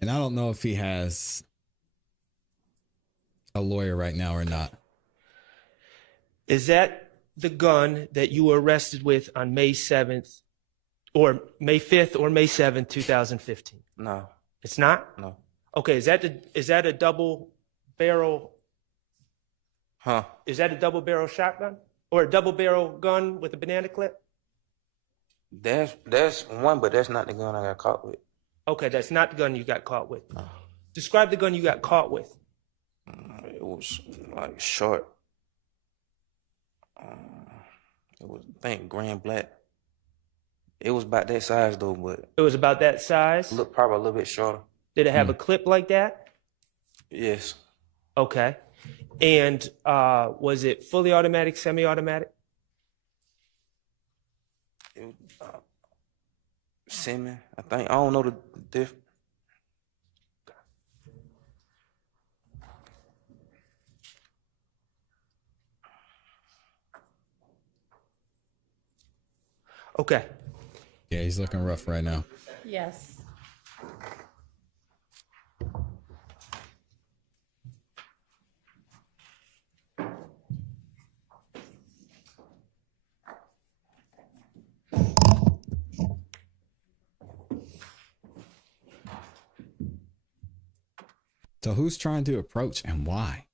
And I don't know if he has a lawyer right now or not. Is that the gun that you were arrested with on May 7th or May 5th or May 7th, 2015? No. It's not? No. Okay, is that a double barrel? Huh? Is that a double barrel shotgun or a double barrel gun with a banana clip? That's one, but that's not the gun I got caught with. Okay, that's not the gun you got caught with. Describe the gun you got caught with. It was like short. It was, I think, gray and black. It was about that size though, but It was about that size? look probably a little bit shorter. Did it have a clip like that? Yes. Okay. And was it fully automatic, semi-automatic? It was, semi, I think. I don't know the diff. Okay. Yeah, he's looking rough right now. Yes. So who's trying to approach and why?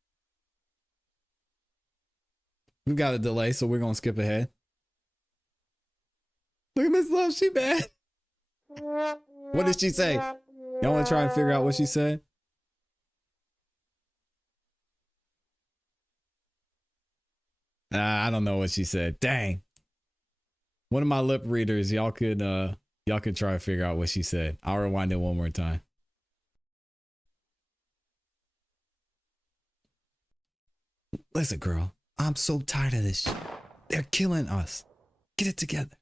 We've got a delay, so we're going to skip ahead. Look at Miss Love, she bad. What did she say? Y'all want to try and figure out what she said? I don't know what she said. Dang. One of my lip readers, y'all could try to figure out what she said. I'll rewind it one more time. Listen, girl, I'm so tired of this shit. They're killing us. Get it together.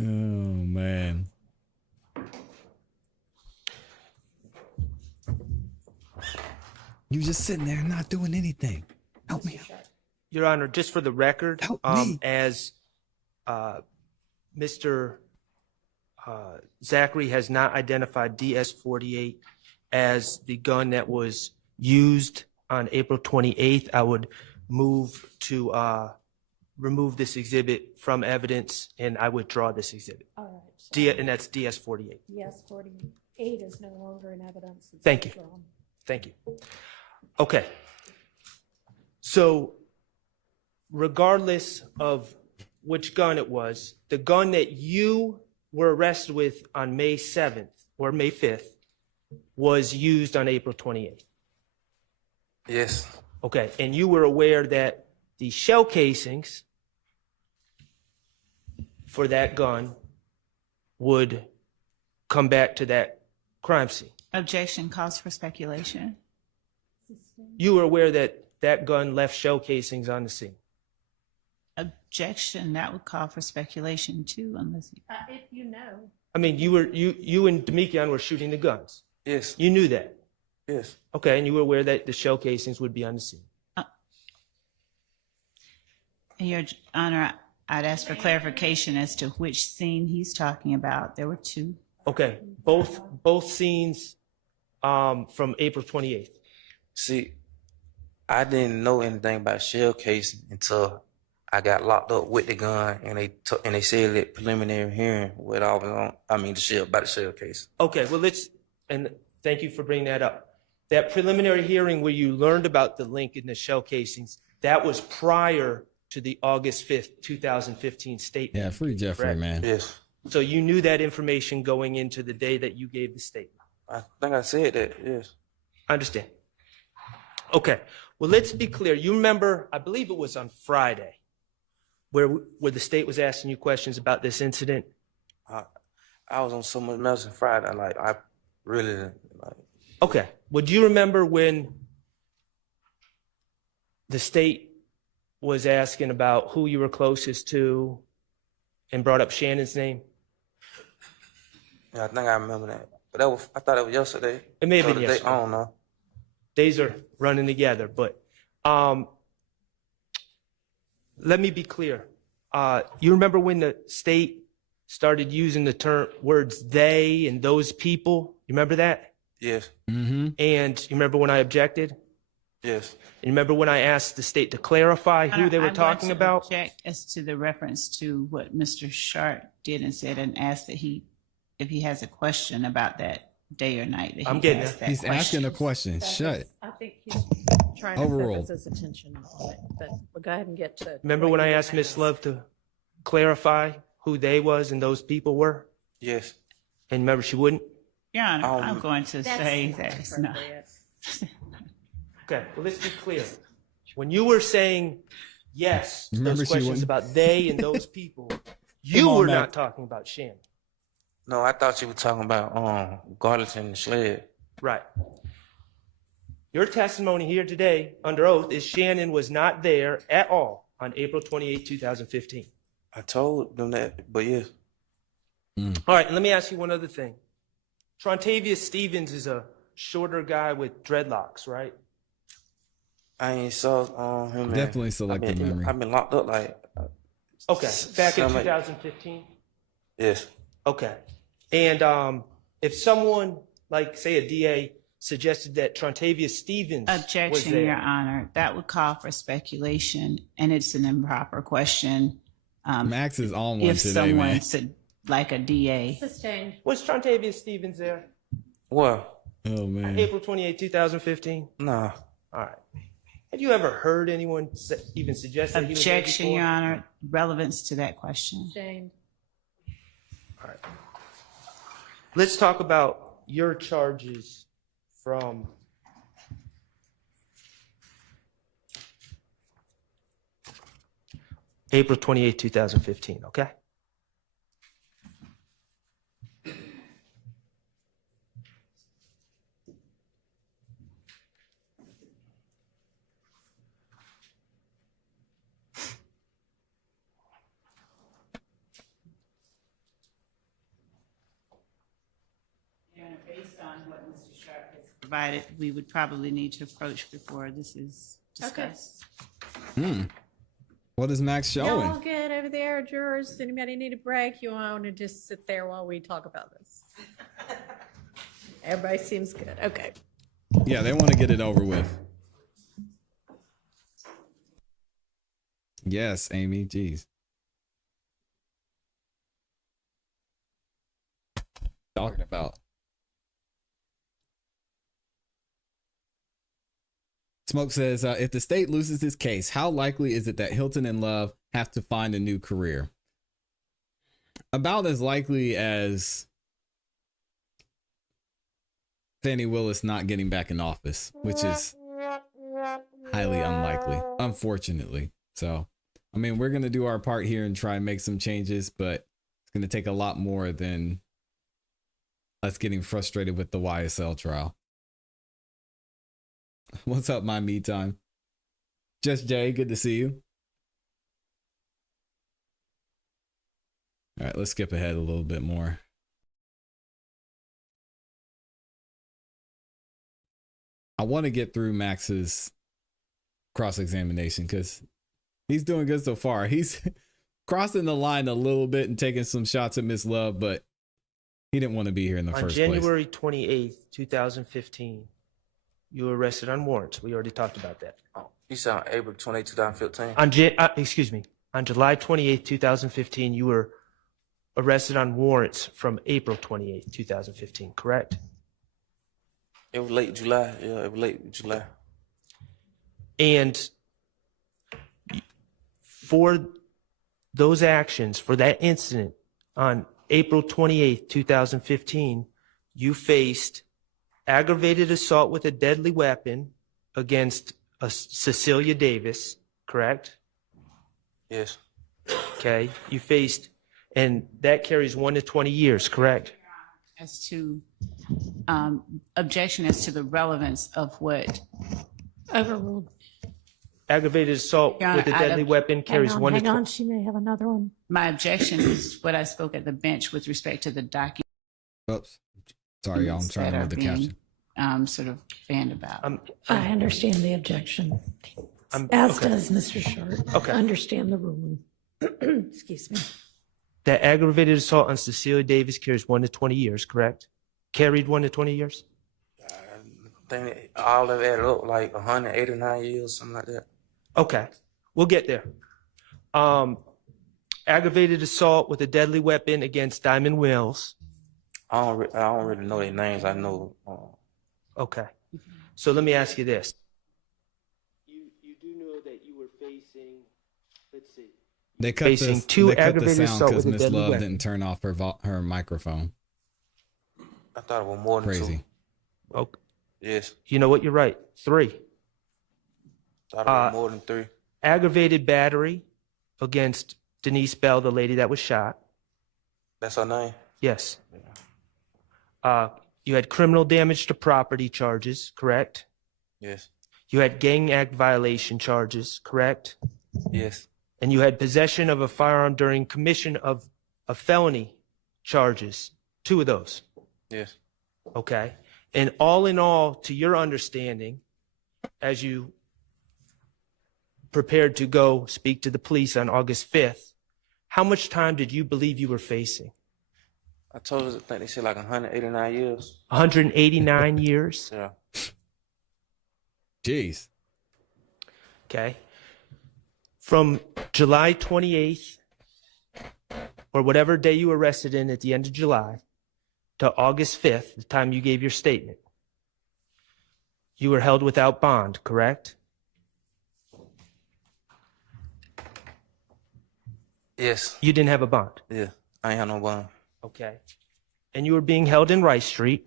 Oh, man. You just sitting there not doing anything. Help me out. Your Honor, just for the record, Help me. as Mr. Zachary has not identified DS-48 as the gun that was used on April 28th, I would move to remove this exhibit from evidence, and I withdraw this exhibit. All right. So And that's DS-48. yes, 48 is no longer in evidence. It's Thank you. withdrawn. Thank you. Okay. So regardless of which gun it was, the gun that you were arrested with on May 7th or May 5th was used on April 28th. Yes. Okay. And you were aware that the shell casings for that gun would come back to that crime scene. Objection calls for speculation. You were aware that that gun left shell casings on the scene. Objection, that would call for speculation too, unless you. If you know. I mean, you and Demekian were shooting the guns. Yes. You knew that. Yes. Okay, and you were aware that the shell casings would be on the scene. Your Honor, I'd ask for clarification as to which scene he's talking about. There were two. Okay, both scenes from April 28th. See, I didn't know anything about shell casing until I got locked up with the gun, and they said that preliminary hearing what I was on. I mean, about the shell case. Okay, well and thank you for bringing that up. that preliminary hearing where you learned about the link in the shell casings, that was prior to the August 5th, 2015 statement. Yeah, free Jeffrey, correct? man. Yes. So you knew that information going into the day that you gave the statement. I think I said that, yes. I understand. Okay. Well, let's be clear. You remember, I believe it was on Friday, where the state was asking you questions about this incident. I was on so much medicine Friday. I really didn't. Okay. Well, do you remember when the state was asking about who you were closest to and brought up Shannon's name? Yeah, I think I remember that. But I thought it was yesterday. It may have So been the day- yesterday. I don't know. Days are running together, but let me be clear. You remember when the state started using the words they and those people? You remember that? Yes. Mm-hmm. And you remember when I objected? Yes. And you remember when I asked the state to clarify who they were talking about? Object as to the reference to what Mr. Sharp did and said, and asked that if he has a question about that day or night. That I'm he getting ask it. that He's asking a question. question. Shut. I think he's trying to Overruled. focus his attention on it, but we'll go ahead and get to. Remember what when I you asked Ms. Love to clarify who they was and those people were? Yes. And remember she wouldn't? Your Honor, Um, I'm going to That's say that it's not. appropriate. Okay, well, let's be clear. When you were saying yes to Remember those she questions wouldn't? about they and those people, you on, were Mac. not talking about Shannon. No, I thought you were talking about Garlington and Sled. Right. Your testimony here today under oath is Shannon was not there at all on April 28, 2015. I told them that, but yes. All right, and let me ask you one other thing. Trontavious Stevens is a shorter guy with dreadlocks, right? I ain't saw him. man. Definitely selective memory. I've been locked up Okay, back in Some- 2015? Yes. Okay. And if someone, like, say, a DA, suggested that Trontavious Stevens was Objection, there, Your Honor. That would call for speculation, and it's an improper question. Max is on one If today, someone man. said, like a DA, Sustained. was Trontavious Stevens there? What? Oh man. April 28, 2015? Nah. All right. Have you ever heard anyone even suggest that he was there objection, before? Your Honor. Relevance to that question. Sustained. All right. Let's talk about your charges from April 28, 2015, okay? Your Honor, based on what Mr. Sharp has provided, we would probably need to approach before this is discussed. What is Max Y'all showing? good over there, jurors? Anybody need a break? You want to just sit there while we talk about this? Everybody seems good. Okay. Yeah, they want to get it over with. Yes, Amy. Jeez. Talking about. Smoke says, if the state loses this case, how likely is it that Hilton and Love have to find a new career? About as likely as Fannie Willis not getting back in office, which is highly unlikely, unfortunately. So, I mean, we're going to do our part here and try and make some changes, but it's going to take a lot more than us getting frustrated with the YSL trial. What's up, my me time? Just Jay, good to see you. All right, let's skip ahead a little bit more. I want to get through Max's cross-examination because he's doing good so far. He's crossing the line a little bit and taking some shots at Miss Love, but he didn't want to be here in the On first place. January 28th, 2015, you were arrested on warrants. We already talked about that. Oh, you said on April 28, 2015? On July 28th, 2015, you were arrested on warrants from April 28th, 2015, correct? It was late July. Yeah, it was late July. And for those actions, for that incident on April 28th, 2015, you faced aggravated assault with a deadly weapon against Cecilia Davis, correct? Yes. Okay. You faced, and that carries 1 to 20 years, correct? As to objection as to the relevance of what Overruled. Aggravated assault Your Honor, with a deadly weapon carries 1 to 20. Hang on, she may have another one. my objection is what I spoke at the bench with respect to the document Oops. Sorry, y'all. I'm trying to read the caption. sort of fanned about. I understand the objection, as does Mr. Short. Okay. I understand the ruling. Excuse me. That aggravated assault on Cecilia Davis carries 1 to 20 years, correct? Carried 1 to 20 years? I think all of it added up like 189 years, something like that. Okay, we'll get there. Aggravated assault with a deadly weapon against Diamond Wells. I don't really know their names. I know. Okay, so let me ask you this. You do know that you were facing, let's see. They cut Facing this, two they cut the aggravated sound assault because with a Miss deadly Love weapon. didn't turn off her microphone. I thought it was more than Crazy. two. Okay. Yes. You know what? You're right. 3. Thought it was more than 3. Aggravated battery against Denise Bell, the lady that was shot. That's her name? Yes. You had criminal damage to property charges, correct? Yes. You had gang act violation charges, correct? Yes. And you had possession of a firearm during commission of a felony charges. 2 of those. Yes. Okay. And all in all, to your understanding, as you prepared to go speak to the police on August 5th, how much time did you believe you were facing? I told her, I think they said like 189 years. 189 years? Yeah. Jeez. Okay. From July 28th, or whatever day you were arrested in at the end of July, to August 5th, the time you gave your statement, you were held without bond, correct? Yes. You didn't have a bond. Yeah. I ain't had no bond. Okay. And you were being held in Rice Street.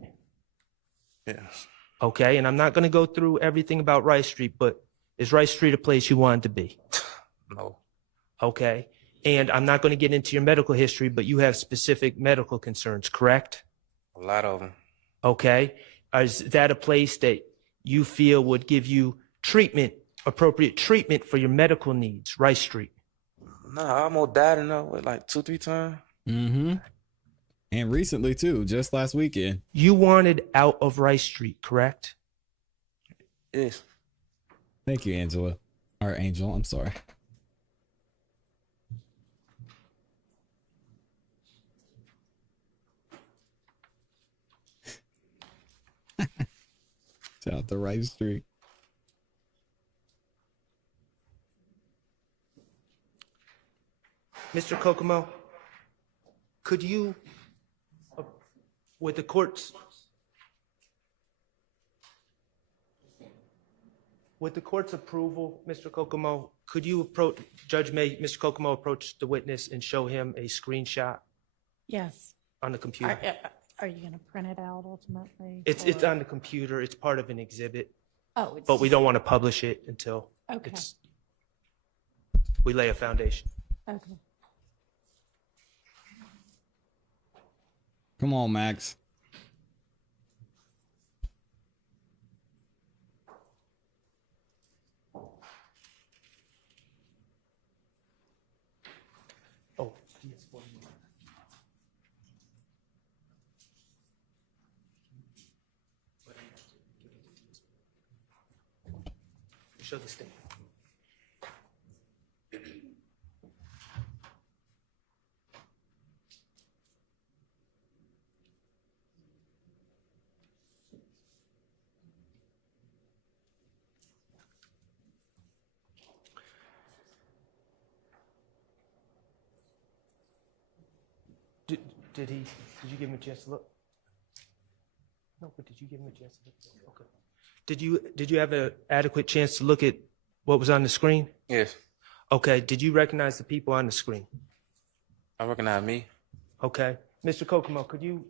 Yes. Okay. And I'm not going to go through everything about Rice Street, but is Rice Street a place you wanted to be? No. Okay. And I'm not going to get into your medical history, but you have specific medical concerns, correct? A lot of them. Okay. Is that a place that you feel would give you treatment, appropriate treatment for your medical needs, Rice Street? Nah, I almost died in there like 2-3 times. Mm-hmm. And recently too, just last weekend. You wanted out of Rice Street, correct? Yes. Thank you, Angela. Or Angel, I'm sorry. Shout out to Rice Street. Mr. Kokomo, could you, with the court's approval, Mr. Kokomo, could you approach, Judge May, Mr. Kokomo approach the witness and show him a screenshot Yes. on the computer? Are you going to print it out ultimately? It's on the computer. It's part of an exhibit, Oh, it's. but we don't want to publish it until Okay. we lay a foundation. Okay. Come on, Max. Oh, show the statement. Did you give him a chance to look? No, but did you give him a chance to look at it? Okay. Did you have an adequate chance to look at what was on the screen? Yes, Okay. Did you recognize the people on the screen? I recognize me. Okay. Mr. Kokomo, could you,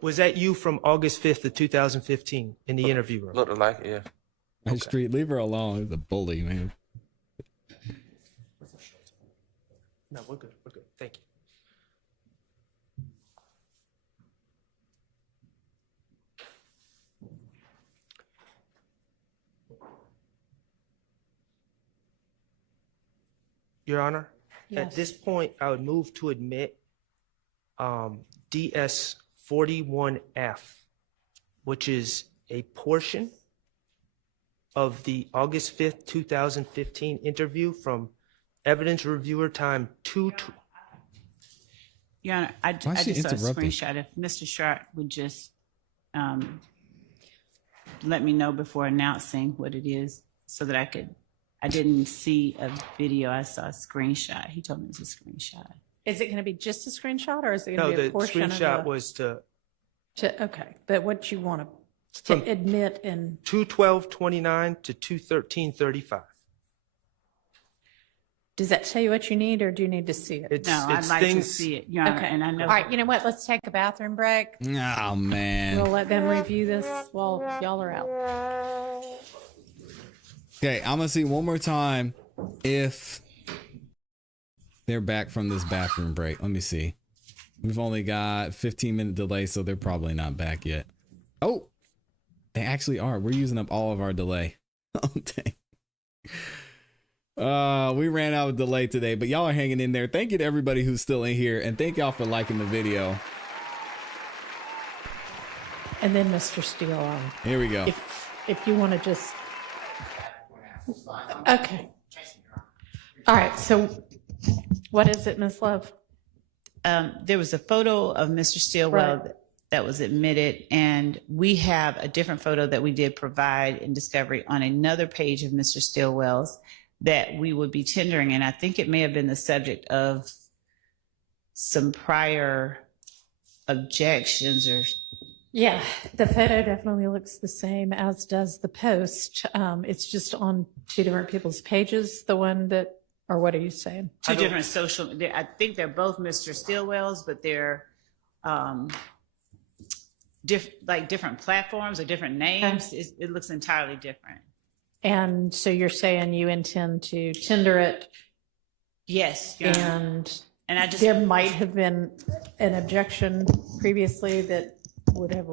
was that you from August 5th of 2015 in the interview room? Looked like it, yeah. Hey, Street, leave her alone. He's a bully, man. No, we're good. We're good. Thank you. Your Honor, at Yes. this point, I would move to admit DS 41F, which is a portion of the August 5th, 2015 interview from evidence reviewer time 2. Your Honor, I Why is she just saw a interrupting? screenshot. If Mr. Sharp would just let me know before announcing what it is so that I didn't see a video, I saw a screenshot. He told me it was a screenshot. Is it going to be just a screenshot or is it No, going to be the a portion screenshot of was to okay, but what you want to from admit in 2/12/29 to 2/13/35. does that tell you what you need or do you need to see it? It's, No, I'd it's like to things, see it, Your Honor, Okay. and I know. All right, you know what? Let's take a bathroom break. Oh, man. We'll let them review this while y'all are out. Okay, I'm gonna see one more time if they're back from this bathroom break. Let me see. We've only got 15-minute delay, so they're probably not back yet. Oh, they actually are. We're using up all of our delay. Oh, dang. We ran out of delay today, but y'all are hanging in there. Thank you to everybody who's still in here, and thank y'all for liking the video. And then Mr. Steele, Here we go. if you want to just, okay. All right, so what is it, Ms. Love? There was a photo of Mr. Stillwell Right. that was admitted, and we have a different photo that we did provide in discovery on another page of Mr. Stillwell's that we would be tendering, and I think it may have been the subject of some prior objections or. Yeah, the photo definitely looks the same as does the post. It's just on two different people's pages, the one that, or what are you saying? Two different social, I think they're both Mr. Stillwell's, but they're different platforms or different names. It looks entirely different. And so you're saying you intend to tender it Yes. Your Honor. and I just, there might have been an objection previously that would have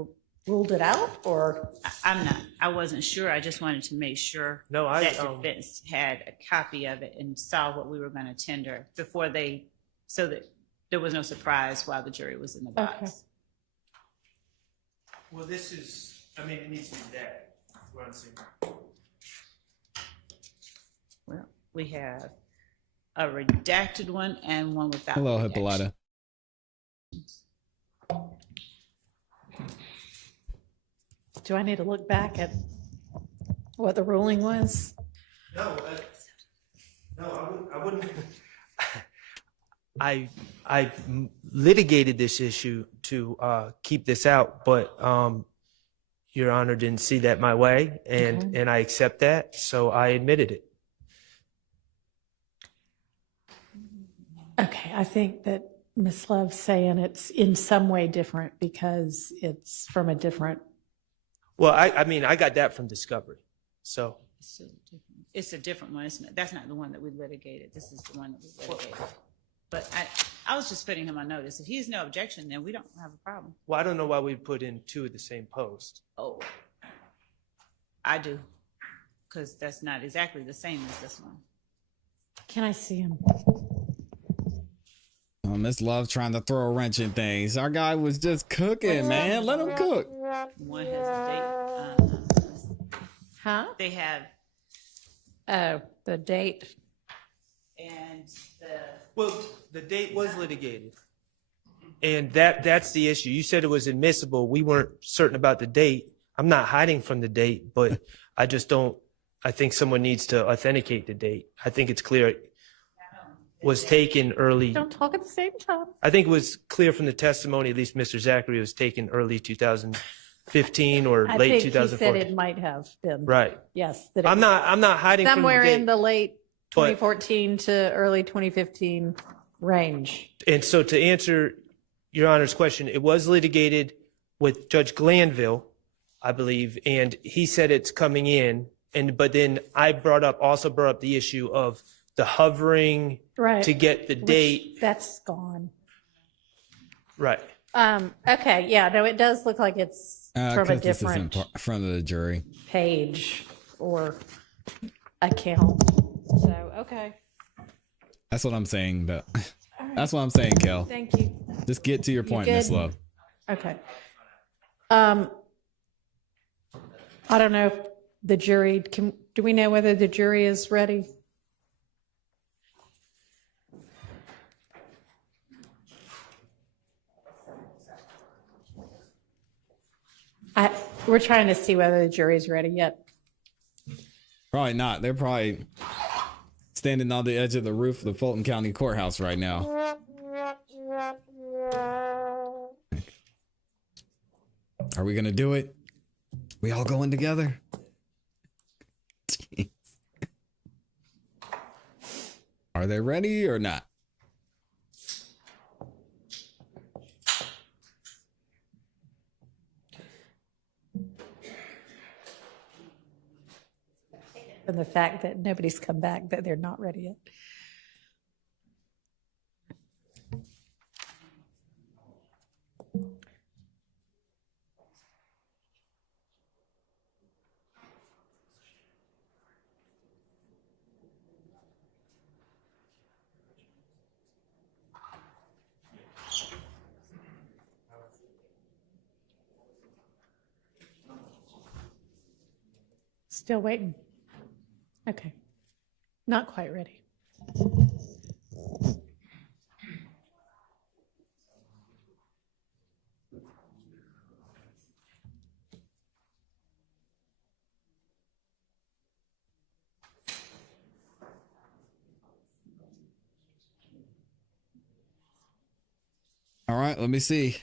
ruled it out, or? I wasn't sure. I just wanted to make sure No, that defense had a copy of it and saw what we were going to tender before so that there was no surprise while the jury was in the box. Okay. Well, this is, I mean, it needs to be that. That's what I'm saying. Well, we have a redacted one and one without. Hello, redaction. Hippolyta. Do I need to look back at what the ruling was? No, I wouldn't. I litigated this issue to keep this out, but Your Honor didn't see that my way, and I accept that, so I admitted it. Okay, I think that Ms. Love's saying it's in some way different because it's from a different. Well, I mean, I got that from discovery, so. It's a different one. That's not the one that we litigated. This is the one that we litigated. But I was just putting him on notice. If he's no objection, then we don't have a problem. Well, I don't know why we put in two of the same post. Oh, I do, because that's not exactly the same as this one. Can I see him? Miss Love trying to throw a wrench in things. Our guy was just cooking, man. Let him cook. One has a date. Huh? They have, The date. and Well, the date was litigated. And that's the issue. You said it was admissible. We weren't certain about the date. I'm not hiding from the date, but I think someone needs to authenticate the date. I think it's clear it was taken early. Don't talk at the same time. I think it was clear from the testimony, at least Mr. Zachary, it was taken early 2015 or I late think he said 2014. it might have been. Right. Yes. That it I'm was not hiding from the somewhere date. in the late But- 2014 to early 2015 range. And so to answer Your Honor's question, it was litigated with Judge Glanville, I believe, and he said it's coming in. But then I also brought up the issue of the hovering Right. to get the Which- date. That's gone. Right. Okay. Yeah. No, it does look like it's from a 'cause this different isn't front of the jury. page or account. So, okay. That's what I'm saying. But that's what I'm saying, Kel. Thank you. Just get to your point, good? Miss Love. Okay. I don't know if the jury do we know whether the jury is ready? We're trying to see whether the jury's ready yet. Probably not. They're probably standing on the edge of the roof of the Fulton County Courthouse right now. Are we gonna do it? We all going together? Jeez. Are they ready or not? And the fact that nobody's come back, that they're not ready yet. Still waiting. Okay. Not quite ready. All right, let me see.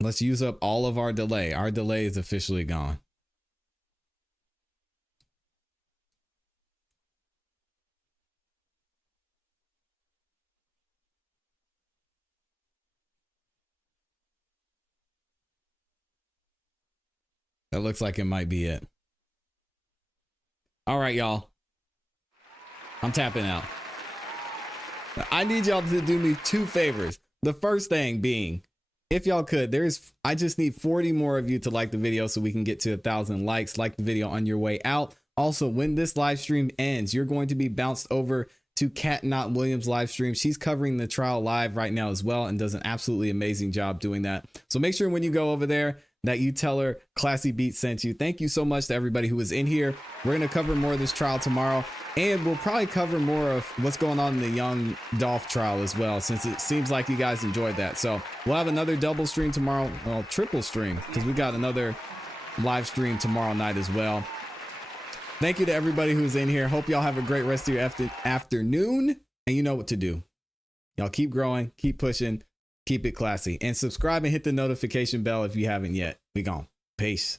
Let's use up all of our delay. Our delay is officially gone. That looks like it might be it. All right, y'all. I'm tapping out. I need y'all to do me two favors. The first thing being, if y'all could, I just need 40 more of you to like the video so we can get to 1,000 likes. Like the video on your way out. Also, when this live stream ends, you're going to be bounced over to Kat Knott Williams live stream. She's covering the trial live right now as well and does an absolutely amazing job doing that. So make sure when you go over there that you tell her ClassE Beats sent you. Thank you so much to everybody who was in here. We're going to cover more of this trial tomorrow, and we'll probably cover more of what's going on in the Young Dolph trial as well, since it seems like you guys enjoyed that. So we'll have another double stream tomorrow, well, triple stream, because we got another live stream tomorrow night as well. Thank you to everybody who's in here. Hope y'all have a great rest of your afternoon, and you know what to do. Y'all keep growing, keep pushing, keep it classy, and subscribe and hit the notification bell if you haven't yet. We gone. Peace.